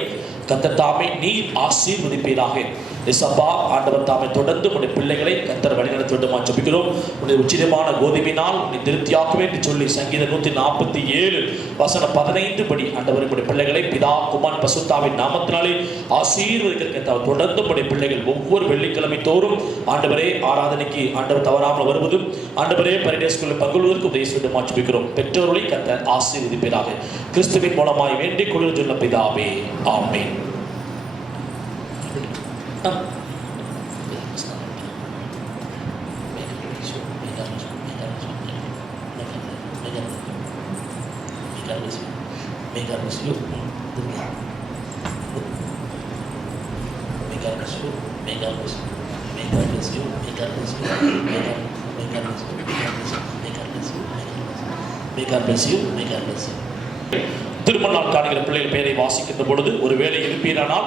கர்த்தர் தாமே நீர் ஆசீர்வதிப்பீராக. இசப்பா ஆண்டவர் தாமே தொடர்ந்து உடைய பிள்ளைகளை கர்த்தர் வழிநடத்த வேண்டுமா ஜெபிக்கிறோம். உடைய உச்சிதமான கோதுமையினால் உன்னை திருப்தியாக்குவே என்று சொல்லி சங்கீதம் 147 வசனம் 15 படி ஆண்டவர் உடைய பிள்ளைகளை பிதா குமார் பசுத்தாவின் நாமத்தினாலே ஆசீர்வதிக்க தொடர்ந்து உடைய பிள்ளைகள் ஒவ்வொரு வெள்ளிக்கிழமை தோறும் ஆண்டவரே ஆராதனைக்கு ஆண்டவர் தவறாமல் வருவதும் ஆண்டவரே பரிடே ஸ்கூலில் பங்குவதற்கு உதவி செய்து ஜெபிக்கிறோம். பெற்றோர்களை கர்த்தர் ஆசீர்வதிப்பீராக. கிறிஸ்துவின் மூலமாய் வேண்டிக் கொள்ளும் சொன்ன பிதாவே, ஆமென். திருமணம் காணுகிற பிள்ளைகள் பெயரை வாசிக்கின்ற பொழுது ஒரு வேளை இருப்பீரானால்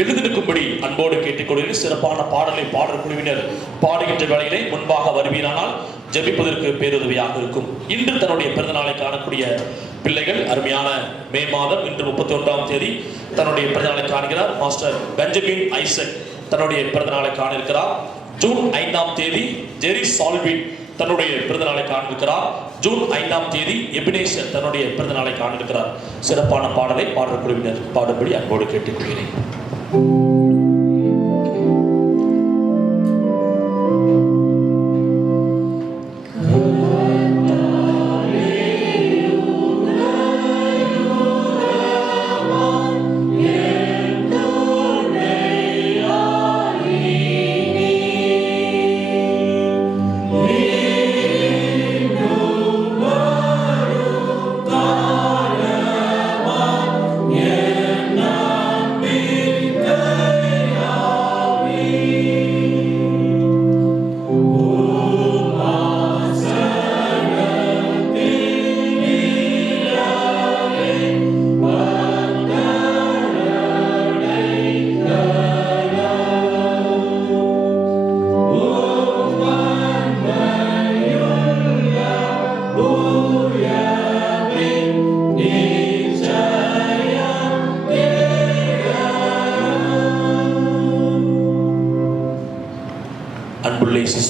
எழுதிருக்கும்படி அன்போடு கேட்டுக்கொள்கிறேன். சிறப்பான பாடலை பாடல் குழுவினர் பாடுகின்ற வேளையிலே முன்பாக வருவீரானால் ஜெபிப்பதற்கு பேருதவியாக இருக்கும். இன்று தன்னுடைய பிறந்தநாளை காணக்கூடிய பிள்ளைகள் அருமையான மே மாதம் இன்று 31ஆம் தேதி தன்னுடைய பிறந்தநாளை காணுகிறார். மாஸ்டர் பெஞ்சமின் ஐசக் தன்னுடைய பிறந்தநாளை காணிருக்கிறார். ஜூன் 5ஆம் தேதி ஜெரி சால்வின் தன்னுடைய பிறந்தநாளை காணிருக்கிறார். ஜூன் 5ஆம் தேதி எபினேசர் தன்னுடைய பிறந்தநாளை காணிருக்கிறார். சிறப்பான பாடலை பாடல் குழுவினர் பாடும்படி அன்போடு கேட்டுக்கொள்கிறேன்.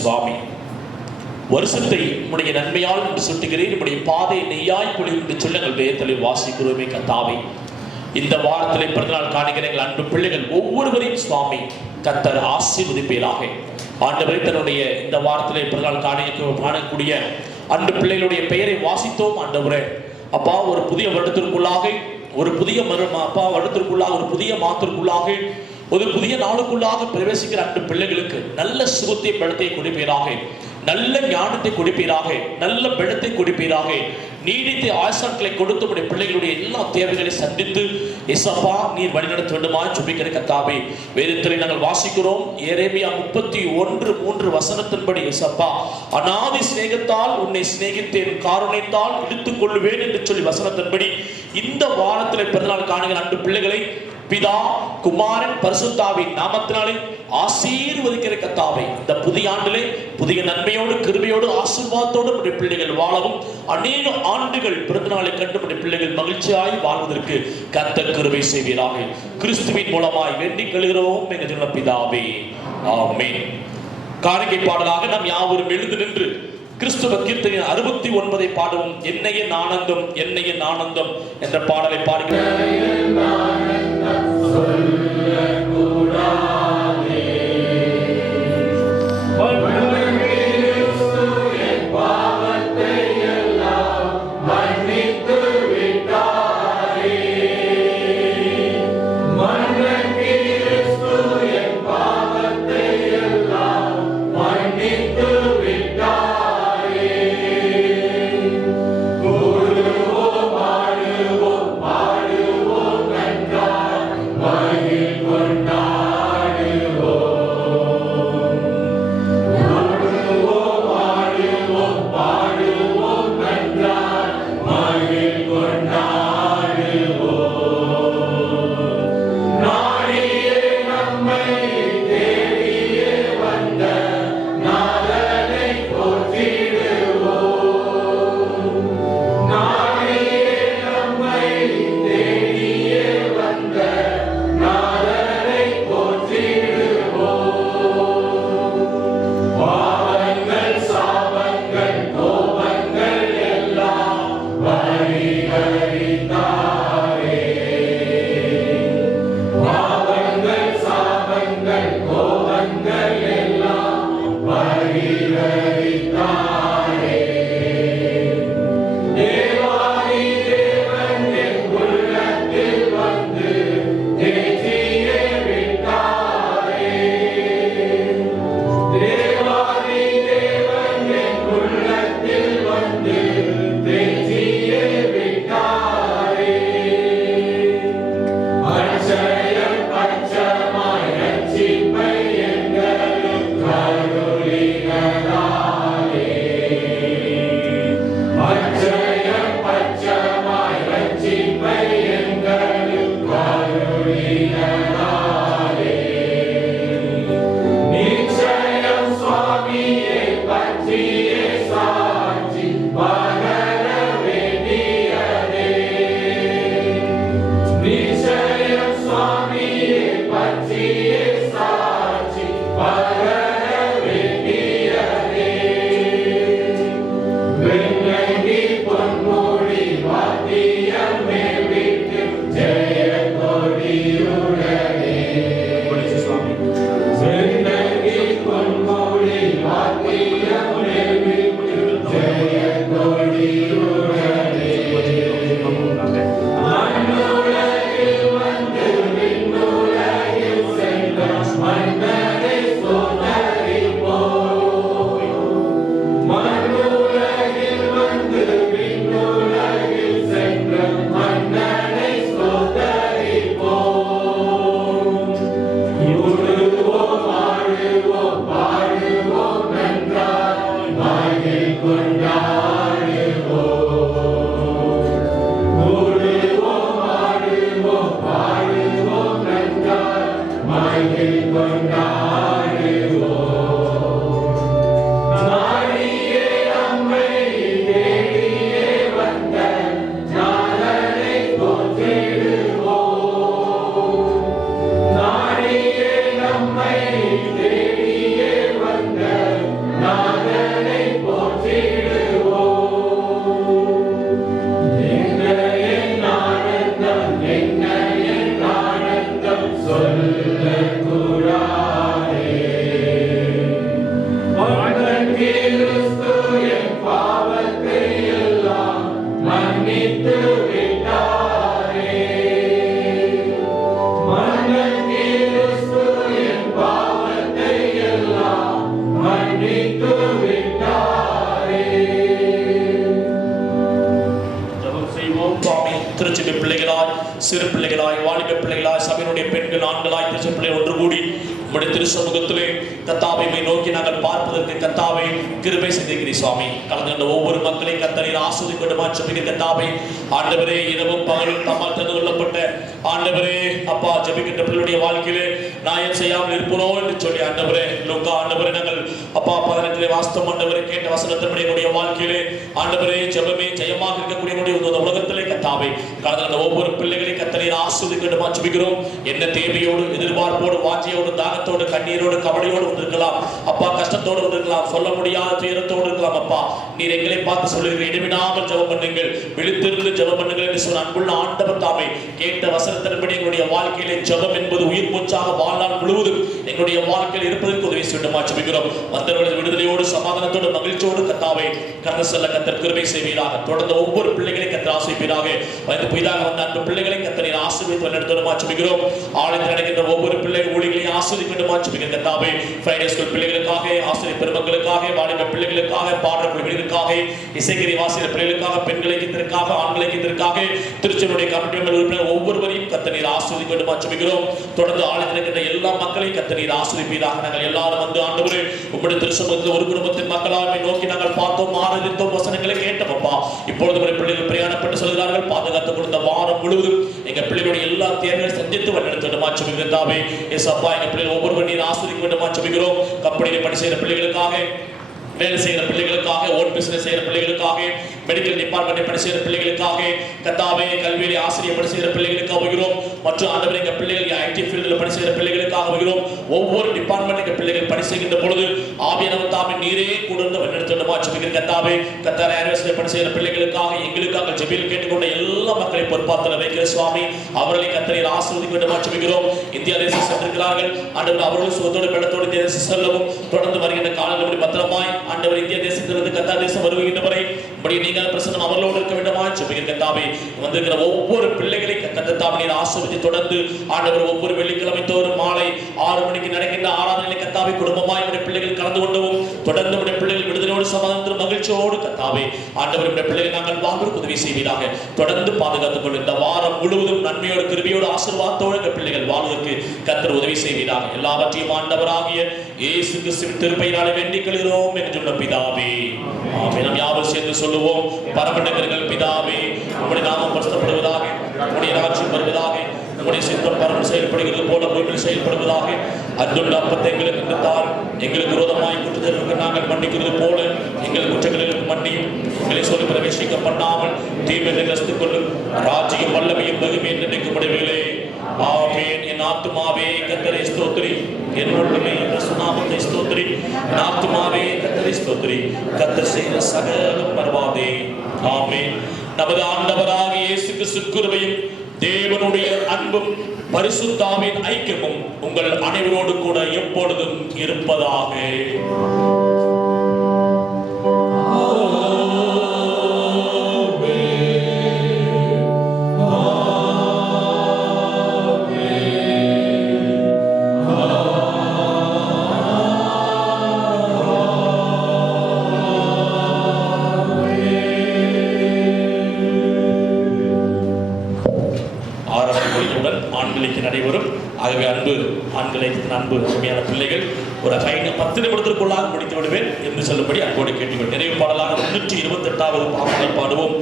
சுவாமி, வருஷத்தை உடைய நன்மையால் என்று சுட்டுகிறேன், உடைய பாதை நெய்யாய் பொழியும் என்று சொல்லுங்கள். வேதத்திலே வாசிக்கிறோமே கர்த்தாவே, இந்த வாரத்திலே பிறந்தநாள் காணுகிற எங்கள் அன்பு பிள்ளைகள் ஒவ்வொருவரையும் சுவாமி கர்த்தர் ஆசீர்வதிப்பீராக. ஆண்டவரே, தன்னுடைய இந்த வாரத்திலே பிறந்தநாள் காணக்கூடிய அன்பு பிள்ளைகளுடைய பெயரை வாசித்தோம். ஆண்டவரே அப்பா, ஒரு புதிய வருடத்திற்குள்ளாக, ஒரு புதிய வருடத்திற்குள்ளாக, ஒரு புதிய மாதத்திற்குள்ளாக, ஒரு புதிய நாளுக்குள்ளாக பிரவேசிக்கிற அன்பு பிள்ளைகளுக்கு நல்ல சுகத்தை பலத்தை கொடுப்பீராக, நல்ல ஞானத்தை கொடுப்பீராக, நல்ல பலத்தை கொடுப்பீராக, நீடித்த ஆயுசாட்களை கொடுத்து உடைய பிள்ளைகளுடைய எல்லா தேவைகளை சந்தித்து இயேசப்பா நீர் வழிநடத்த வேண்டுமா ஜெபிக்கிற கர்த்தாவே. வேதத்திலே நாங்கள் வாசிக்கிறோம் எரேமியா 31:3 வசனத்தின்படி இயேசப்பா அநாதி சிநேகத்தால் உன்னை சிநேகித்தேன், காருண்யத்தால் இழுத்துக் கொள்ளுவேன் என்று சொல்லி வசனத்தின்படி இந்த வாரத்திலே பிறந்தநாள் காணுகிற அன்பு பிள்ளைகளை பிதா குமாரன் பரிசுத்தாவின் நாமத்தினாலே ஆசீர்வதிக்கிற கர்த்தாவே. இந்த புதிய ஆண்டிலே புதிய நன்மையோடு கிருபையோடு ஆசீர்வாதத்தோடு உடைய பிள்ளைகள் வாழவும், அநேக ஆண்டுகள் பிறந்தநாளை கண்டு உடைய பிள்ளைகள் மகிழ்ச்சியாய் வாழ்வதற்கு கர்த்தர் கிருபை செய்வீராக. கிறிஸ்துவின் மூலமாய் வேண்டிக் கொள்கிறோம் எங்கள் பிதாவே, ஆமென். காணிக்கை பாடலாக நாம் யாவரும் எழுந்து நின்று கிறிஸ்துவ கீர்த்தனை 69 பாடுவோம். என்னைய ஆனந்தம் என்னைய ஆனந்தம் என்ற பாடலை பாடுகிறோம். God. சுவாமி திருச்சபை பிள்ளைகளாய், சிறு பிள்ளைகளாய், வாலிப பிள்ளைகளாய், சபையினுடைய பெண்கள், ஆண்களாய், திருச்சபை பிள்ளைகள் ஒன்று கூடி உம்முடைய திருச்சமூகத்திலே கர்த்தாவை நோக்கி நாங்கள் பார்ப்பதற்கு கர்த்தாவை கிருபை செய்திருக்கிறீர் சுவாமி. கலந்து ஒவ்வொரு மக்களையும் கர்த்தரை ஆசீர்வதிக்கட்டுமா ஜெபிக்க கர்த்தாவே. ஆண்டவரே, இரவும் பகலும் தம்மால் தந்து கொள்ளப்பட்ட ஆண்டவரே அப்பா ஜெபிக்கின்ற பிள்ளைகளுடைய வாழ்க்கையிலே நாயம் செய்யாமல் இருப்பனோ என்று சொல்லி ஆண்டவரே லூக்கா ஆண்டவரே நாங்கள் அப்பா 18 வாஸ்தவம் ஆண்டவரே கேட்ட வசனத்தின்படி என்னுடைய வாழ்க்கையிலே ஆண்டவரே ஜெபமே ஜெயமாக இருக்கக்கூடிய இந்த உலகத்திலே கர்த்தாவே கலந்து ஒவ்வொரு பிள்ளைகளையும் கர்த்தரை ஆசீர்வதிக்கட்டுமா ஜெபிக்கிறோம். என்ன தேவையோடு, எதிர்பார்ப்போடு, வாஞ்சையோடு, தாகத்தோடு, கண்ணீரோடு, கவலையோடு வந்திருக்கலாம் அப்பா, கஷ்டத்தோடு வந்திருக்கலாம், சொல்ல முடியாத துயரத்தோடு இருக்கலாம் அப்பா. நீர் எங்களை பார்த்து சொல்லுகிற இடைவிடாமல் ஜெபம் பண்ணுங்கள், விழித்திருந்து ஜெபம் பண்ணுங்கள் என்று சொன்ன அன்புள்ள ஆண்டவர் தாமே கேட்ட வசனத்தின்படி எங்களுடைய வாழ்க்கையிலே ஜெபம் என்பது உயிர் மூச்சாக வாழ்நாள் முழுவதும் எங்களுடைய வாழ்க்கையில் இருப்பதற்கு உதவி செய்யணுமா ஜெபிக்கிறோம். வந்தவர்களது விடுதலையோடு, சமாதானத்தோடு, மகிழ்ச்சியோடு கர்த்தாவே கடந்து செல்ல கர்த்தர் கிருபை செய்வீராக. தொடர்ந்து ஒவ்வொரு பிள்ளைகளையும் கர்த்தர் ஆசீர்வதிப்பீராக. வந்து புதிதாக வந்த அன்பு பிள்ளைகளையும் கர்த்தர் ஆசீர்வதித்து வழிநடத்தணுமா ஜெபிக்கிறோம். ஆலயத்தில் நடக்கின்ற ஒவ்வொரு பிள்ளைகள் ஊழியர்களையும் ஆசீர்வதிக்கணுமா ஜெபிக்கிறோம் கர்த்தாவே. ஃப்ரைடே ஸ்கூல் பிள்ளைகளுக்காக, ஆசிரியர் பெருமக்களுக்காக, வாலிப பிள்ளைகளுக்காக, பாடல் குழுவினருக்காக, இசைக்கறி வாசியர் பிள்ளைகளுக்காக, பெண்களை இதற்காக, ஆண்களை இதற்காக, திருச்சபையுடைய கமிட்டி உறுப்பினர் ஒவ்வொருவரையும் கர்த்தர் ஆசீர்வதிக்கணுமா ஜெபிக்கிறோம். தொடர்ந்து ஆலயத்தில் இருக்கின்ற எல்லா மக்களையும் கர்த்தர் ஆசீர்வதிப்பீராக. நாங்கள் எல்லாரும் வந்து ஆண்டவரே உம்முடைய திருச்சபையில் ஒரு குடும்பத்தின் மக்களாக நோக்கி நாங்கள் பார்த்தோம், ஆராதித்தோம், வசனங்களை கேட்டோம் அப்பா. இப்பொழுது பிள்ளைகள் பிரயாணப்பட்டு செல்கிறார்கள். பாதுகாத்துக் கொடுத்த வாரம் முழுவதும் எங்க பிள்ளைகளுடைய எல்லா தேவைகளை சந்தித்து வழிநடத்தணுமா ஜெபிக்கிறதாவே. எஸ் அப்பா, எங்க பிள்ளைகள் ஒவ்வொருவரும் நீர் ஆசீர்வதிக்க வேண்டுமா ஜெபிக்கிறோம். கம்பெனியில் பணி செய்கிற பிள்ளைகளுக்காக, வேலை செய்கிற பிள்ளைகளுக்காக, ஓன் பிசினஸ் செய்கிற பிள்ளைகளுக்காக, மெடிக்கல் டிபார்ட்மெண்ட் பணி செய்கிற பிள்ளைகளுக்காக, கர்த்தாவே கல்வியிலே ஆசிரியர் பணி செய்கிற பிள்ளைகளுக்காக வருகிறோம். மற்றும் ஆண்டவரே எங்க பிள்ளைகள் ஐடி ஃபீல்டில் பணி செய்கிற பிள்ளைகளுக்காக வருகிறோம். ஒவ்வொரு டிபார்ட்மெண்ட் எங்க பிள்ளைகள் பணி செய்கின்ற பொழுது ஆவியானவர் தாமே நீரே கூடந்து வழிநடத்தணுமா ஜெபிக்கிற கர்த்தாவே. கர்த்தர் ஏர்வேஸ்ல பணி செய்கிற பிள்ளைகளுக்காக, எங்களுக்காக ஜெபியில் கேட்டுக்கொண்ட எல்லா மக்களை பொறுப்பாத்துல வைக்கிற சுவாமி. அவர்களை கர்த்தரை ஆசீர்வதிக்க வேண்டுமா ஜெபிக்கிறோம். இந்தியா தேசம் சென்றிருக்கிறார்கள் ஆண்டவர், அவர்களும் சுகத்தோடு பலத்தோடு இந்திய தேசம் செல்லவும். தொடர்ந்து வருகின்ற காலங்கள் பத்திரமாய் ஆண்டவர் இந்திய தேசத்திலிருந்து கத்தார் தேசம் வருகின்ற வரை நீங்கள் பிரசன்னம் அவர்களோடு இருக்க வேண்டுமா ஜெபிக்கிற கர்த்தாவே. வந்திருக்கிற ஒவ்வொரு பிள்ளைகளை கர்த்தாவே நீர் ஆசீர்வதித்து தொடர்ந்து ஆண்டவர் ஒவ்வொரு வெள்ளிக்கிழமை தோறும் மாலை 6 மணிக்கு நடக்கின்ற ஆராதனை கர்த்தாவே குடும்பமாய் உடைய பிள்ளைகள் கலந்து கொண்டவும் தொடர்ந்து உடைய பிள்ளைகள் விடுதலையோடு, சமாதானத்தோடு, மகிழ்ச்சியோடு கர்த்தாவே ஆண்டவர் உடைய பிள்ளைகள் நாங்கள் வாழ்வதற்கு உதவி செய்வீராக. தொடர்ந்து பாதுகாத்துக் கொண்டு இந்த வாரம் முழுவதும் நன்மையோடு, கிருபையோடு, ஆசீர்வாதத்தோடு எங்கள் பிள்ளைகள் வாழ்வதற்கு கர்த்தர் உதவி செய்வீராக. எல்லாவற்றையும் ஆண்டவராகிய இயேசு கிறிஸ்துவின் திருப்பெயராலே வேண்டிக் கொள்கிறோம் என்று சொன்ன பிதாவே. ஆமென். நாம் யாவரும் சேர்ந்து சொல்லுவோம். பரமண்டலங்கள் பிதாவே, உம்முடைய நாமம் பரிசுத்தப்படுவதாக, உம்முடைய ராஜ்யம் வருவதாக, உம்முடைய சித்தம் பரம செயல்படுகிறது போல பூமியில் செயல்படுவதாக. அன்றுள்ள அப்பத்தை எங்களுக்கு தார், எங்களுக்கு விரோதமாய் குற்றத்திற்கு நாங்கள் மன்னிக்கிறது போல எங்கள் குற்றங்களுக்கு மன்னியும். எங்களை சொல்லி பிரவேசிக்க பண்ணாமல் தீமை நிறுத்திக் கொள்ளும். ராஜ்யம் வல்லமையும் மகிமையும் நினைக்கப்படுவீர்களே. ஆமென். என் ஆத்துமாவே கர்த்தரை ஸ்தோத்திரி, என் உள்ளமே நாமத்தை ஸ்தோத்திரி. என் ஆத்துமாவே கர்த்தரை ஸ்தோத்திரி, கர்த்தர் செய்த சகலம் மறவாதே. ஆமென். நமது ஆண்டவராகிய இயேசு கிறிஸ்துவின் கிருபையும் தேவனுடைய அன்பும் பரிசுத்த ஆவியின் ஐக்கியமும் உங்கள் அனைவரோடு கூட எப்பொழுதும் இருப்பதாக. நடைபெறும். ஆகவே அன்பு ஆண்களை, அன்பு அருமையான பிள்ளைகள், ஒரு 10 நிமிடத்திற்குள்ளாக முடித்து விடுவேன் என்று சொல்லும்படி அன்போடு கேட்டுக்கொள். நிறைவு பாடலாக 328வது பாடலை பாடுவோம்.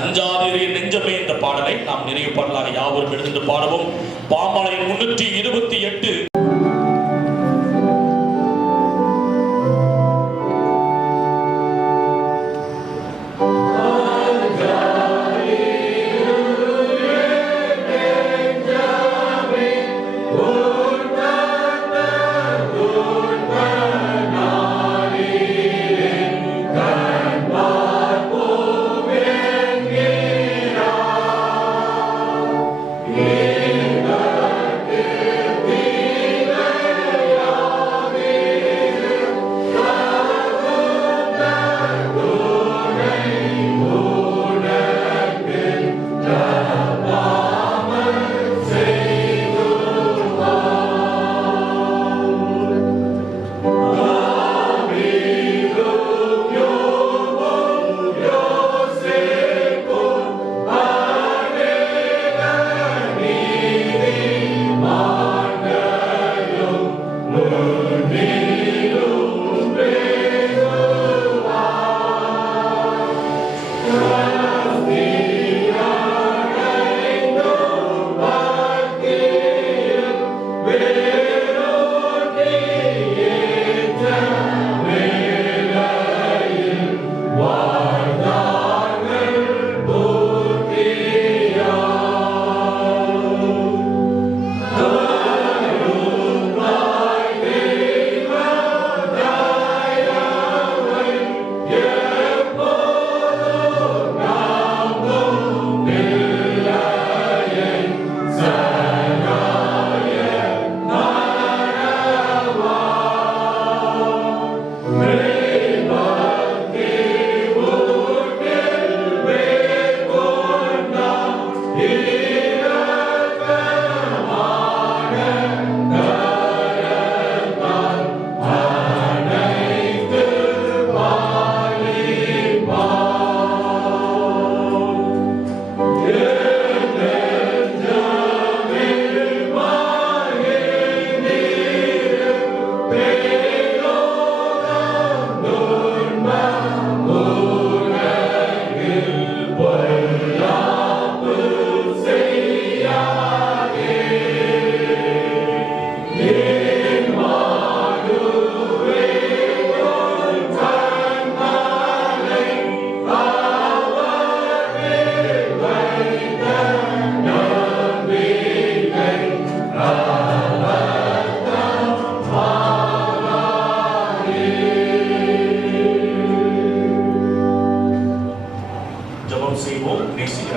அஞ்சாதே நெஞ்சமே என்ற பாடலை நாம் நிறைவு பாடலாக யாவரும் எழுந்து பாடுவோம். பாமாலை 328. Yeah.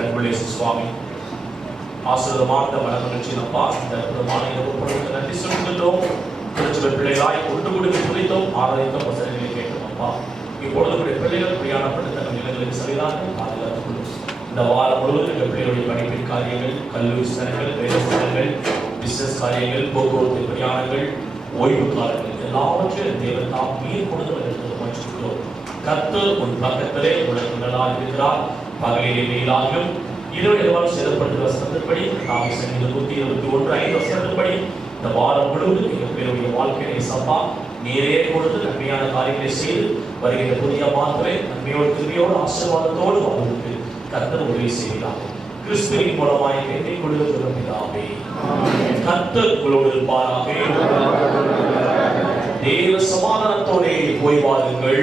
நண்பர்களே சுவாமி ஆசீர்வாதமான மன மகிழ்ச்சியின் அப்பா இந்த அற்புதமான இரவு நன்றி சொல்கின்றோம். திருச்சபை பிள்ளைகளாய் ஒன்று கூடி குறித்தோம் ஆராய்ந்தோம் வசனங்களை கேட்டோம் அப்பா. இப்பொழுது பிள்ளைகள் பிரயாணப்பட்டு தங்கள் நிலங்களுக்கு சரியாக பாதுகாத்துக் கொள்ளும். இந்த வாரம் முழுவதும் எங்கள் பிள்ளைகளுடைய படிப்பின் காரியங்கள், கல்லூரி சின்னங்கள், வேலை சின்னங்கள், பிசினஸ் காரியங்கள், போக்குவரத்து பிரயாணங்கள், ஓய்வு காலங்கள் எல்லாவற்றையும் தேவன் தாம் மீன் கொடுத்து முயற்சிக்கிறோம். கர்த்தர் உன் பக்கத்திலே உனக்கு நல்லாக இருக்கிறார். பகலிலே மேலாகும் இரவு எவ்வாறு சேதப்பட்டு வசனத்தின்படி நாம் சங்கீதம் 121:5 வசனத்தின்படி இந்த வாரம் முழுவதும் எங்கள் பிள்ளைகளுடைய வாழ்க்கையை சப்பா நீரே கொடுத்து நன்மையான காரியங்களை செய்து வருகின்ற புதிய மாத்திரை நன்மையோடு கிருபையோடு ஆசீர்வாதத்தோடு வாழ்வுக்கு கர்த்தர் உதவி செய்கிறார். கிறிஸ்துவின் மூலமாய் வேண்டிக் கொள்ளுகிற பிதாவே, கர்த்தர் உங்களோடு இருப்பாராக. தேவ சமாதானத்தோடே போய் வாருங்கள்.